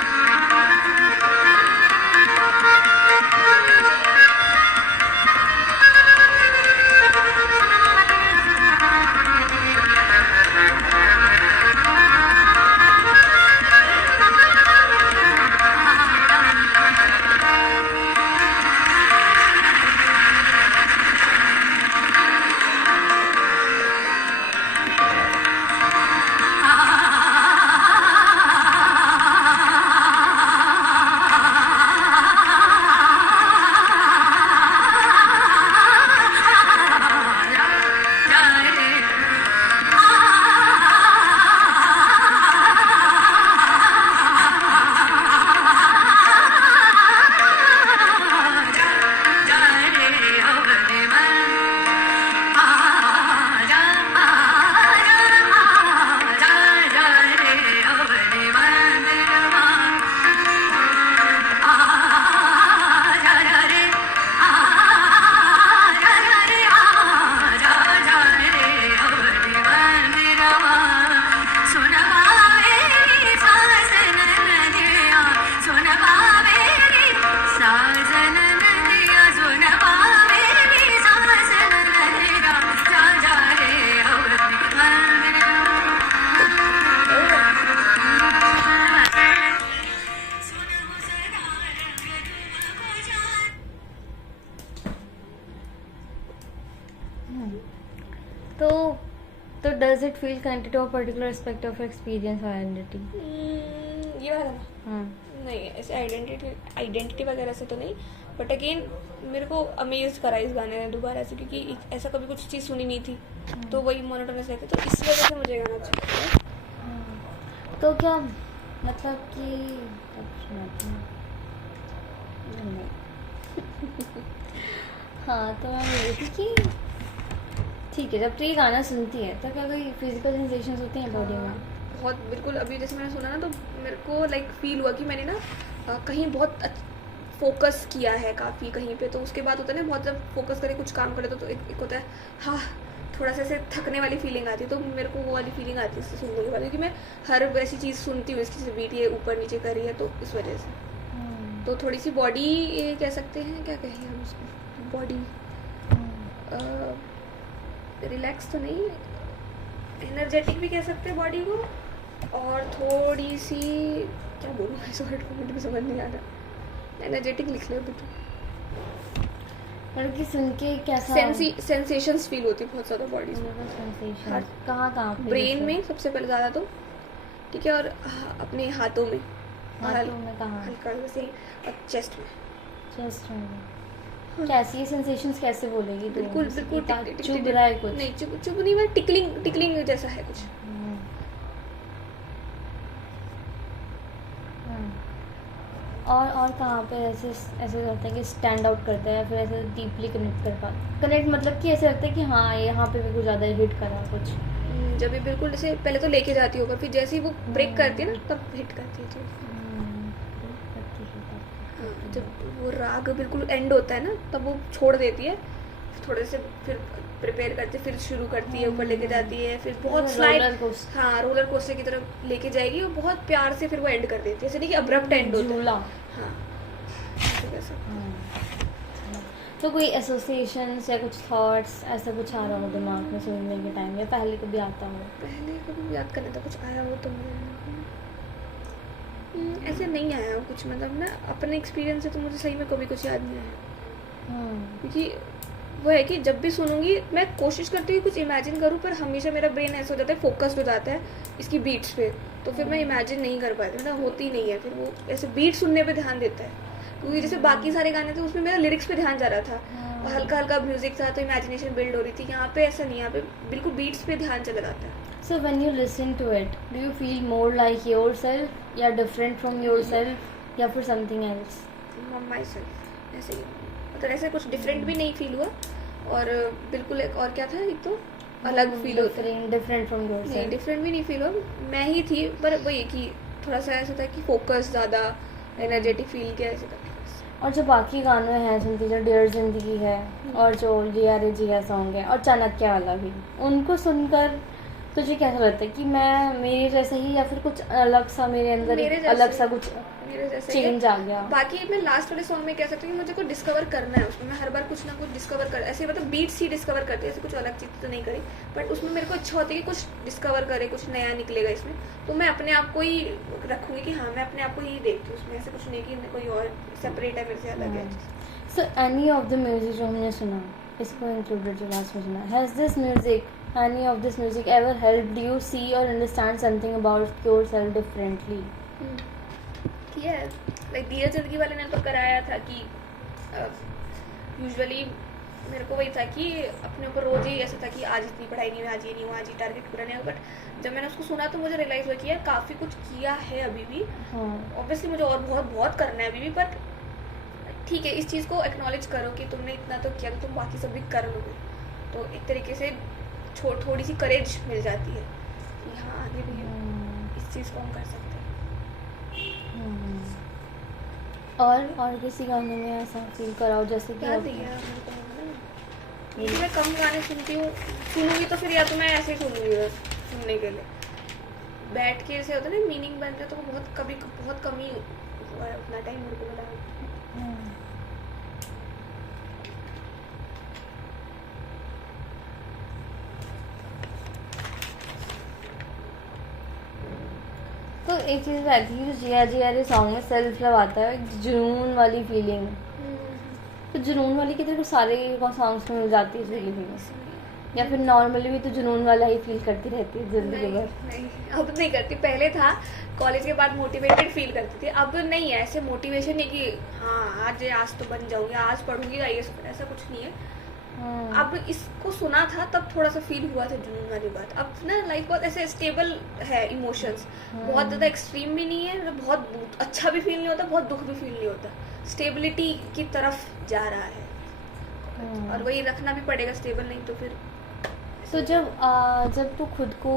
तो does it feel connected to a particular aspect of your experience or identity? ये वाला ना, नहीं ऐसे आइडेंटिटी वगैरह से तो नहीं, बट अगेन मेरे को अमेज करा इस गाने ने दोबारा से, क्योंकि ऐसा कभी कुछ चीज़ सुनी नहीं थी, तो वही मोनोटोनस रहती, तो इस वजह से मुझे गाना अच्छा लगता है। तो क्या मतलब कि हाँ, तो मैं बोल रही थी कि ठीक है, जब तो ये गाना सुनती है तो क्या कोई फिजिकल सेंसेशंस होती हैं बॉडी में? बहुत बिल्कुल अभी जैसे मैंने सुना ना तो मेरे को लाइक फील हुआ कि मैंने ना कहीं बहुत फोकस किया है काफ़ी कहीं पे, तो उसके बाद होता है ना बहुत जब फोकस करे कुछ काम करे तो एक होता है हाँ थोड़ा सा ऐसे थकने वाली फीलिंग आती है, तो मेरे को वो वाली फीलिंग आती है इससे सुनने के बाद, क्योंकि मैं हर वैसी चीज़ सुनती हूँ इसकी बीट ये ऊपर नीचे कर रही है तो इस वजह से। तो थोड़ी सी बॉडी कह सकते हैं, क्या कहें हम उसको, बॉडी रिलैक्स तो नहीं, एनर्जेटिक भी कह सकते हैं बॉडी को, और थोड़ी सी क्या बोलूँ इस वर्ड को मुझे समझ नहीं आ रहा, एनर्जेटिक लिख लो बेटा। मतलब कि सुन के कैसा सेंसेशंस फील होती है बहुत ज़्यादा बॉडी में, सेंसेशन कहाँ कहाँ पे? ब्रेन में सबसे पहले ज़्यादा तो ठीक है, और अपने हाथों में कहाँ? हल्का वैसे, और चेस्ट में। चेस्ट में कैसी सेंसेशंस कैसे बोलेगी? तो बिल्कुल बिल्कुल चुभ रहा है कुछ? नहीं चुभ नहीं, मैं टिकलिंग जैसा है कुछ। और कहाँ पे ऐसे लगता है कि स्टैंड आउट करता है, या फिर ऐसे डीपली कनेक्ट मतलब कि ऐसे लगता है कि हाँ यहाँ पे भी कुछ ज़्यादा हिट करा कुछ? जब भी बिल्कुल जैसे पहले तो लेके जाती होगा, फिर जैसे ही वो ब्रेक करती है ना तब हिट करती है चीज़। हाँ, जब वो राग बिल्कुल एंड होता है ना तब वो छोड़ देती है, थोड़े से फिर प्रिपेयर करती है, फिर शुरू करती है, ऊपर लेके जाती है, फिर बहुत स्लाइड, हाँ रोलर कोस्टर की तरफ लेके जाएगी और बहुत प्यार से फिर वो एंड कर देती है, ऐसे नहीं कि अब्रप्ट एंड होता है। हाँ तो कोई एसोसिएशंस या कुछ थॉट्स ऐसा कुछ आ रहा हो दिमाग में सुनने के टाइम, या पहले कभी आता हो? पहले कभी याद करने था कुछ आया हो तो ऐसे नहीं आया हो कुछ, मतलब ना अपने एक्सपीरियंस से तो मुझे सही में कभी कुछ याद नहीं आया, क्योंकि वो है कि जब भी सुनूंगी मैं कोशिश करती हूँ कुछ इमेजिन करूँ, पर हमेशा मेरा ब्रेन ऐसा हो जाता है, फोकस्ड हो जाता है इसकी बीट्स पे, तो फिर मैं इमेजिन नहीं कर पाती, मतलब होती नहीं है, फिर वो ऐसे बीट सुनने पे ध्यान देता है, क्योंकि जैसे बाकी सारे गाने थे उसमें मेरा लिरिक्स पे ध्यान जा रहा था और हल्का हल्का म्यूजिक था तो इमेजिनेशन बिल्ड हो रही थी, यहाँ पे ऐसा नहीं, यहाँ पे बिल्कुल बीट्स पे ध्यान चला जाता है। So when you listen to it, do you feel more like yourself या different from yourself या फिर something else? माई सेल्फ ऐसे ही, मतलब ऐसे कुछ डिफरेंट भी नहीं फील हुआ, और बिल्कुल एक और क्या था, एक तो अलग फील होता है, डिफरेंट फ्रॉम योरसेल्फ। नहीं डिफरेंट भी नहीं फील हुआ, मैं ही थी, पर वही कि थोड़ा सा ऐसा था कि फोकस ज़्यादा, एनर्जेटिक फील किया ऐसे था। और जो बाकी गाने हैं सुनती, जो डियर जिंदगी है और जो जिया रे जिया सॉन्ग है और चाणक्य वाला भी, उनको सुनकर तुझे कैसा लगता है कि मैं मेरे जैसा ही, या फिर कुछ अलग सा मेरे अंदर अलग सा कुछ चेंज आ गया? बाकी मैं लास्ट वाले सॉन्ग में कह सकती हूँ कि मुझे कुछ डिस्कवर करना है उसमें, मैं हर बार कुछ ना कुछ डिस्कवर कर, ऐसे मतलब बीट्स ही डिस्कवर करते हैं, ऐसे कुछ अलग चीज़ तो नहीं करी, बट उसमें मेरे को अच्छा होता है कि कुछ डिस्कवर करे, कुछ नया निकलेगा इसमें, तो मैं अपने आप को ही रखूँगी कि हाँ मैं अपने आप को ही देखती हूँ उसमें, ऐसे कुछ नहीं कि कोई और सेपरेट है मेरे से, अलग है। So any of the music जो हमने सुना, इसको इंक्लूडेड जो लास्ट में सुना, has this music, any of this music ever helped you see or understand something about yourself differently? Yes, like धीरज जिंदगी वाले ने तो कराया था कि यूजुअली मेरे को वही था कि अपने ऊपर रोज ही ऐसा था कि आज इतनी पढ़ाई नहीं हुई, आज ये नहीं हुआ, आज ये टारगेट पूरा नहीं हुआ, बट जब मैंने उसको सुना तो मुझे रियलाइज हुआ कि यार काफ़ी कुछ किया है अभी भी, ऑब्वियसली मुझे और बहुत बहुत करना है अभी भी, बट ठीक है इस चीज़ को एक्नॉलेज करो कि तुमने इतना तो किया तो तुम बाकी सब भी कर लोगे, तो एक तरीके से थोड़ी सी करेज मिल जाती है कि हाँ आगे भी इस चीज़ को हम कर सकते हैं। और किसी गाने में ऐसा फील कराओ जैसे कि मैं कम गाने सुनती हूँ, सुनूंगी तो फिर या तो मैं ऐसे ही सुनूंगी बस सुनने के लिए, बैठ के ऐसे होता है ना मीनिंग बन जाए, तो वो बहुत कम ही उतना टाइम मेरे को मिला। तो एक चीज़ रहती है जो जिया जिया रे सॉन्ग में सेल्फ लव आता है, एक जुनून वाली फीलिंग, तो जुनून वाली की तरह सारे सॉन्ग्स में मिल जाती है फीलिंग, या फिर नॉर्मली भी तो जुनून वाला ही फील करती रहती है जिंदगी भर? नहीं अब नहीं करती, पहले था कॉलेज के बाद मोटिवेटेड फील करती थी, अब नहीं है ऐसे मोटिवेशन नहीं कि हाँ आज तो बन जाऊंगी, आज पढ़ूंगी आईएएस, ऐसा कुछ नहीं है। अब इसको सुना था तब थोड़ा सा फील हुआ था जुनून वाली बात, अब ना लाइफ बहुत ऐसे स्टेबल है, इमोशंस बहुत ज़्यादा एक्सट्रीम भी नहीं है, बहुत अच्छा भी फील नहीं होता, बहुत दुख भी फील नहीं होता, स्टेबिलिटी की तरफ जा रहा है, और वही रखना भी पड़ेगा स्टेबल, नहीं तो फिर। तो जब तू खुद को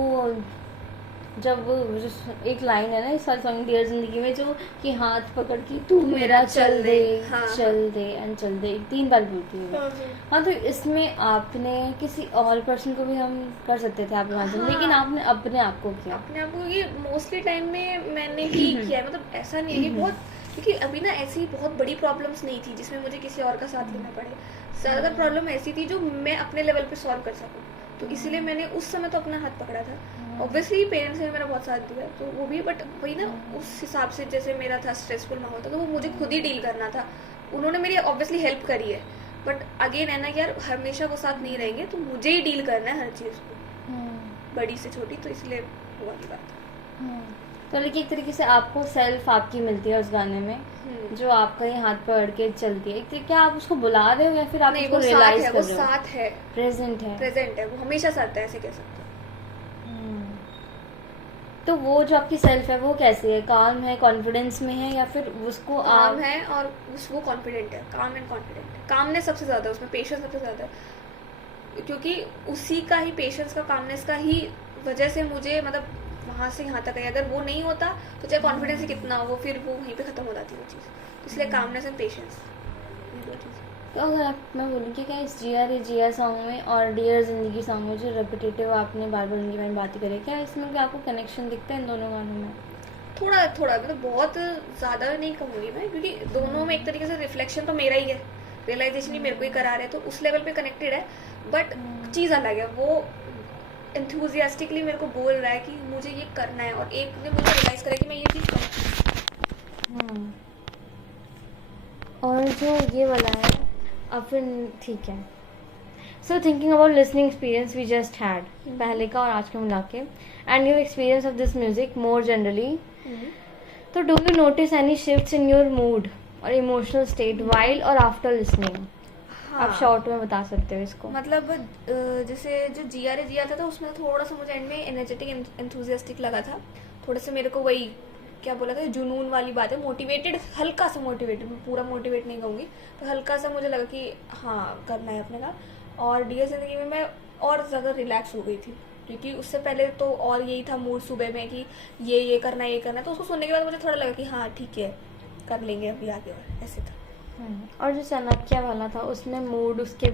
जब वो जो एक लाइन है ना इस सारे सॉन्ग डियर जिंदगी में, जो कि हाथ पकड़ के तू मेरा चल दे, हाँ, चल दे एंड चल दे, 3 बार बोलती हूँ। हाँ, तो इसमें आपने किसी और पर्सन को भी हम कर सकते थे आपके माध्यम, लेकिन आपने अपने आप को किया। अपने आप को ये मोस्टली टाइम में मैंने ही किया है, मतलब ऐसा नहीं है कि बहुत, क्योंकि अभी ना ऐसी बहुत बड़ी प्रॉब्लम्स नहीं थी जिसमें मुझे किसी और का साथ लेना पड़े। ज़्यादातर प्रॉब्लम ऐसी थी जो मैं अपने लेवल पे सॉल्व कर सकूँ, तो इसीलिए मैंने उस समय तो अपना हाथ पकड़ा था। ऑब्वियसली पेरेंट्स ने मेरा बहुत साथ दिया तो वो भी, बट वही ना उस हिसाब से जैसे मेरा था स्ट्रेसफुल माहौल था तो वो मुझे खुद ही डील करना था। उन्होंने मेरी ऑब्वियसली हेल्प करी है, बट अगेन है ना कि यार हमेशा वो साथ नहीं रहेंगे, तो मुझे ही डील करना है हर चीज़ को, बड़ी से छोटी, तो इसलिए हुआ की बात। तो लेकिन एक तरीके से आपको सेल्फ आपकी मिलती है उस गाने में, जो आपका ही हाथ पकड़ के चलती है। एक तरीके, क्या आप उसको बुला रहे हो या फिर आप नहीं, उसको वो साथ रियलाइज है, कर वो रहे हो? साथ है, प्रेजेंट है, प्रेजेंट है, वो हमेशा साथ है, ऐसे कह सकते हो। तो वो जो आपकी सेल्फ है वो कैसी है? काम है, कॉन्फिडेंस में है, या फिर उसको काम है और वो कॉन्फिडेंट है, काम एंड कॉन्फिडेंट। काम ने सबसे ज़्यादा, उसमें पेशेंस सबसे ज़्यादा है, क्योंकि उसी का ही पेशेंस का, कामनेस का ही वजह से मुझे मतलब वहाँ से यहाँ तक है। अगर वो नहीं होता तो चाहे कॉन्फिडेंस ही कितना हो, वो फिर वो वहीं पे ख़त्म हो जाती है वो चीज़। तो इसलिए कामनेस एंड पेशेंस, ये दो चीज़। तो अगर मैं बोलूँ कि क्या इस जिया रे जिया सॉन्ग में और डियर जिंदगी सॉन्ग में जो रिपीटेटिव आपने बार बार उनकी मैंने बातें करी, क्या इसमें भी आपको कनेक्शन दिखता है इन दोनों गानों में? थोड़ा थोड़ा, मतलब बहुत ज़्यादा नहीं कहूँगी मैं, क्योंकि दोनों में एक तरीके से रिफ्लेक्शन तो मेरा ही है, रियलाइजेशन ही मेरे को ही करा रहे हैं, तो उस लेवल पे कनेक्टेड है। बट चीज़ अलग है, वो एंथुजियास्टिकली मेरे को बोल रहा है कि मुझे ये करना है, और एक ने मुझे रियलाइज़ करा कि मैं ये चीज़ करना। और जो ये वाला है अब फिर ठीक है। So thinking about listening experience we just had, पहले का और आज का मिला के, and your experience of this music more generally, तो do you notice any shifts in your mood और इमोशनल स्टेट वाइल और आफ्टर लिसनिंग? आप शॉर्ट में बता सकते हो इसको। मतलब जैसे जो जिया रे जिया था तो उसमें थोड़ा सा मुझे एंड में एनर्जेटिक एंथुजियास्टिक लगा था, थोड़ा सा मेरे को वही क्या बोला था, जुनून वाली बात है, मोटिवेटेड, हल्का सा मोटिवेटेड, मैं पूरा मोटिवेट नहीं कहूँगी, तो हल्का सा मुझे लगा कि हाँ करना है अपने का। और डियर जिंदगी में मैं और ज़्यादा रिलैक्स हो गई थी, क्योंकि उससे पहले तो और यही था मूड सुबह में कि ये करना है, ये करना है, तो उसको सुनने के बाद मुझे थोड़ा लगा कि हाँ ठीक है कर लेंगे अभी आगे, और ऐसे था। और जो चाणक्य वाला था उसमें मूड उसके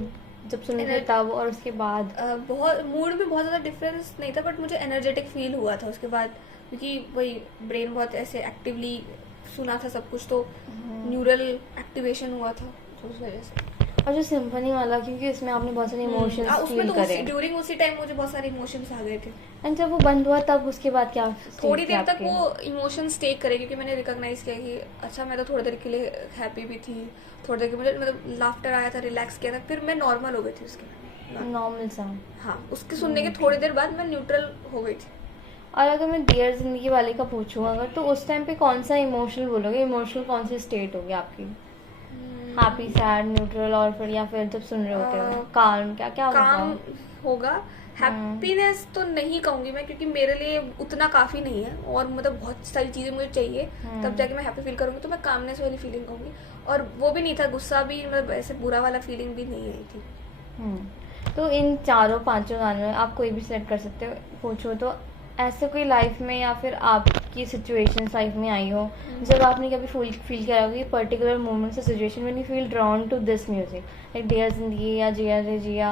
जब सुनने थे तब और उसके बाद बहुत मूड में बहुत ज़्यादा डिफरेंस नहीं था, बट मुझे एनर्जेटिक फील हुआ था उसके बाद, क्योंकि वही ब्रेन बहुत ऐसे एक्टिवली सुना था सब कुछ, तो न्यूरल एक्टिवेशन हुआ था, तो उस वजह से। और जो सिम्फनी वाला, क्योंकि इसमें आपने बहुत सारे इमोशंस उसमें फील तो करे, ड्यूरिंग उसी टाइम मुझे बहुत सारे इमोशंस आ गए थे। एंड जब वो बंद हुआ तब उसके बाद क्या थोड़ी देर तक वो इमोशंस टेक करे, क्योंकि मैंने रिकॉग्नाइज किया कि अच्छा मैं तो थोड़ी देर के लिए हैप्पी भी थी, थोड़ी देर के मुझे मतलब लाफ्टर आया था, रिलैक्स किया था, फिर मैं नॉर्मल हो गई थी उसके नॉर्मल सा। हाँ, उसके सुनने के थोड़ी देर बाद मैं न्यूट्रल हो गई थी। और अगर मैं डियर जिंदगी वाले का पूछूं अगर, तो उस टाइम पे कौन सा इमोशनल बोलोगे? इमोशनल कौन सी स्टेट होगी आपकी? हैप्पी, सैड, न्यूट्रल, और फिर या फिर जब सुन रहे होते हो काल्म, क्या क्या काम होगा। हैप्पीनेस तो नहीं कहूंगी मैं, क्योंकि मेरे लिए उतना काफी नहीं है, और मतलब बहुत सारी चीजें मुझे चाहिए तब जाके मैं हैप्पी फील करूंगी, तो मैं कामनेस वाली फीलिंग कहूंगी। और वो भी नहीं था, गुस्सा भी, मतलब ऐसे बुरा वाला फीलिंग भी नहीं आई थी। तो इन चारों पांचों गानों में आप कोई भी सिलेक्ट कर सकते हो। पूछो तो ऐसे कोई लाइफ में या फिर आपकी सिचुएशन लाइफ में आई हो जब आपने कभी फील किया होगी पर्टिकुलर मोमेंट्स या situation when you feel drawn to this music, like dear Zindagi या जिया रे जिया,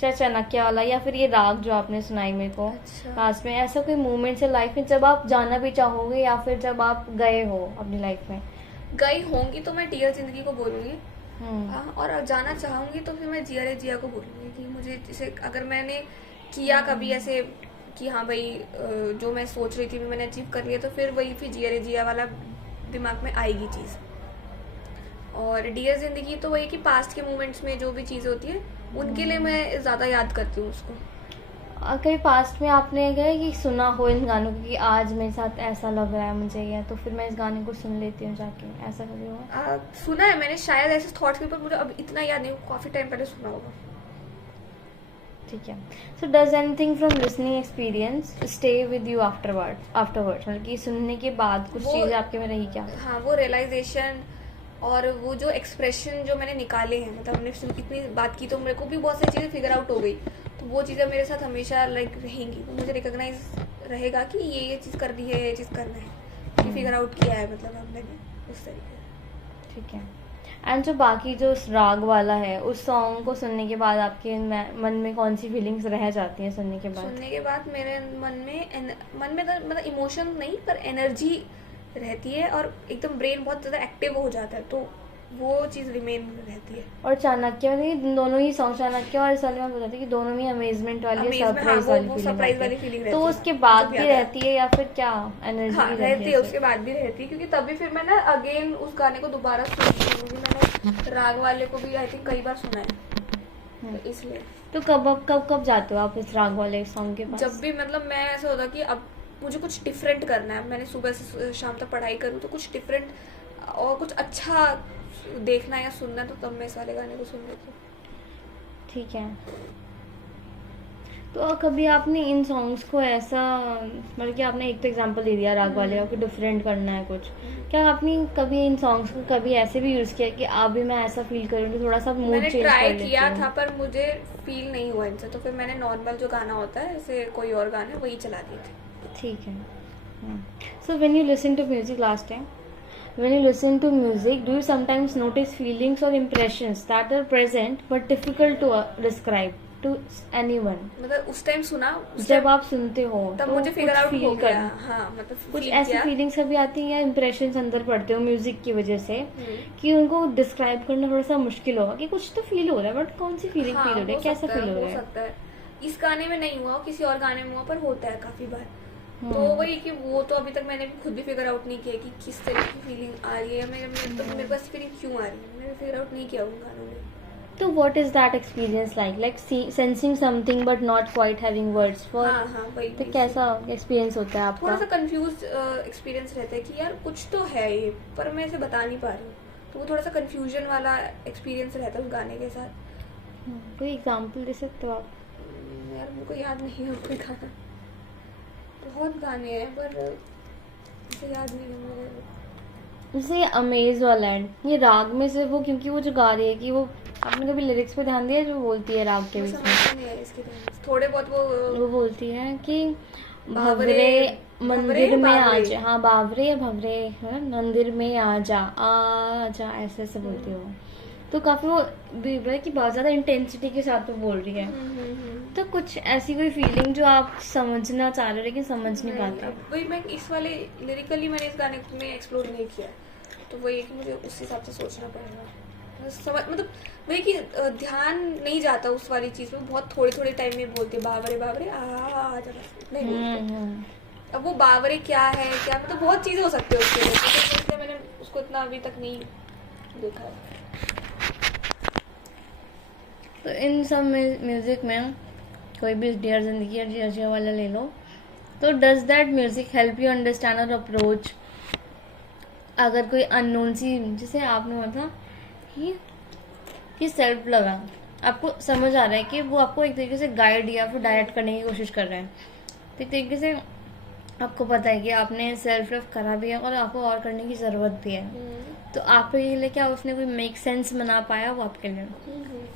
चाहे चाणक्य वाला, या फिर ये राग जो आपने सुनाई मेरे को लास्ट में, ऐसा कोई मोमेंट्स है लाइफ में जब आप जाना भी चाहोगे या फिर जब आप गए हो अपनी लाइफ में? गई होंगी तो मैं डियर जिंदगी को बोलूंगी, और जाना चाहूंगी तो फिर मैं जिया रे जिया को बोलूंगी, कि मुझे जैसे अगर मैंने किया कभी ऐसे कि हाँ भाई जो मैं सोच रही थी मैंने अचीव कर लिया, तो फिर वही फिर जिया रे जिया वाला दिमाग में आएगी चीज़। और डियर जिंदगी तो वही कि पास्ट के मोमेंट्स में जो भी चीज़ें होती है उनके लिए मैं ज़्यादा याद करती हूँ उसको। कहीं पास्ट में आपने गए कि सुना हो इन गानों को कि आज मेरे साथ ऐसा लग रहा है मुझे, या तो फिर मैं इस गाने को सुन लेती हूँ जाके, ऐसा कभी हुआ? सुना है मैंने शायद ऐसे थॉट्स के ऊपर, मुझे अब इतना याद नहीं, काफ़ी टाइम पहले सुना होगा। ठीक है। So does anything from listening experience stay with you afterwards, मतलब कि सुनने के बाद कुछ चीज़ें आपके में रही क्या? हाँ, वो रियलाइजेशन और वो जो एक्सप्रेशन जो मैंने निकाले हैं, मतलब हमने इतनी बात की तो मेरे को भी बहुत सारी चीज़ें फिगर आउट हो गई, तो वो चीज़ें मेरे साथ हमेशा लाइक रहेंगी, वो मुझे रहेगा कि ये चीज़ करनी है, ये चीज़ करना है, ये फिगर आउट किया है मतलब हमने उस तरीके से। ठीक है। एंड जो बाकी जो राग वाला है, उस सॉन्ग को सुनने के बाद आपके मन में कौन सी फीलिंग्स रह जाती हैं सुनने के बाद? सुनने के बाद मेरे मन में तो मतलब इमोशन नहीं पर एनर्जी रहती है और एकदम ब्रेन बहुत ज़्यादा एक्टिव हो जाता है, तो वो चीज़ रिमेन रहती है। और चाणक्य में दोनों ही सॉन्ग, चाणक्य और सलमान बताते हैं कि दोनों में अमेजमेंट वाली, सरप्राइज वाली फीलिंग, तो उसके बाद भी रहती है या फिर क्या एनर्जी हाँ रहती है, उसके बाद भी रहती है, क्योंकि तभी फिर मैं ना अगेन उस गाने को दोबारा सुनती हूँ, क्योंकि मैंने राग वाले को भी आई थिंक कई बार सुना है, तो इसलिए। तो कब जाते हो आप इस राग वाले सॉन्ग के पास? जब भी मतलब मैं ऐसा होता कि अब मुझे कुछ डिफरेंट करना है, मैंने सुबह से शाम तक पढ़ाई करूँ तो कुछ डिफरेंट और कुछ अच्छा देखना या सुनना, तो तब मैं इस वाले गाने को सुन लेती हूँ। ठीक है। तो कभी आपने इन सॉन्ग्स को ऐसा, मतलब कि आपने एक तो एग्जांपल दे दिया राग वाले, आपको डिफरेंट करना है कुछ, क्या आपने कभी इन सॉन्ग्स को कभी ऐसे भी यूज किया कि अब भी मैं ऐसा फील करूँ थोड़ा सा मूड मैंने चेंज ट्राई कर लेती किया हूँ? था पर मुझे फील नहीं हुआ इनसे, तो फिर मैंने नॉर्मल जो गाना होता है जैसे कोई और गाना वही चला दिए थे। ठीक है। So when you listen to music last time, when you listen to music, do you sometimes notice feelings or impressions that are present but difficult to describe to anyone? मतलब उस टाइम सुना, जब आप सुनते हो तब तो मुझे फिगर कुछ आउट हो feel गया। करना, हाँ मतलब कुछ feel ऐसी किया। फीलिंग्स कभी आती हैं या इम्प्रेशंस अंदर पड़ते हो म्यूजिक की वजह से कि उनको डिस्क्राइब करना थोड़ा सा मुश्किल होगा कि कुछ तो फील हो रहा है बट कौन सी फीलिंग हाँ, फील हो रही है, हो कैसा सकता फील हो रहा हो है? सकता है इस गाने में नहीं हुआ, किसी और गाने में हुआ, पर होता है काफी बार। तो वही कि वो तो अभी तक मैंने भी खुद भी फिगर आउट नहीं किया कि किस तरह की फीलिंग आ रही है, मेरे पास फीलिंग क्यों आ रही है, मैंने फिगर आउट नहीं किया उन गानों में। तो what is that experience like sensing something but not quite having words for? हाँ वही। तो कैसा एक्सपीरियंस होता है आपका? थोड़ा सा कंफ्यूज एक्सपीरियंस रहता है कि यार कुछ तो है ये, पर मैं इसे बता नहीं पा रही हूँ, तो वो थोड़ा सा कंफ्यूजन वाला एक्सपीरियंस रहता है उस गाने के साथ। कोई एग्जांपल दे सकते हो आप? यार मुझको याद नहीं है कोई गाना, बहुत गाने हैं पर मुझे याद नहीं है मुझे। जैसे ये अमेज वाला है, ये राग में से वो, क्योंकि वो जो गा रही है कि वो, आपने कभी लिरिक्स पे ध्यान दिया जो बोलती है राग के बीच में? समझ नहीं आया इसके lyrics। थोड़े बहुत वो बोलती है कि बावरे, मंदिर में आ बावरे। जा, हाँ बावरे या भवरे है, मंदिर में आ जा ऐसे ऐसे बोलती है वो। तो काफी वो है कि बहुत ज्यादा इंटेंसिटी के साथ वो बोल रही है। तो कुछ ऐसी कोई फीलिंग जो आप समझना चाह रहे हो लेकिन समझ नहीं पाते? वही मैं इस वाले लिरिकली मैंने इस गाने में एक्सप्लोर नहीं किया, तो वही है कि मुझे उस हिसाब से सोचना पड़ेगा। समझ मतलब वही कि ध्यान नहीं जाता उस वाली चीज में, बहुत थोड़े थोड़े टाइम में बोलते बावरे बावरे आ जा, नहीं बोलते। अब वो बावरे क्या है, क्या मतलब बहुत चीजें हो सकती है उसके लिए, तो इसलिए मैंने उसको इतना अभी तक नहीं देखा है। तो इन सब म्यूजिक में कोई भी डियर जिंदगी या जिया जिया वाला ले लो, तो does that music help you understand और अप्रोच अगर कोई अननोन सी, जैसे आपने बोला था कि सेल्फ लगा, आपको समझ आ रहा है कि वो आपको एक तरीके से गाइड या फिर डायरेक्ट करने की कोशिश कर रहे हैं, तो एक तरीके से आपको पता है कि आपने सेल्फ लव करा भी है और आपको और करने की जरूरत भी है, तो आपके लिए क्या उसने कोई मेक सेंस बना पाया वो आपके लिए?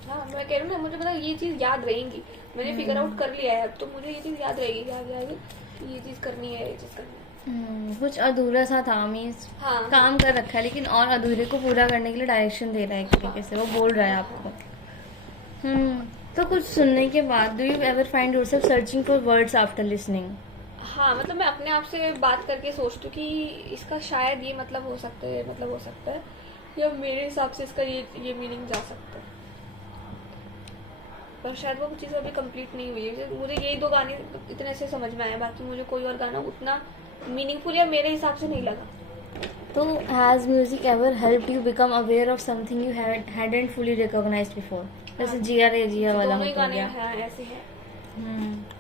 हाँ मैं कह रही हूँ ना, मुझे मतलब ये चीज याद रहेगी, मैंने फिगर आउट कर लिया है, तो मुझे ये चीज याद रहेगी ये चीज करनी है, ये चीज करनी है। कुछ अधूरा सा था, मीन्स हाँ काम कर रखा है लेकिन और अधूरे को पूरा करने के लिए डायरेक्शन दे रहा है एक तरीके से, वो बोल रहा है आपको। तो कुछ सुनने के बाद do you ever find yourself searching for words after listening? हाँ मतलब मैं अपने आप से बात करके सोचती हूँ कि इसका शायद ये मतलब हो सकता है, मतलब हो सकता है, या मेरे हिसाब से इसका ये मीनिंग जा सकता है, पर शायद वो चीज़ अभी कंप्लीट नहीं हुई है। मुझे यही दो गाने इतने से समझ में आए, बाकी मुझे कोई और गाना उतना मीनिंगफुल या मेरे हिसाब से नहीं लगा। तो has music ever helped you become aware of something you hadn't fully recognised before? जैसे जिया रे जिया वाला दोनों ही हो गाने गया। हैं ऐसे हैं,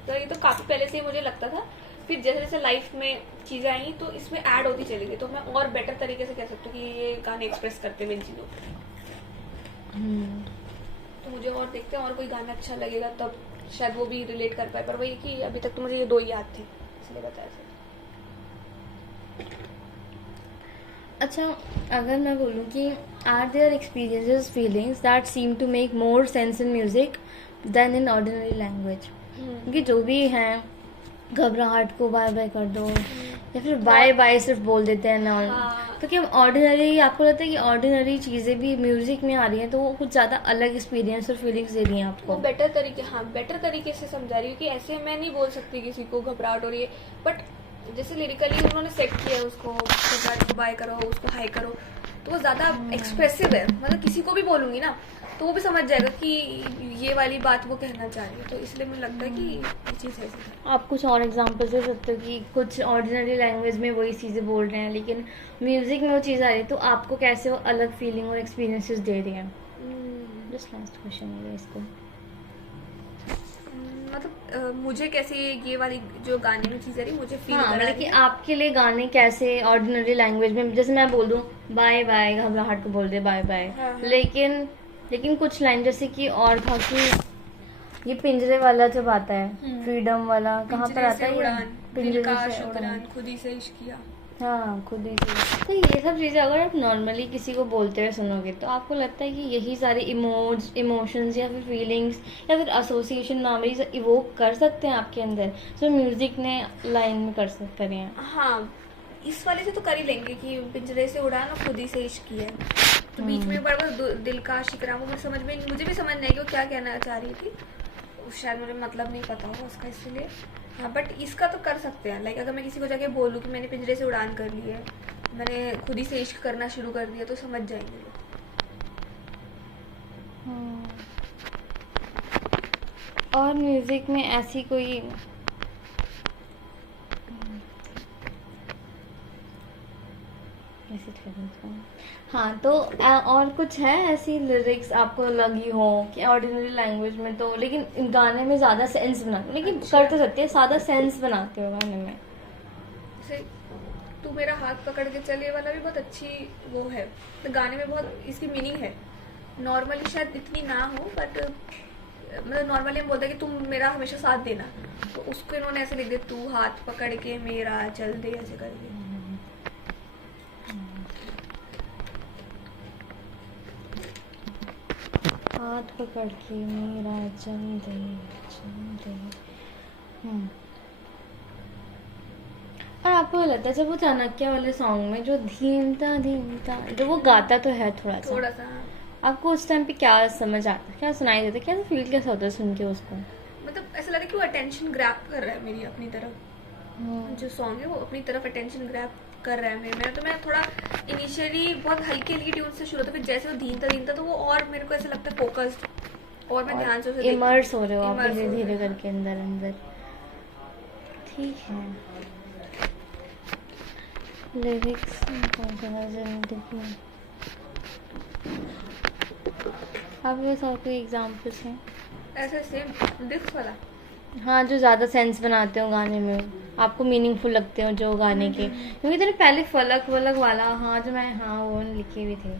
तो ये तो काफी पहले से ही मुझे लगता था, फिर जैसे जैसे लाइफ में चीजें आई तो इसमें ऐड होती चली गई, तो मैं और बेटर तरीके से कह सकती हूँ कि ये गाने एक्सप्रेस करते हैं इन चीजों को। तो मुझे और देखते हैं और कोई गाना अच्छा लगेगा तब शायद वो भी रिलेट कर पाए, पर वही कि अभी तक तो मुझे ये दो ही याद थे, इसलिए बताया था। अच्छा, अगर मैं बोलूँ कि are there experiences feelings that seem to make more sense in music than in ordinary language? क्योंकि जो भी हैं घबराहट को बाय बाय कर दो, या फिर बाय बाय सिर्फ बोल देते हैं ना। हाँ। तो क्या ऑर्डिनरी, आपको लगता है कि ऑर्डिनरी चीज़ें भी म्यूजिक में आ रही हैं तो वो कुछ ज़्यादा अलग एक्सपीरियंस और फीलिंग्स दे रही हैं वो आपको? बेटर तरीके से समझा रही हूँ कि ऐसे मैं नहीं बोल सकती किसी को घबराहट हो रही है, बट जैसे लिरिकली उन्होंने सेट किया है उसको, घबराहट को बाय करो, उसको हाई करो, तो वो ज़्यादा एक्सप्रेसिव है। मतलब किसी को भी बोलूँगी ना तो वो भी समझ जाएगा कि ये वाली बात वो कहना चाह रही है, तो इसलिए मुझे लगता है कि ये चीज़ ऐसी है। आप कुछ और एग्जांपल्स दे सकते हो कि कुछ ऑर्डिनरी लैंग्वेज में वही चीज़ें बोल रहे हैं लेकिन म्यूजिक में वो चीज़ आ रही है, तो आपको कैसे वो अलग फीलिंग और एक्सपीरियंसेस दे रही हैं? जस्ट लास्ट क्वेश्चन है इसको। मतलब मुझे कैसे ये वाली जो गाने में चीज़ आ रही है मुझे फील हाँ, करा मतलब रही कि है। आपके लिए गाने कैसे ऑर्डिनरी लैंग्वेज में, जैसे मैं बोल दूं बाय बाय, घबराहट को बोल दे बाय बाय, हाँ, हाँ। लेकिन कुछ लाइन जैसे कि और था कि ये पिंजरे वाला जब आता है, फ्रीडम वाला कहाँ पर पिंजरे आता से है ये? उड़ान, पिंजरे दिल का से उड़ान। शुक्रान, खुद ही से इश्क किया। हाँ, खुद ही से। तो ये सब चीज़ें अगर आप नॉर्मली किसी को बोलते हुए सुनोगे तो आपको लगता है कि यही सारे इमोशंस या फिर फीलिंग्स या फिर एसोसिएशन मेमोरीज इवोक कर सकते हैं आपके अंदर, जो म्यूजिक ने लाइन में करे हैं? हाँ, इस वाले से तो कर ही लेंगे कि पिंजरे से उड़ान और खुद ही से इश्क किया है। तो बीच में बड़ा दिल का शिकरा, वो मुझे भी समझ नहीं कि वो क्या कहना चाह रही थी, शायद मुझे मतलब नहीं पता होगा उसका, इसलिए। हाँ, बट इसका तो कर सकते हैं। लाइक अगर मैं किसी को जाके बोलूँ कि मैंने पिंजरे से उड़ान कर ली है, मैंने खुद ही से इश्क करना शुरू कर दिया, तो समझ जाएंगे लोग। और म्यूजिक में ऐसी कोई हाँ, तो और कुछ है ऐसी लिरिक्स आपको लगी हो कि ऑर्डिनरी लैंग्वेज में तो, लेकिन गाने में ज़्यादा सेंस बनाते, लेकिन कर तो सकते हैं, ज़्यादा सेंस बनाते हो गाने में? जैसे तू मेरा हाथ पकड़ के चले वाला भी बहुत अच्छी वो है, तो गाने में बहुत इसकी मीनिंग है। नॉर्मली शायद इतनी ना हो, बट मतलब नॉर्मली हम बोलते हैं कि तुम मेरा हमेशा साथ देना, तो उसको इन्होंने ऐसे लिख दिया, तू हाथ पकड़ के मेरा चल दे, ऐसे करके। हाथ पकड़ के मेरा चल दे चल दे। और आपको लगता है जब वो चाणक्य वाले सॉन्ग में जो धीमता धीमता जो वो गाता तो है थोड़ा सा, आपको उस टाइम पे क्या समझ आता, क्या सुनाई देता, क्या फील कैसा होता है सुन के उसको? मतलब ऐसा लगा कि वो अटेंशन ग्रैब कर रहा है मेरी अपनी तरफ। जो सॉन्ग है वो अपनी तरफ अटेंशन ग्रैब कर रहा है मेरा। तो मैं थोड़ा इनिशियली बहुत हल्की हल्की ट्यून से शुरू होता, फिर जैसे वो धीमता तो वो और मेरे को ऐसा लगता है फोकस्ड, और मैं ध्यान से उसे इमर्स हो रहे हो आप immerse धीरे हो रहे धीरे हो। करके अंदर। ठीक है। लिरिक्स कौन सा जिंदगी, आप ये और कोई एग्जाम्पल्स हैं ऐसे सेम डिस्क वाला? हाँ, जो ज़्यादा सेंस बनाते हो गाने में, आपको मीनिंगफुल लगते हो जो गाने के? क्योंकि तेरे पहले फलक वलक वाला, हाँ जो मैं, हाँ वो लिखे हुए थे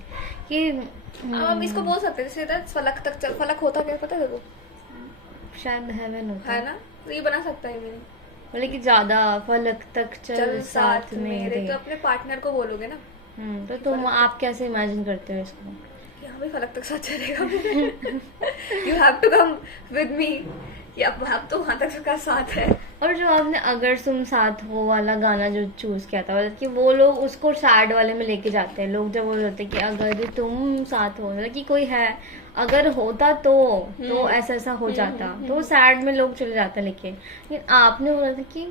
कि अब हम इसको बोल सकते हैं, जैसे फलक तक चल, फलक होता क्या पता है देखो, शायद हेवन होता है ना, तो ये बना सकता है मैंने, बोले कि ज़्यादा फलक तक चल साथ मेरे। तो अपने पार्टनर को बोलोगे ना, तो तुम आप कैसे इमेजिन करते हो इसको? कि हाँ भाई फलक तक साथ चलेगा, you have to come with me, या अब तो वहां तक सबका साथ है। और जो आपने अगर तुम साथ हो वाला गाना जो चूज किया था, मतलब कि वो लोग उसको सैड वाले में लेके जाते हैं लोग, जब वो होते हैं कि अगर तुम साथ हो, मतलब कि कोई है अगर होता तो ऐसा हो जाता, तो वो सैड में लोग चले जाते हैं लेकिन आपने बोला था कि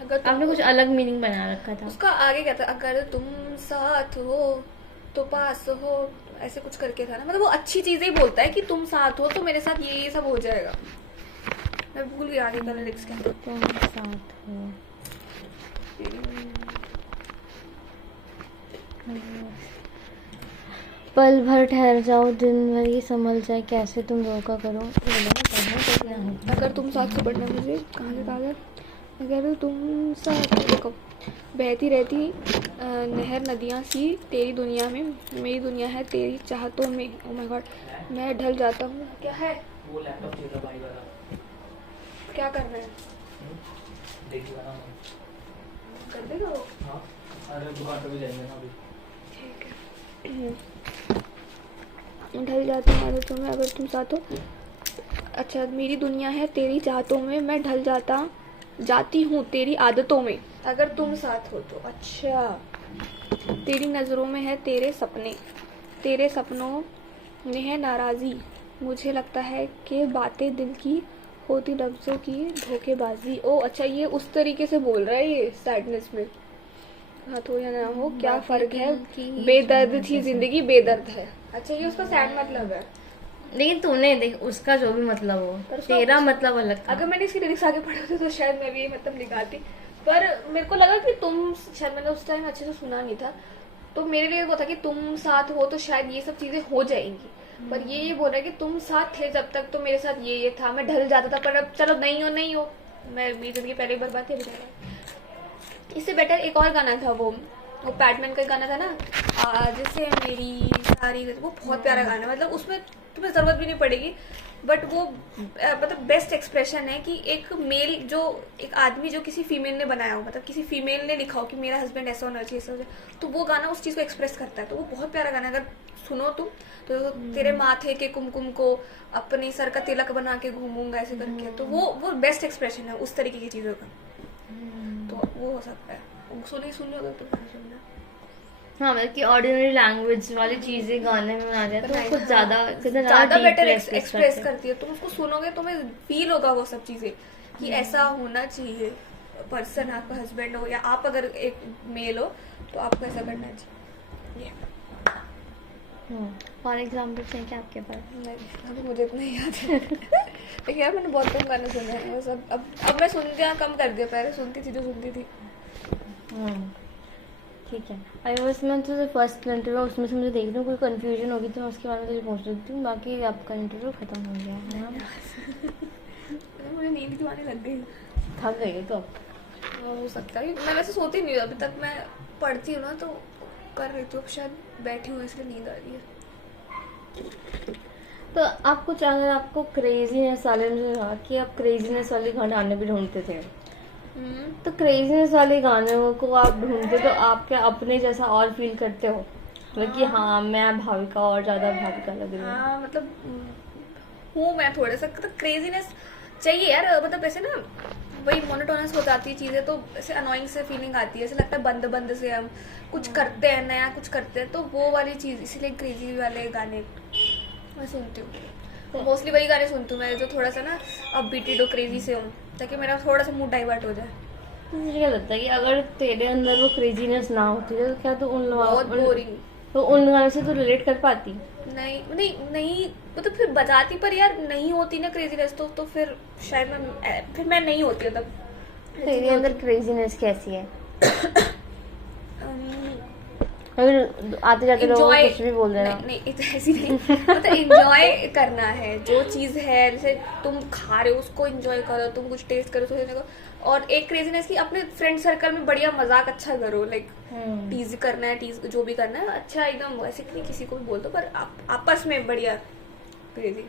अगर आपने कुछ अलग मीनिंग बना रखा था। उसका आगे क्या था, अगर तुम साथ हो तो पास हो, ऐसे कुछ करके था ना। मतलब वो अच्छी चीजें ही बोलता है कि तुम साथ हो तो मेरे साथ ये सब हो जाएगा। मैं भूल गई आगे का लिरिक्स क्या था। तुम साथ हो, पल भर ठहर जाओ, दिन भर ही संभल जाए, कैसे तुम रोका करो। अगर तुम साथ से पढ़ना, मुझे कहाँ से कहा गया, अगर तुम साथ देखो, बहती रहती नहर नदियाँ सी तेरी दुनिया में, मेरी दुनिया है तेरी चाहतों में, ओ माय गॉड, मैं ढल जाता हूँ। क्या है वो लैपटॉप चाहिए भाई वाला, क्या कर रहे हैं, देखिएगा ना, कर देगा वो। हाँ अरे दुकान पे भी जाएंगे ना अभी। ठीक है। ढल जाता हूँ आदतों में, अगर तुम साथ हो, अच्छा, मेरी दुनिया है तेरी चाहतों में, मैं ढल जाता जाती हूँ तेरी आदतों में अगर तुम साथ हो तो। अच्छा, तेरी नज़रों में है तेरे सपने, तेरे सपनों में है नाराज़ी, मुझे लगता है कि बातें दिल की होती लफ्ज़ों की धोखेबाजी। ओ अच्छा, ये उस तरीके से बोल रहा है ये सैडनेस में। हाथ हो या ना हो क्या बातें फ़र्क है, दिल की बेदर्द सुनने थी जैसे। जिंदगी बेदर्द है। अच्छा, ये उसका सैड मतलब है। लेकिन तूने देख उसका जो भी मतलब हो, पर उसका तेरा उस- मतलब अलग था। अगर मैंने इसकी लिरिक्स आगे पढ़े होते तो शायद मैं भी ये मतलब निकालती, पर मेरे को लगा कि तुम, शायद मैंने उस टाइम अच्छे से सुना नहीं था, तो मेरे लिए वो था कि तुम साथ हो तो शायद ये सब चीजें हो जाएंगी। पर ये बोल रहा है कि तुम साथ थे जब तक तो मेरे साथ ये था, मैं ढल जाता था, पर अब चलो नहीं हो, मैं मेरी जिंदगी पहले ही बर्बाद कर दिया। इससे बेटर एक और गाना था, वो पैटमैन का गाना था ना, जैसे मेरी सारी, वो बहुत प्यारा गाना है, मतलब उसमें तुम्हें जरूरत भी नहीं पड़ेगी, बट वो मतलब बेस्ट एक्सप्रेशन है कि एक मेल जो, एक आदमी जो किसी फीमेल ने बनाया हो, मतलब किसी फीमेल ने लिखा हो कि मेरा हस्बैंड ऐसा होना चाहिए, ऐसा होना चाहिए, तो वो गाना उस चीज़ को एक्सप्रेस करता है। तो वो बहुत प्यारा गाना है, अगर सुनो तुम तो तेरे माथे के कुमकुम को अपने सर का तिलक बना के घूमूंगा ऐसे करके, तो वो बेस्ट एक्सप्रेशन है उस तरीके की चीज़ों का। तो वो हो सकता है, सुन लो तो सुनना। हाँ, मतलब कि ऑर्डिनरी लैंग्वेज वाली चीजें गाने में बना दिया तो बनाई, कुछ हाँ। ज्यादा ज्यादा बेटर deeply एक्सप्रेस करती है। तुम उसको सुनोगे तुम्हें फील होगा वो सब चीजें कि ऐसा होना चाहिए पर्सन, आपका हस्बैंड हो या आप अगर एक मेल हो तो आपको ऐसा करना चाहिए। फॉर एग्जाम्पल है क्या आपके पास? अभी मुझे इतना ही याद है लेकिन यार मैंने बहुत कम गाने सुने हैं, बस अब मैं सुनती हूँ, कम कर दिया, पहले सुनती थी जो सुनती थी। ठीक है। अरे बस मैं तुझे फर्स्ट इंटरव्यू उसमें से मुझे देख रही हूँ, कोई कंफ्यूजन होगी तो मैं उसके बारे में तुझे पूछ लेती हूँ, बाकी आपका इंटरव्यू खत्म हो गया है ना? मुझे नींद क्यों आने लग गई, थक गई है तो अब। हो सकता है। मैं वैसे सोती नहीं हूँ अभी तक, मैं पढ़ती हूँ ना तो कर रही थी, अब शायद बैठी हूँ इसलिए नींद आ रही है। तो आप कुछ, अगर आपको क्रेजीनेस वाले, मुझे कहा कि आप क्रेजीनेस वाले गाने भी ढूंढते थे, तो क्रेजीनेस वाले गानों को आप ढूंढते तो आप क्या अपने जैसा और फील करते हो, मतलब कि हाँ मैं भाविका और ज्यादा भाविका लग रही हूँ? हाँ मतलब हूँ मैं थोड़ा सा, तो क्रेजीनेस चाहिए यार, मतलब ऐसे ना वही मोनोटोनस हो जाती है चीज़ें, तो ऐसे अनोइंग से फीलिंग आती है, ऐसे लगता है बंद बंद से हम कुछ करते हैं, नया कुछ करते हैं, तो वो वाली चीज़, इसीलिए क्रेजी वाले गाने मैं सुनती हूँ। मोस्टली वही गाने सुनती हूँ मैं जो थोड़ा सा ना अब बीटी डो क्रेजी से हूँ, ताकि मेरा थोड़ा सा मूड डाइवर्ट हो जाए। मुझे क्या लगता है कि अगर तेरे अंदर वो क्रेजीनेस ना होती तो क्या तू बहुत बोरिंग, तो उन गानों से तू रिलेट कर पाती? नहीं तो फिर बजाती, पर यार नहीं होती ना क्रेजीनेस, तो फिर शायद मैं नहीं होती तब। तेरे अंदर क्रेजीनेस कैसी है? अम्म, अगर आते जाते लोग Enjoy- कुछ भी बोल देना। नहीं तो ऐसी नहीं, मतलब एंजॉय करना है जो चीज़ है, जैसे तुम खा रहे हो उसको एंजॉय करो, तुम कुछ टेस्ट करो सोचने को, और एक क्रेजीनेस की अपने फ्रेंड सर्कल में बढ़िया मजाक अच्छा करो, लाइक टीज करना है, टीज जो भी करना है अच्छा एकदम, वैसे नहीं किसी को भी बोल दो, पर आपस में बढ़िया क्रेजी।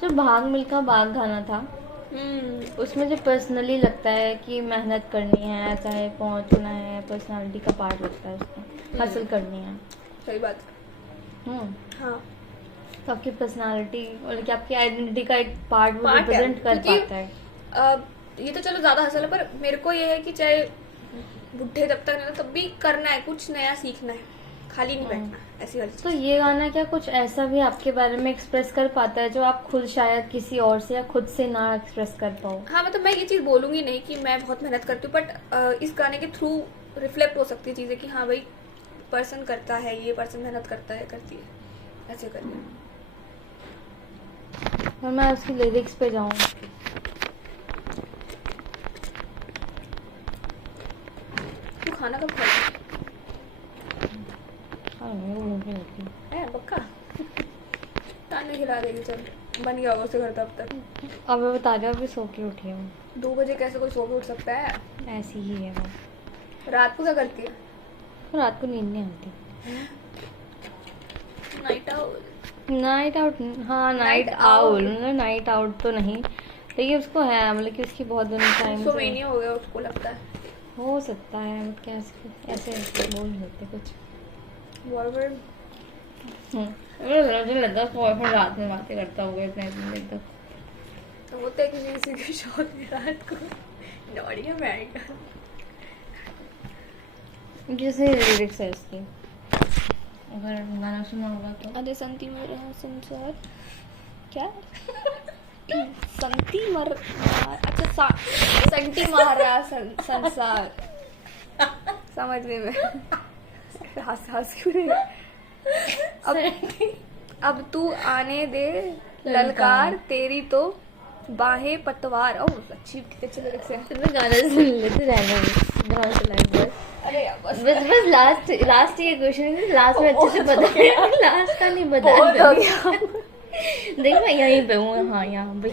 जो भाग मिल्खा भाग गाना था, उसमें जो पर्सनली लगता है कि मेहनत करनी है, चाहे पहुंचना है, पर्सनालिटी का पार्ट लगता है उसमें, हासिल करनी है। सही बात। हाँ तो आपकी पर्सनालिटी और कि आपकी आइडेंटिटी का एक पार्ट वो Part है, रिप्रेजेंट कर क्योंकि, पाता है। ये तो चलो ज्यादा हासिल है, पर मेरे को ये है कि चाहे बुढ़े जब तक नहीं हो तब भी करना है, कुछ नया सीखना है, खाली नहीं बैठना, ऐसी वाली तो चीज। ये गाना क्या कुछ ऐसा भी आपके बारे में एक्सप्रेस कर पाता है जो आप खुद शायद किसी और से या खुद से ना एक्सप्रेस कर पाओ? हाँ मतलब मैं ये चीज बोलूंगी नहीं कि मैं बहुत मेहनत करती हूँ, बट इस गाने के थ्रू रिफ्लेक्ट हो सकती है चीजें कि हाँ भाई पर्सन करता है, ये पर्सन मेहनत करता है, करती है, ऐसे करके। और मैं उसकी लिरिक्स पे जाऊँ, तू खाना कब खाएगी? है पक्का? ताने खिला देगी, चल बन गया होगा उससे घर तब तक। अब मैं बता रही हूँ अभी सो के उठी हूँ, 2 बजे कैसे कोई सो के उठ सकता है? ऐसी ही है वो। रात को क्या करती है? रात को नींद नहीं आती। Night out. नाइट आउट, हाँ night Night owl, night out तो नहीं, लेकिन उसको है मतलब कि उसकी बहुत दोनों टाइम इंसोमेनिया हो गया उसको लगता है। हो सकता है, but कैसे ऐसे बोल नहीं सकते कुछ। बॉयफ्रेंड मुझे लगता है बॉयफ्रेंड रात में बातें करता होगा इतने देर तक। तो होते हैं किसी के शौक में रात को नॉटी अमेरिका। जैसे लिरिक्स है इसकी, अगर गाना सुना होगा तो। अरे संती मेरा संसार क्या संती मर अच्छा संती मारा संसार समझ गई मैं। हंस क्यों रही है? अब तू आने दे ललकार तेरी तो बाहें पतवार। ओह अच्छी कितने अच्छे लिरिक्स हैं। मैं गाना सुन लेते रहना गाना चलाए बस। अरे यार बस बस लास्ट ये क्वेश्चन लास्ट में अच्छे से बता लास्ट का नहीं बता देख मैं यहीं पे हूँ। हाँ यहाँ पे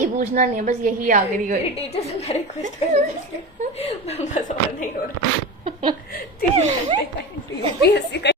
ये पूछना नहीं है, बस यही आखिरी मेरी टीचर से मैं रिक्वेस्ट कर रही थी बस और नहीं हो रहा। 3 घंटे का यूपीएससी का